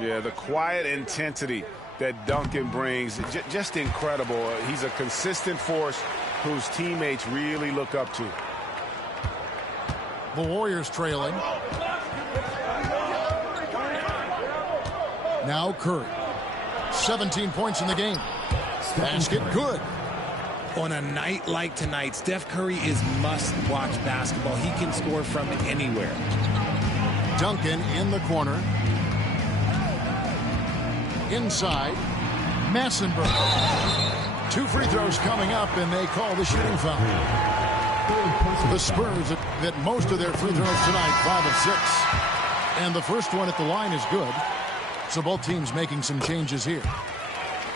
Yeah, the quiet intensity that Duncan brings, just incredible. He's a consistent force whose teammates really look up to. The Warriors trailing. Now Curry. 17 points in the game. Basket good. On a night like tonight, Steph Curry is must-watch basketball. He can score from anywhere. Duncan in the corner. Inside. Massenberg. 2 free throws coming up, and they call the shooting foul. The Spurs that most of their free throws tonight, 5 of 6. And the first one at the line is good. So both teams making some changes here.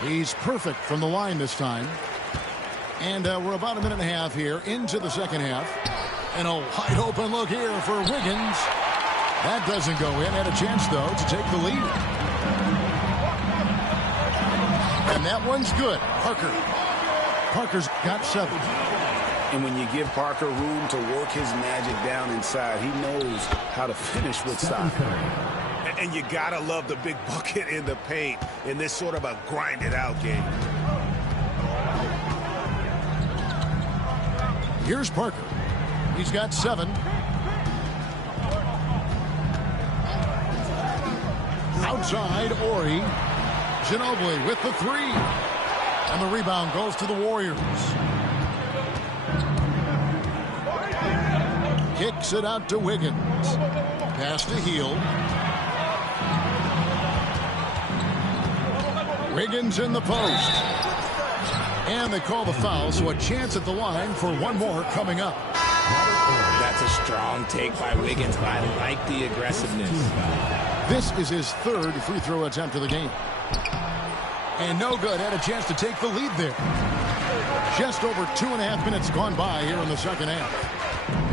He's perfect from the line this time. And we're about a minute and a half here into the second half. And a wide open look here for Wiggins. That doesn't go in. Had a chance, though, to take the lead. And that one's good. Parker's got 7. And when you give Parker room to work his magic down inside, he knows how to finish with style. And you got to love the big bucket in the paint in this sort of a grind-it-out game. Here's Parker. He's got 7. Outside, Ori. Ginobili with the 3. And the rebound goes to the Warriors. Kicks it out to Wiggins. Pass to Hield. Wiggins in the post. And they call the foul, so a chance at the line for one more coming up. That's a strong take by Wiggins, but I like the aggressiveness. This is his 3rd free throw attempt of the game. And no good. Had a chance to take the lead there. Just over 2.5 minutes gone by here in the second half.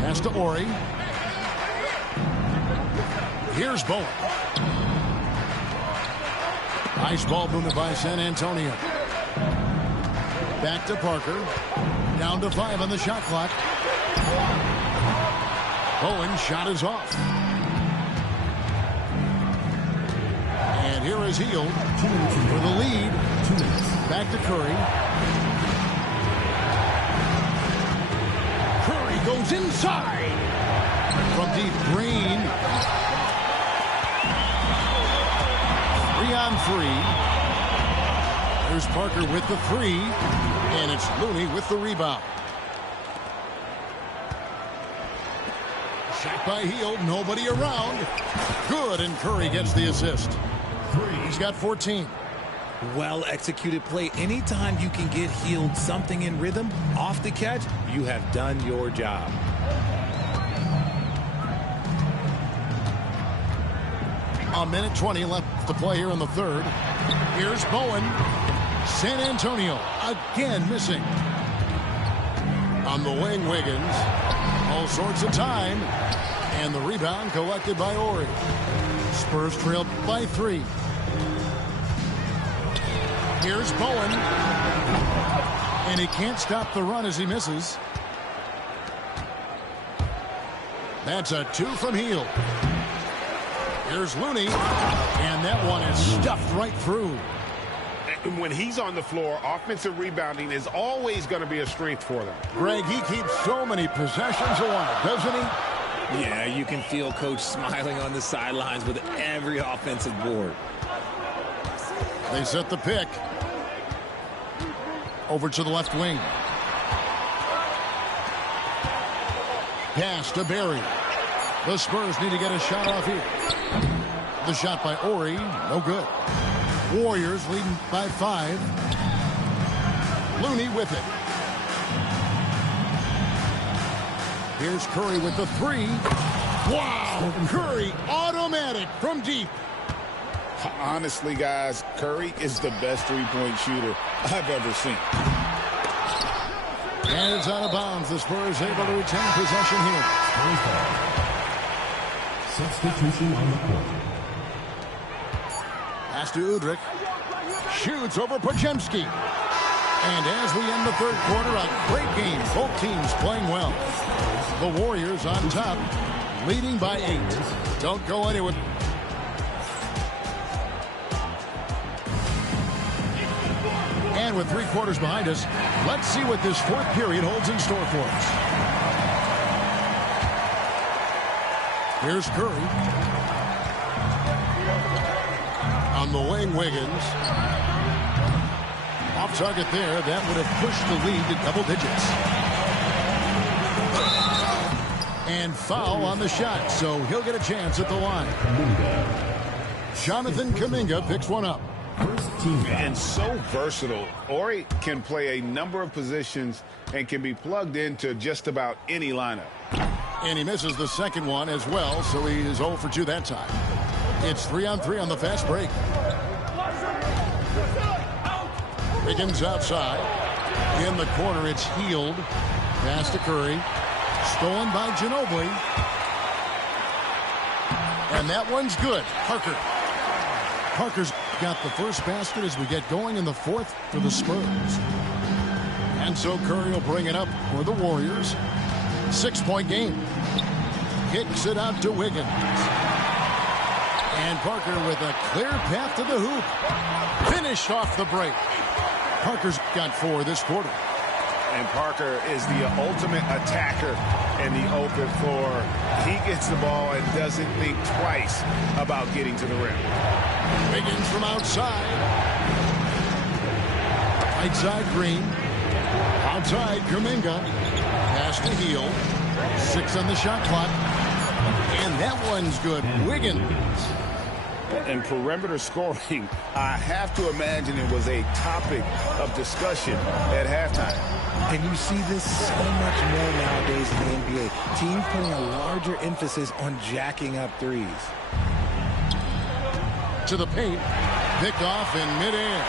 Pass to Ori. Here's Bowen. Nice ball movement by San Antonio. Back to Parker. Down to 5 on the shot clock. Bowen's shot is off. And here is Hield for the lead. Back to Curry. Curry goes inside. From deep, Green. 3-on-3. There's Parker with the 3. And it's Looney with the rebound. Shot by Hield. Nobody around. Good, and Curry gets the assist. He's got 14. Well-executed play. Anytime you can get Hield something in rhythm off the catch, you have done your job. A minute 20 left to play here in the 3rd. Here's Bowen. San Antonio again missing. On the wing, Wiggins. All sorts of time. And the rebound collected by Ori. Spurs trailed by 3. Here's Bowen. And he can't stop the run as he misses. That's a 2 from Hield. Here's Looney. And that one is stuffed right through. When he's on the floor, offensive rebounding is always going to be a strength for them. Greg, he keeps so many possessions alive, doesn't he? Yeah, you can feel Coach smiling on the sidelines with every offensive board. They set the pick. Over to the left wing. Pass to Barry. The Spurs need to get a shot off here. The shot by Ori, no good. Warriors leading by 5. Looney with it. Here's Curry with the 3. Wow! Curry automatic from deep. Honestly, guys, Curry is the best three-point shooter I've ever seen. And it's out of bounds. The Spurs able to retain possession here. Substitution on the court. Pass to Udrih. Shoots over Podziemski. And as we end the 3rd quarter, a great game. Both teams playing well. The Warriors on top, leading by 8. Don't go anywhere. And with 3 quarters behind us, let's see what this 4th period holds in store for us. Here's Curry. On the wing, Wiggins. Off target there. That would have pushed the lead to double digits. And foul on the shot, so he'll get a chance at the line. Jonathan Kuminga picks one up. And so versatile. Ori can play a number of positions and can be plugged into just about any lineup. And he misses the second one as well, so he is 0 for 2 that time. It's 3-on-3 on the fast break. Wiggins outside. In the corner, it's Hield. Pass to Curry. Stolen by Ginobili. And that one's good. Parker's got the first basket as we get going in the 4th for the Spurs. And so Curry will bring it up for the Warriors. 6-point game. Kicks it out to Wiggins. And Parker with a clear path to the hoop. Finish off the break. Parker's got 4 this quarter. And Parker is the ultimate attacker in the open floor. He gets the ball and doesn't think twice about getting to the rim. Wiggins from outside. Right side Green. Outside Kuminga. Pass to Hield. 6 on the shot clock. And that one's good. Wiggins. And perimeter scoring, I have to imagine it was a topic of discussion at halftime. And you see this so much more nowadays in the NBA. Teams putting a larger emphasis on jacking up threes. To the paint. Picked off in midair.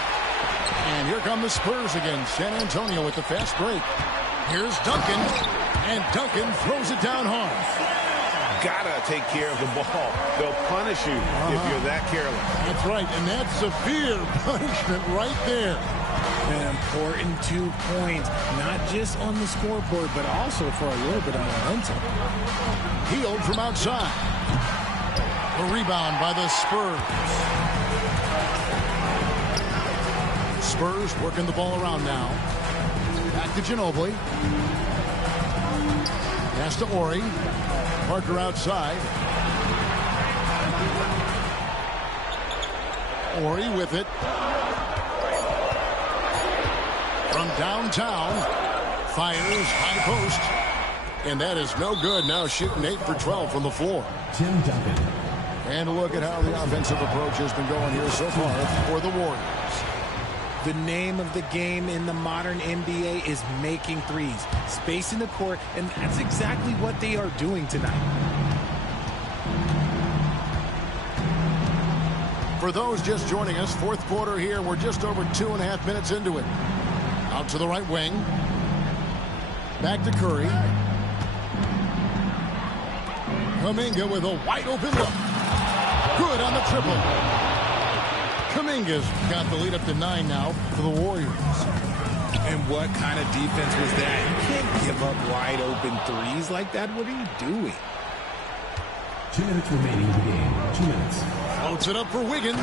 And here come the Spurs again. San Antonio with the fast break. Here's Duncan. And Duncan throws it down hard. Gotta take care of the ball. They'll punish you if you're that careless. That's right, and that's severe punishment right there. An important 2 points, not just on the scoreboard, but also for a little bit of momentum. Hield from outside. A rebound by the Spurs. Spurs working the ball around now. Back to Ginobili. Pass to Ori. Parker outside. Ori with it. From downtown. Fires high post. And that is no good. Now shooting 8 for 12 from the floor. Tim Duncan. And a look at how the offensive approach has been going here so far for the Warriors. The name of the game in the modern NBA is making threes, spacing the court, and that's exactly what they are doing tonight. For those just joining us, 4th quarter here. We're just over 2.5 minutes into it. Out to the right wing. Back to Curry. Kuminga with a wide open look. Good on the triple. Kuminga's got the lead up to 9 now for the Warriors. And what kind of defense was that? You can't give up wide open threes like that. What are you doing? 2 minutes remaining in the game. 2 minutes. Floats it up for Wiggins.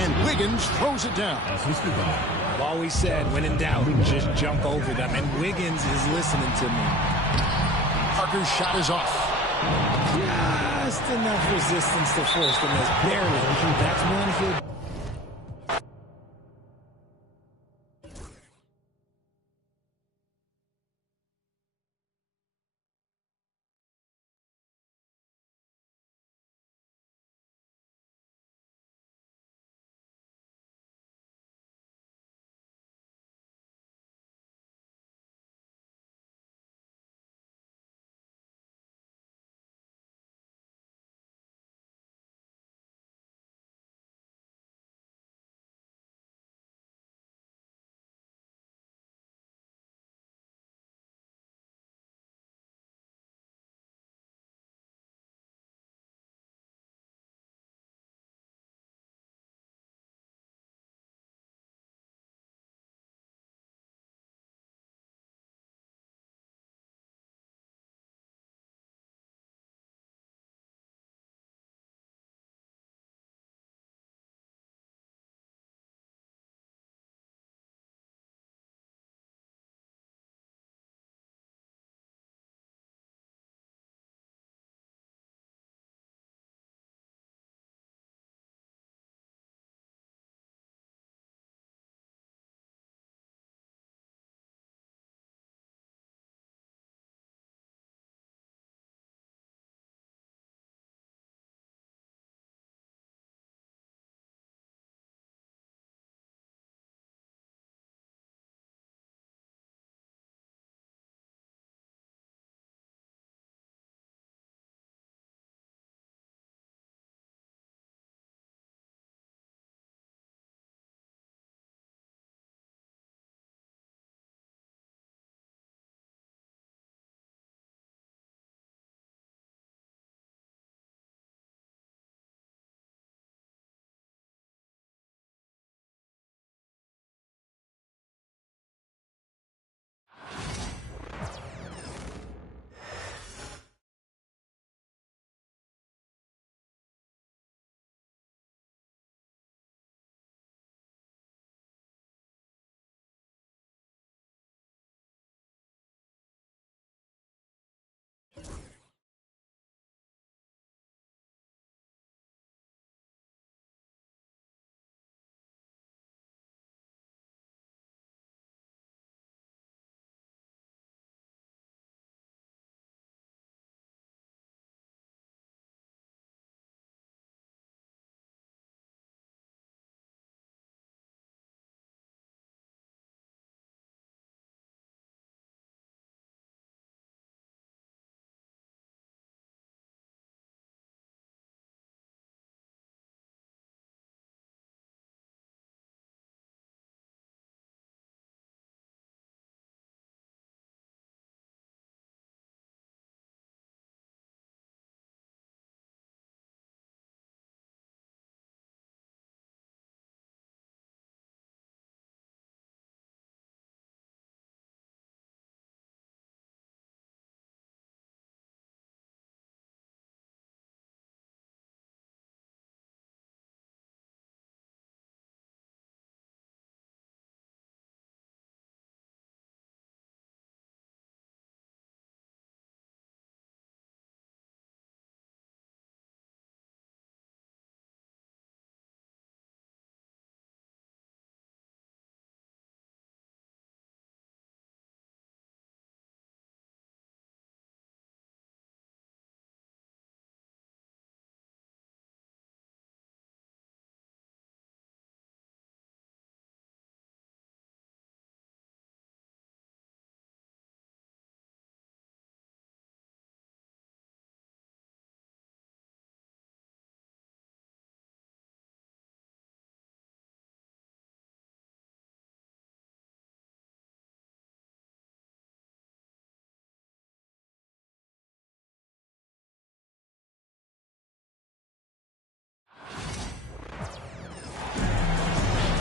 And Wiggins throws it down. I've always said, when in doubt, just jump over them. And Wiggins is listening to me. Parker's shot is off. Just enough resistance to force the miss. Barely. That's one he'll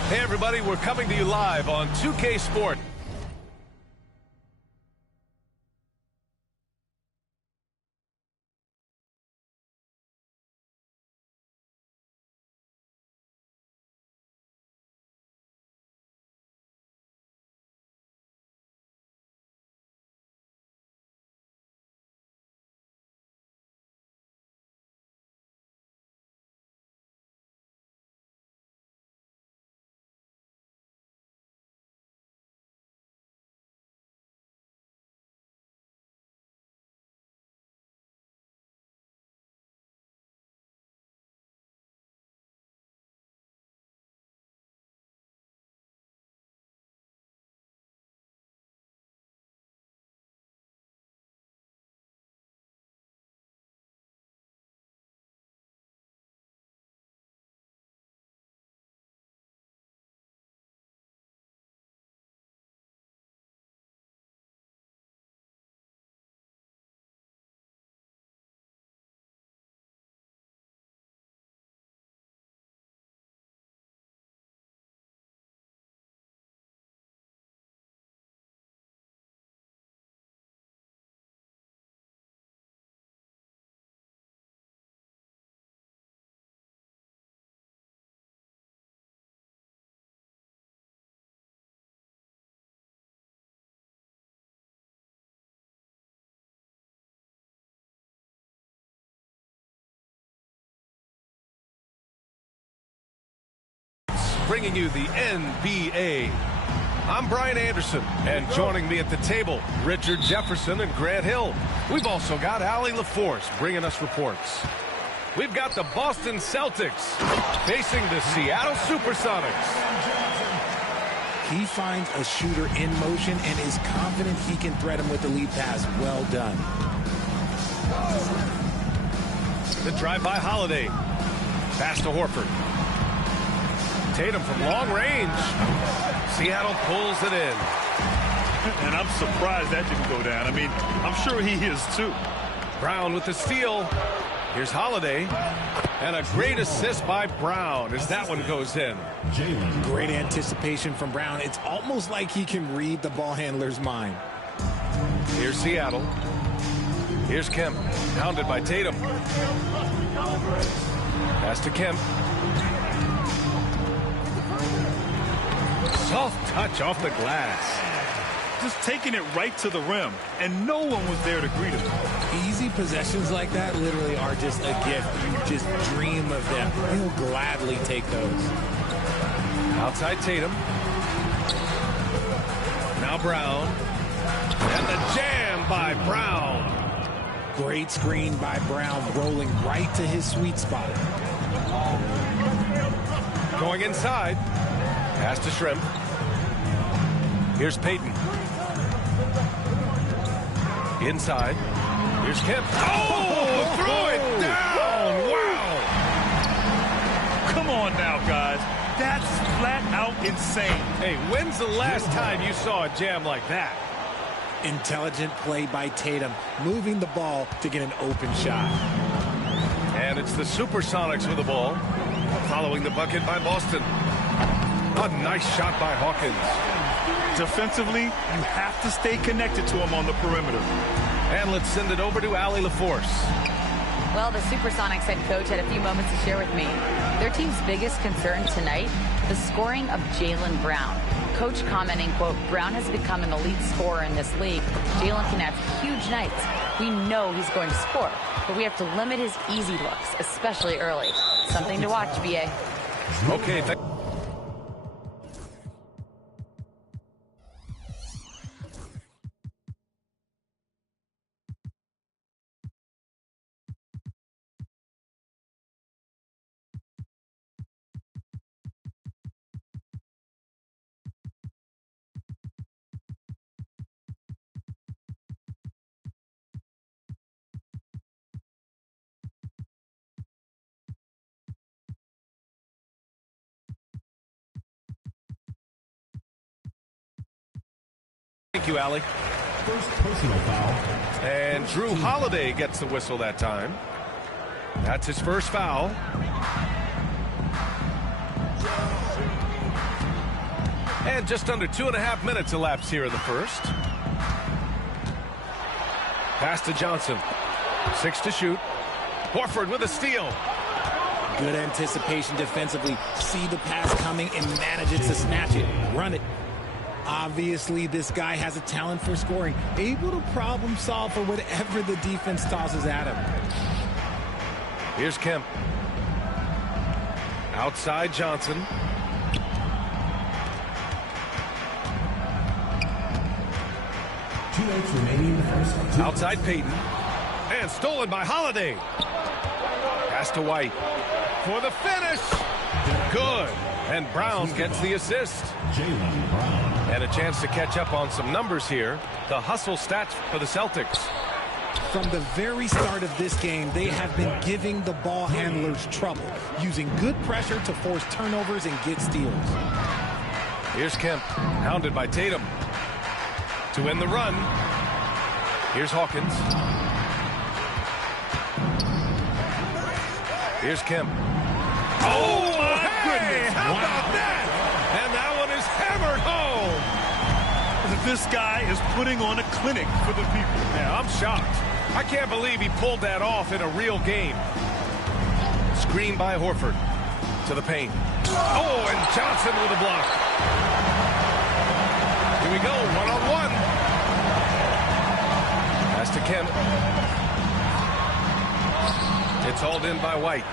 Hey, everybody, we're coming to you live on 2K Sport. Bringing you the NBA. I'm Brian Anderson, and joining me at the table, Richard Jefferson and Grant Hill. We've also got Allie LaForce bringing us reports. We've got the Boston Celtics facing the Seattle Supersonics. He finds a shooter in motion and is confident he can thread him with the lead pass. Well done. The drive by Holiday. Pass to Horford. Tatum from long range. Seattle pulls it in. And I'm surprised that didn't go down. I mean, I'm sure he is too. Brown with the steal. Here's Holiday. And a great assist by Brown as that one goes in. Great anticipation from Brown. It's almost like he can read the ball handler's mind. Here's Seattle. Here's Kemp. Hounded by Tatum. Pass to Kemp. Soft touch off the glass. Just taking it right to the rim, and no one was there to greet him. Easy possessions like that literally are just a gift. You just dream of them. He'll gladly take those. Outside Tatum. Now Brown. And the jam by Brown. Great screen by Brown, rolling right to his sweet spot. Going inside. Pass to Shrimp. Here's Payton. Inside. Here's Kemp. Oh, throw it down. Wow. Come on now, guys. That's flat out insane. Hey, when's the last time you saw a jam like that? Intelligent play by Tatum, moving the ball to get an open shot. And it's the Supersonics with the ball. Following the bucket by Boston. A nice shot by Hawkins. Defensively, you have to stay connected to him on the perimeter. And let's send it over to Allie LaForce. Well, the Supersonics head coach had a few moments to share with me. Their team's biggest concern tonight, the scoring of Jaylen Brown. Coach commenting, quote, Brown has become an elite scorer in this league. Jaylen can have huge nights. We know he's going to score, but we have to limit his easy looks, especially early. Something to watch, BA. Okay, Thank you, Allie. First personal foul. And Drew Holiday gets the whistle that time. That's his first foul. And just under 2.5 minutes elapsed here in the first. Pass to Johnson. 6 to shoot. Horford with a steal. Good anticipation defensively. See the pass coming and manages to snatch it. Run it. Obviously, this guy has a talent for scoring. Able to problem solve for whatever the defense tosses at him. Here's Kemp. Outside Johnson. Outside Payton. And stolen by Holiday. Pass to White. For the finish. Good. And Brown gets the assist. And a chance to catch up on some numbers here. The hustle stats for the Celtics. From the very start of this game, they have been giving the ball handlers trouble, using good pressure to force turnovers and get steals. Here's Kemp, hounded by Tatum. To end the run, here's Hawkins. Here's Kemp. Oh, my goodness. How about that? And that one is hammered home. This guy is putting on a clinic for the people. Yeah, I'm shocked. I can't believe he pulled that off in a real game. Screen by Horford. To the paint. Oh, and Johnson with a block. Here we go, one-on-one. Pass to Kemp. It's hauled in by White.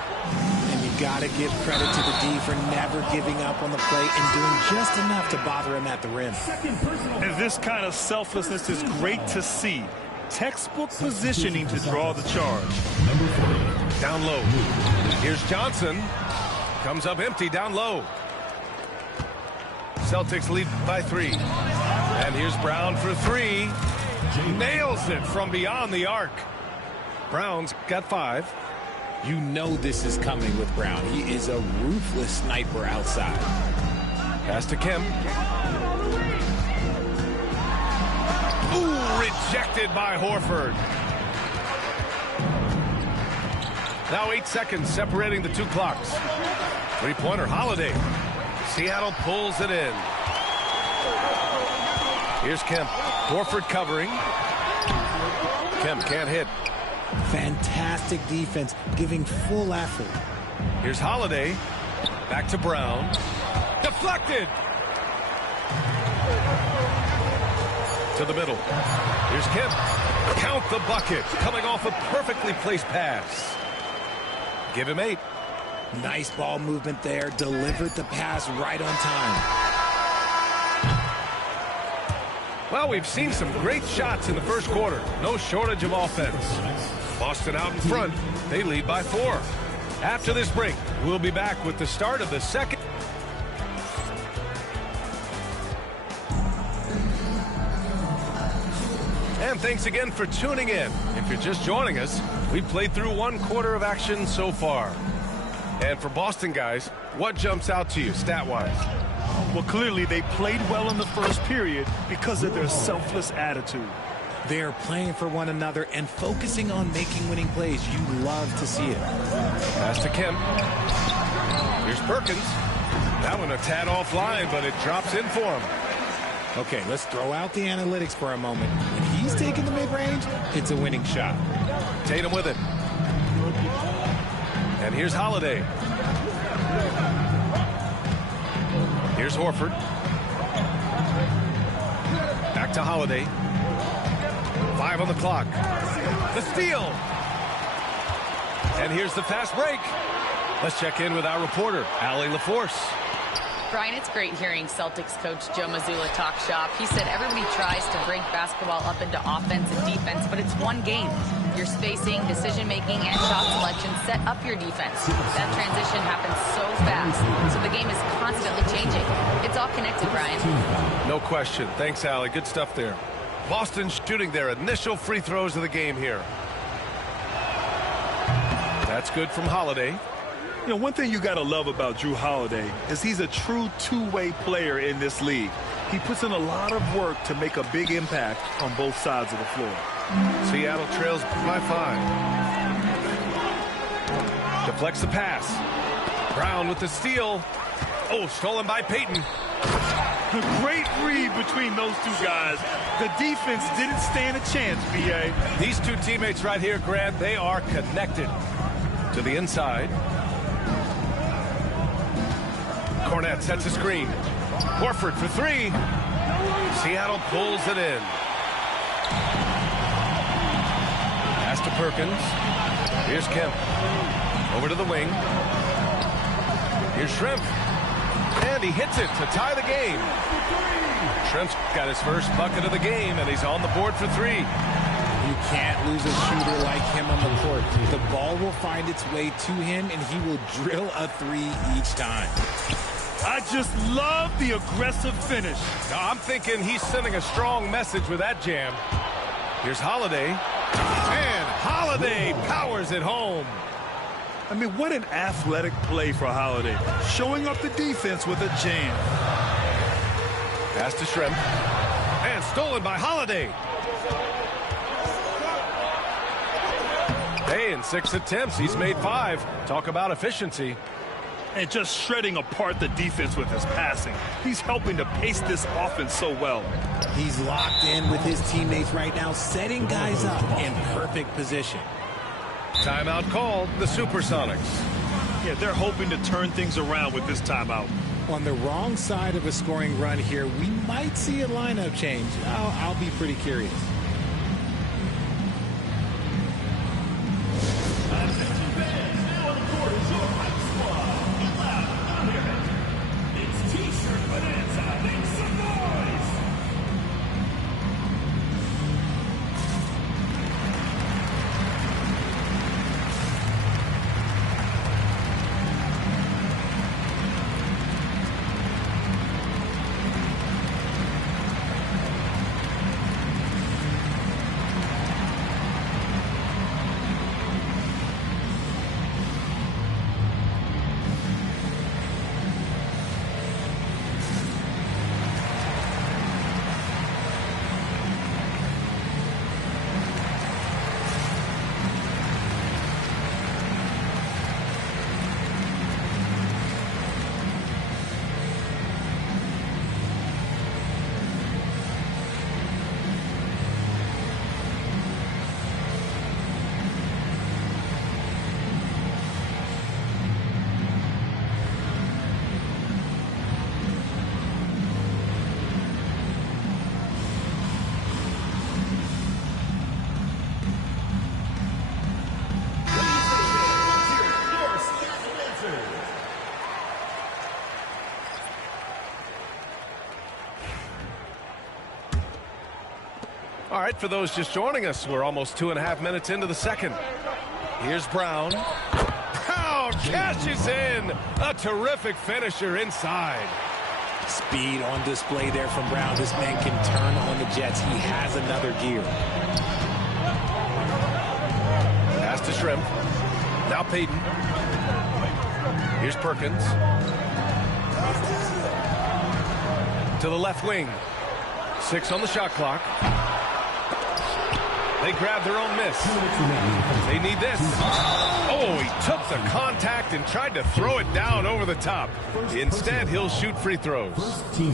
And you got to give credit to the D for never giving up on the play and doing just enough to bother him at the rim. And this kind of selflessness is great to see. Textbook positioning to draw the charge. Down low. Here's Johnson. Comes up empty down low. Celtics lead by 3. And here's Brown for 3. Nails it from beyond the arc. Brown's got 5. You know this is coming with Brown. He is a ruthless sniper outside. Pass to Kemp. Ooh, rejected by Horford. Now 8 seconds separating the 2 clocks. 3-pointer Holiday. Seattle pulls it in. Here's Kemp. Horford covering. Kemp can't hit. Fantastic defense, giving full effort. Here's Holiday. Back to Brown. Deflected. To the middle. Here's Kemp. Count the bucket. Coming off a perfectly placed pass. Give him 8. Nice ball movement there. Delivered the pass right on time. Well, we've seen some great shots in the first quarter. No shortage of offense. Boston out in front. They lead by 4. After this break, we'll be back with the start of the second. And thanks again for tuning in. If you're just joining us, we've played through 1 quarter of action so far. And for Boston guys, what jumps out to you stat-wise? Well, clearly they played well in the first period because of their selfless attitude. They are playing for one another and focusing on making winning plays. You love to see it. Pass to Kemp. Here's Perkins. That one a tad offline, but it drops in for him. Okay, let's throw out the analytics for a moment. When he's taking the mid-range, it's a winning shot. Tatum with it. And here's Holiday. Here's Horford. Back to Holiday. 5 on the clock. The steal. And here's the fast break. Let's check in with our reporter, Allie LaForce. Brian, it's great hearing Celtics coach Joe Mazzulla talk shop. He said everybody tries to break basketball up into offense and defense, but it's one game. Your spacing, decision-making, and shot selection set up your defense. That transition happens so fast, so the game is constantly changing. It's all connected, Brian. No question. Thanks, Allie. Good stuff there. Boston shooting their initial free throws of the game here. That's good from Holiday. You know, one thing you got to love about Jrue Holiday is he's a true two-way player in this league. He puts in a lot of work to make a big impact on both sides of the floor. Seattle trails by 5. Deflects the pass. Brown with the steal. Oh, stolen by Payton. Great read between those two guys. The defense didn't stand a chance, B.A. These two teammates right here, Grant, they are connected. To the inside. Cornette sets a screen. Horford for three. Seattle pulls it in. Pass to Perkins. Here's Kemp. Over to the wing. Here's Schrempf. And he hits it to tie the game. Schrempf's got his first bucket of the game, and he's on the board for three. You can't lose a shooter like him on the court. The ball will find its way to him, and he will drill a three each time. I just love the aggressive finish. Now, I'm thinking he's sending a strong message with that jam. Here's Holiday. And Holiday powers it home. I mean, what an athletic play for Holiday. Showing up the defense with a jam. Pass to Schrempf. And stolen by Holiday. Hey, in 6 attempts, he's made 5. Talk about efficiency. And just shredding apart the defense with his passing. He's helping to pace this offense so well. He's locked in with his teammates right now, setting guys up in perfect position. Timeout called, the Supersonics. Yeah, they're hoping to turn things around with this timeout. On the wrong side of a scoring run here, we might see a lineup change. I'll be pretty curious. All right, for those just joining us, we're almost 2.5 minutes into the second. Here's Brown. Brown cashes in. A terrific finisher inside. Speed on display there from Brown. This man can turn on the Jets. He has another gear. Pass to Schrempf. Now Payton. Here's Perkins. To the left wing. 6 on the shot clock. They grab their own miss. They need this. Oh, he took the contact and tried to throw it down over the top. Instead, he'll shoot free throws.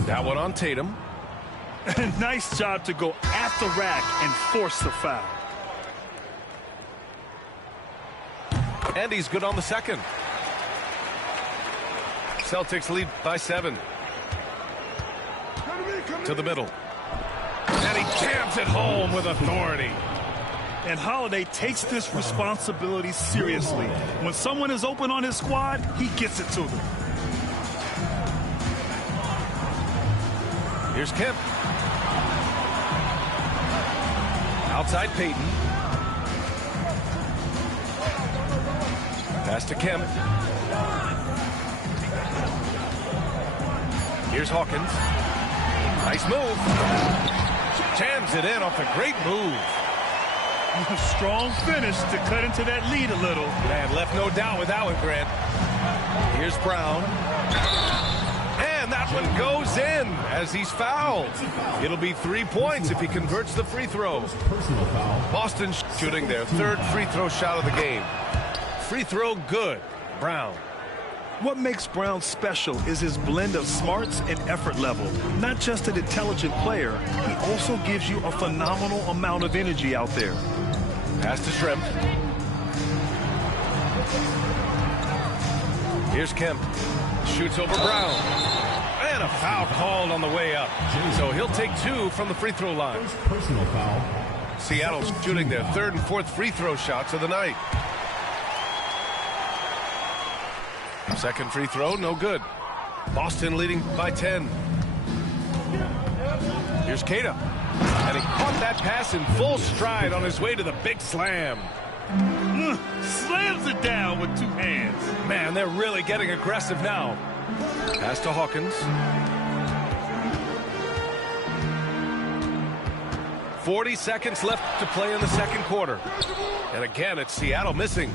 That one on Tatum. Nice job to go at the rack and force the foul. And he's good on the second. Celtics lead by 7. To the middle. And he jams it home with authority. And Holiday takes this responsibility seriously. When someone is open on his squad, he gets it to them. Here's Kemp. Outside Payton. Pass to Kemp. Here's Hawkins. Nice move. Jams it in off a great move. A strong finish to cut into that lead a little. Man, left no doubt with that one, Grant. Here's Brown. And that one goes in as he's fouled. It'll be 3 points if he converts the free throw. Boston shooting their 3rd free throw shot of the game. Free throw good. Brown. What makes Brown special is his blend of smarts and effort level. Not just an intelligent player, he also gives you a phenomenal amount of energy out there. Pass to Shrimp. Here's Kemp. Shoots over Brown. And a foul called on the way up. So he'll take 2 from the free throw line. Personal foul. Seattle's shooting their 3rd and 4th free throw shots of the night. Second free throw, no good. Boston leading by 10. Here's Keita. And he caught that pass in full stride on his way to the big slam. Slams it down with 2 hands. Man, they're really getting aggressive now. Pass to Hawkins. 40 seconds left to play in the second quarter. And again, it's Seattle missing.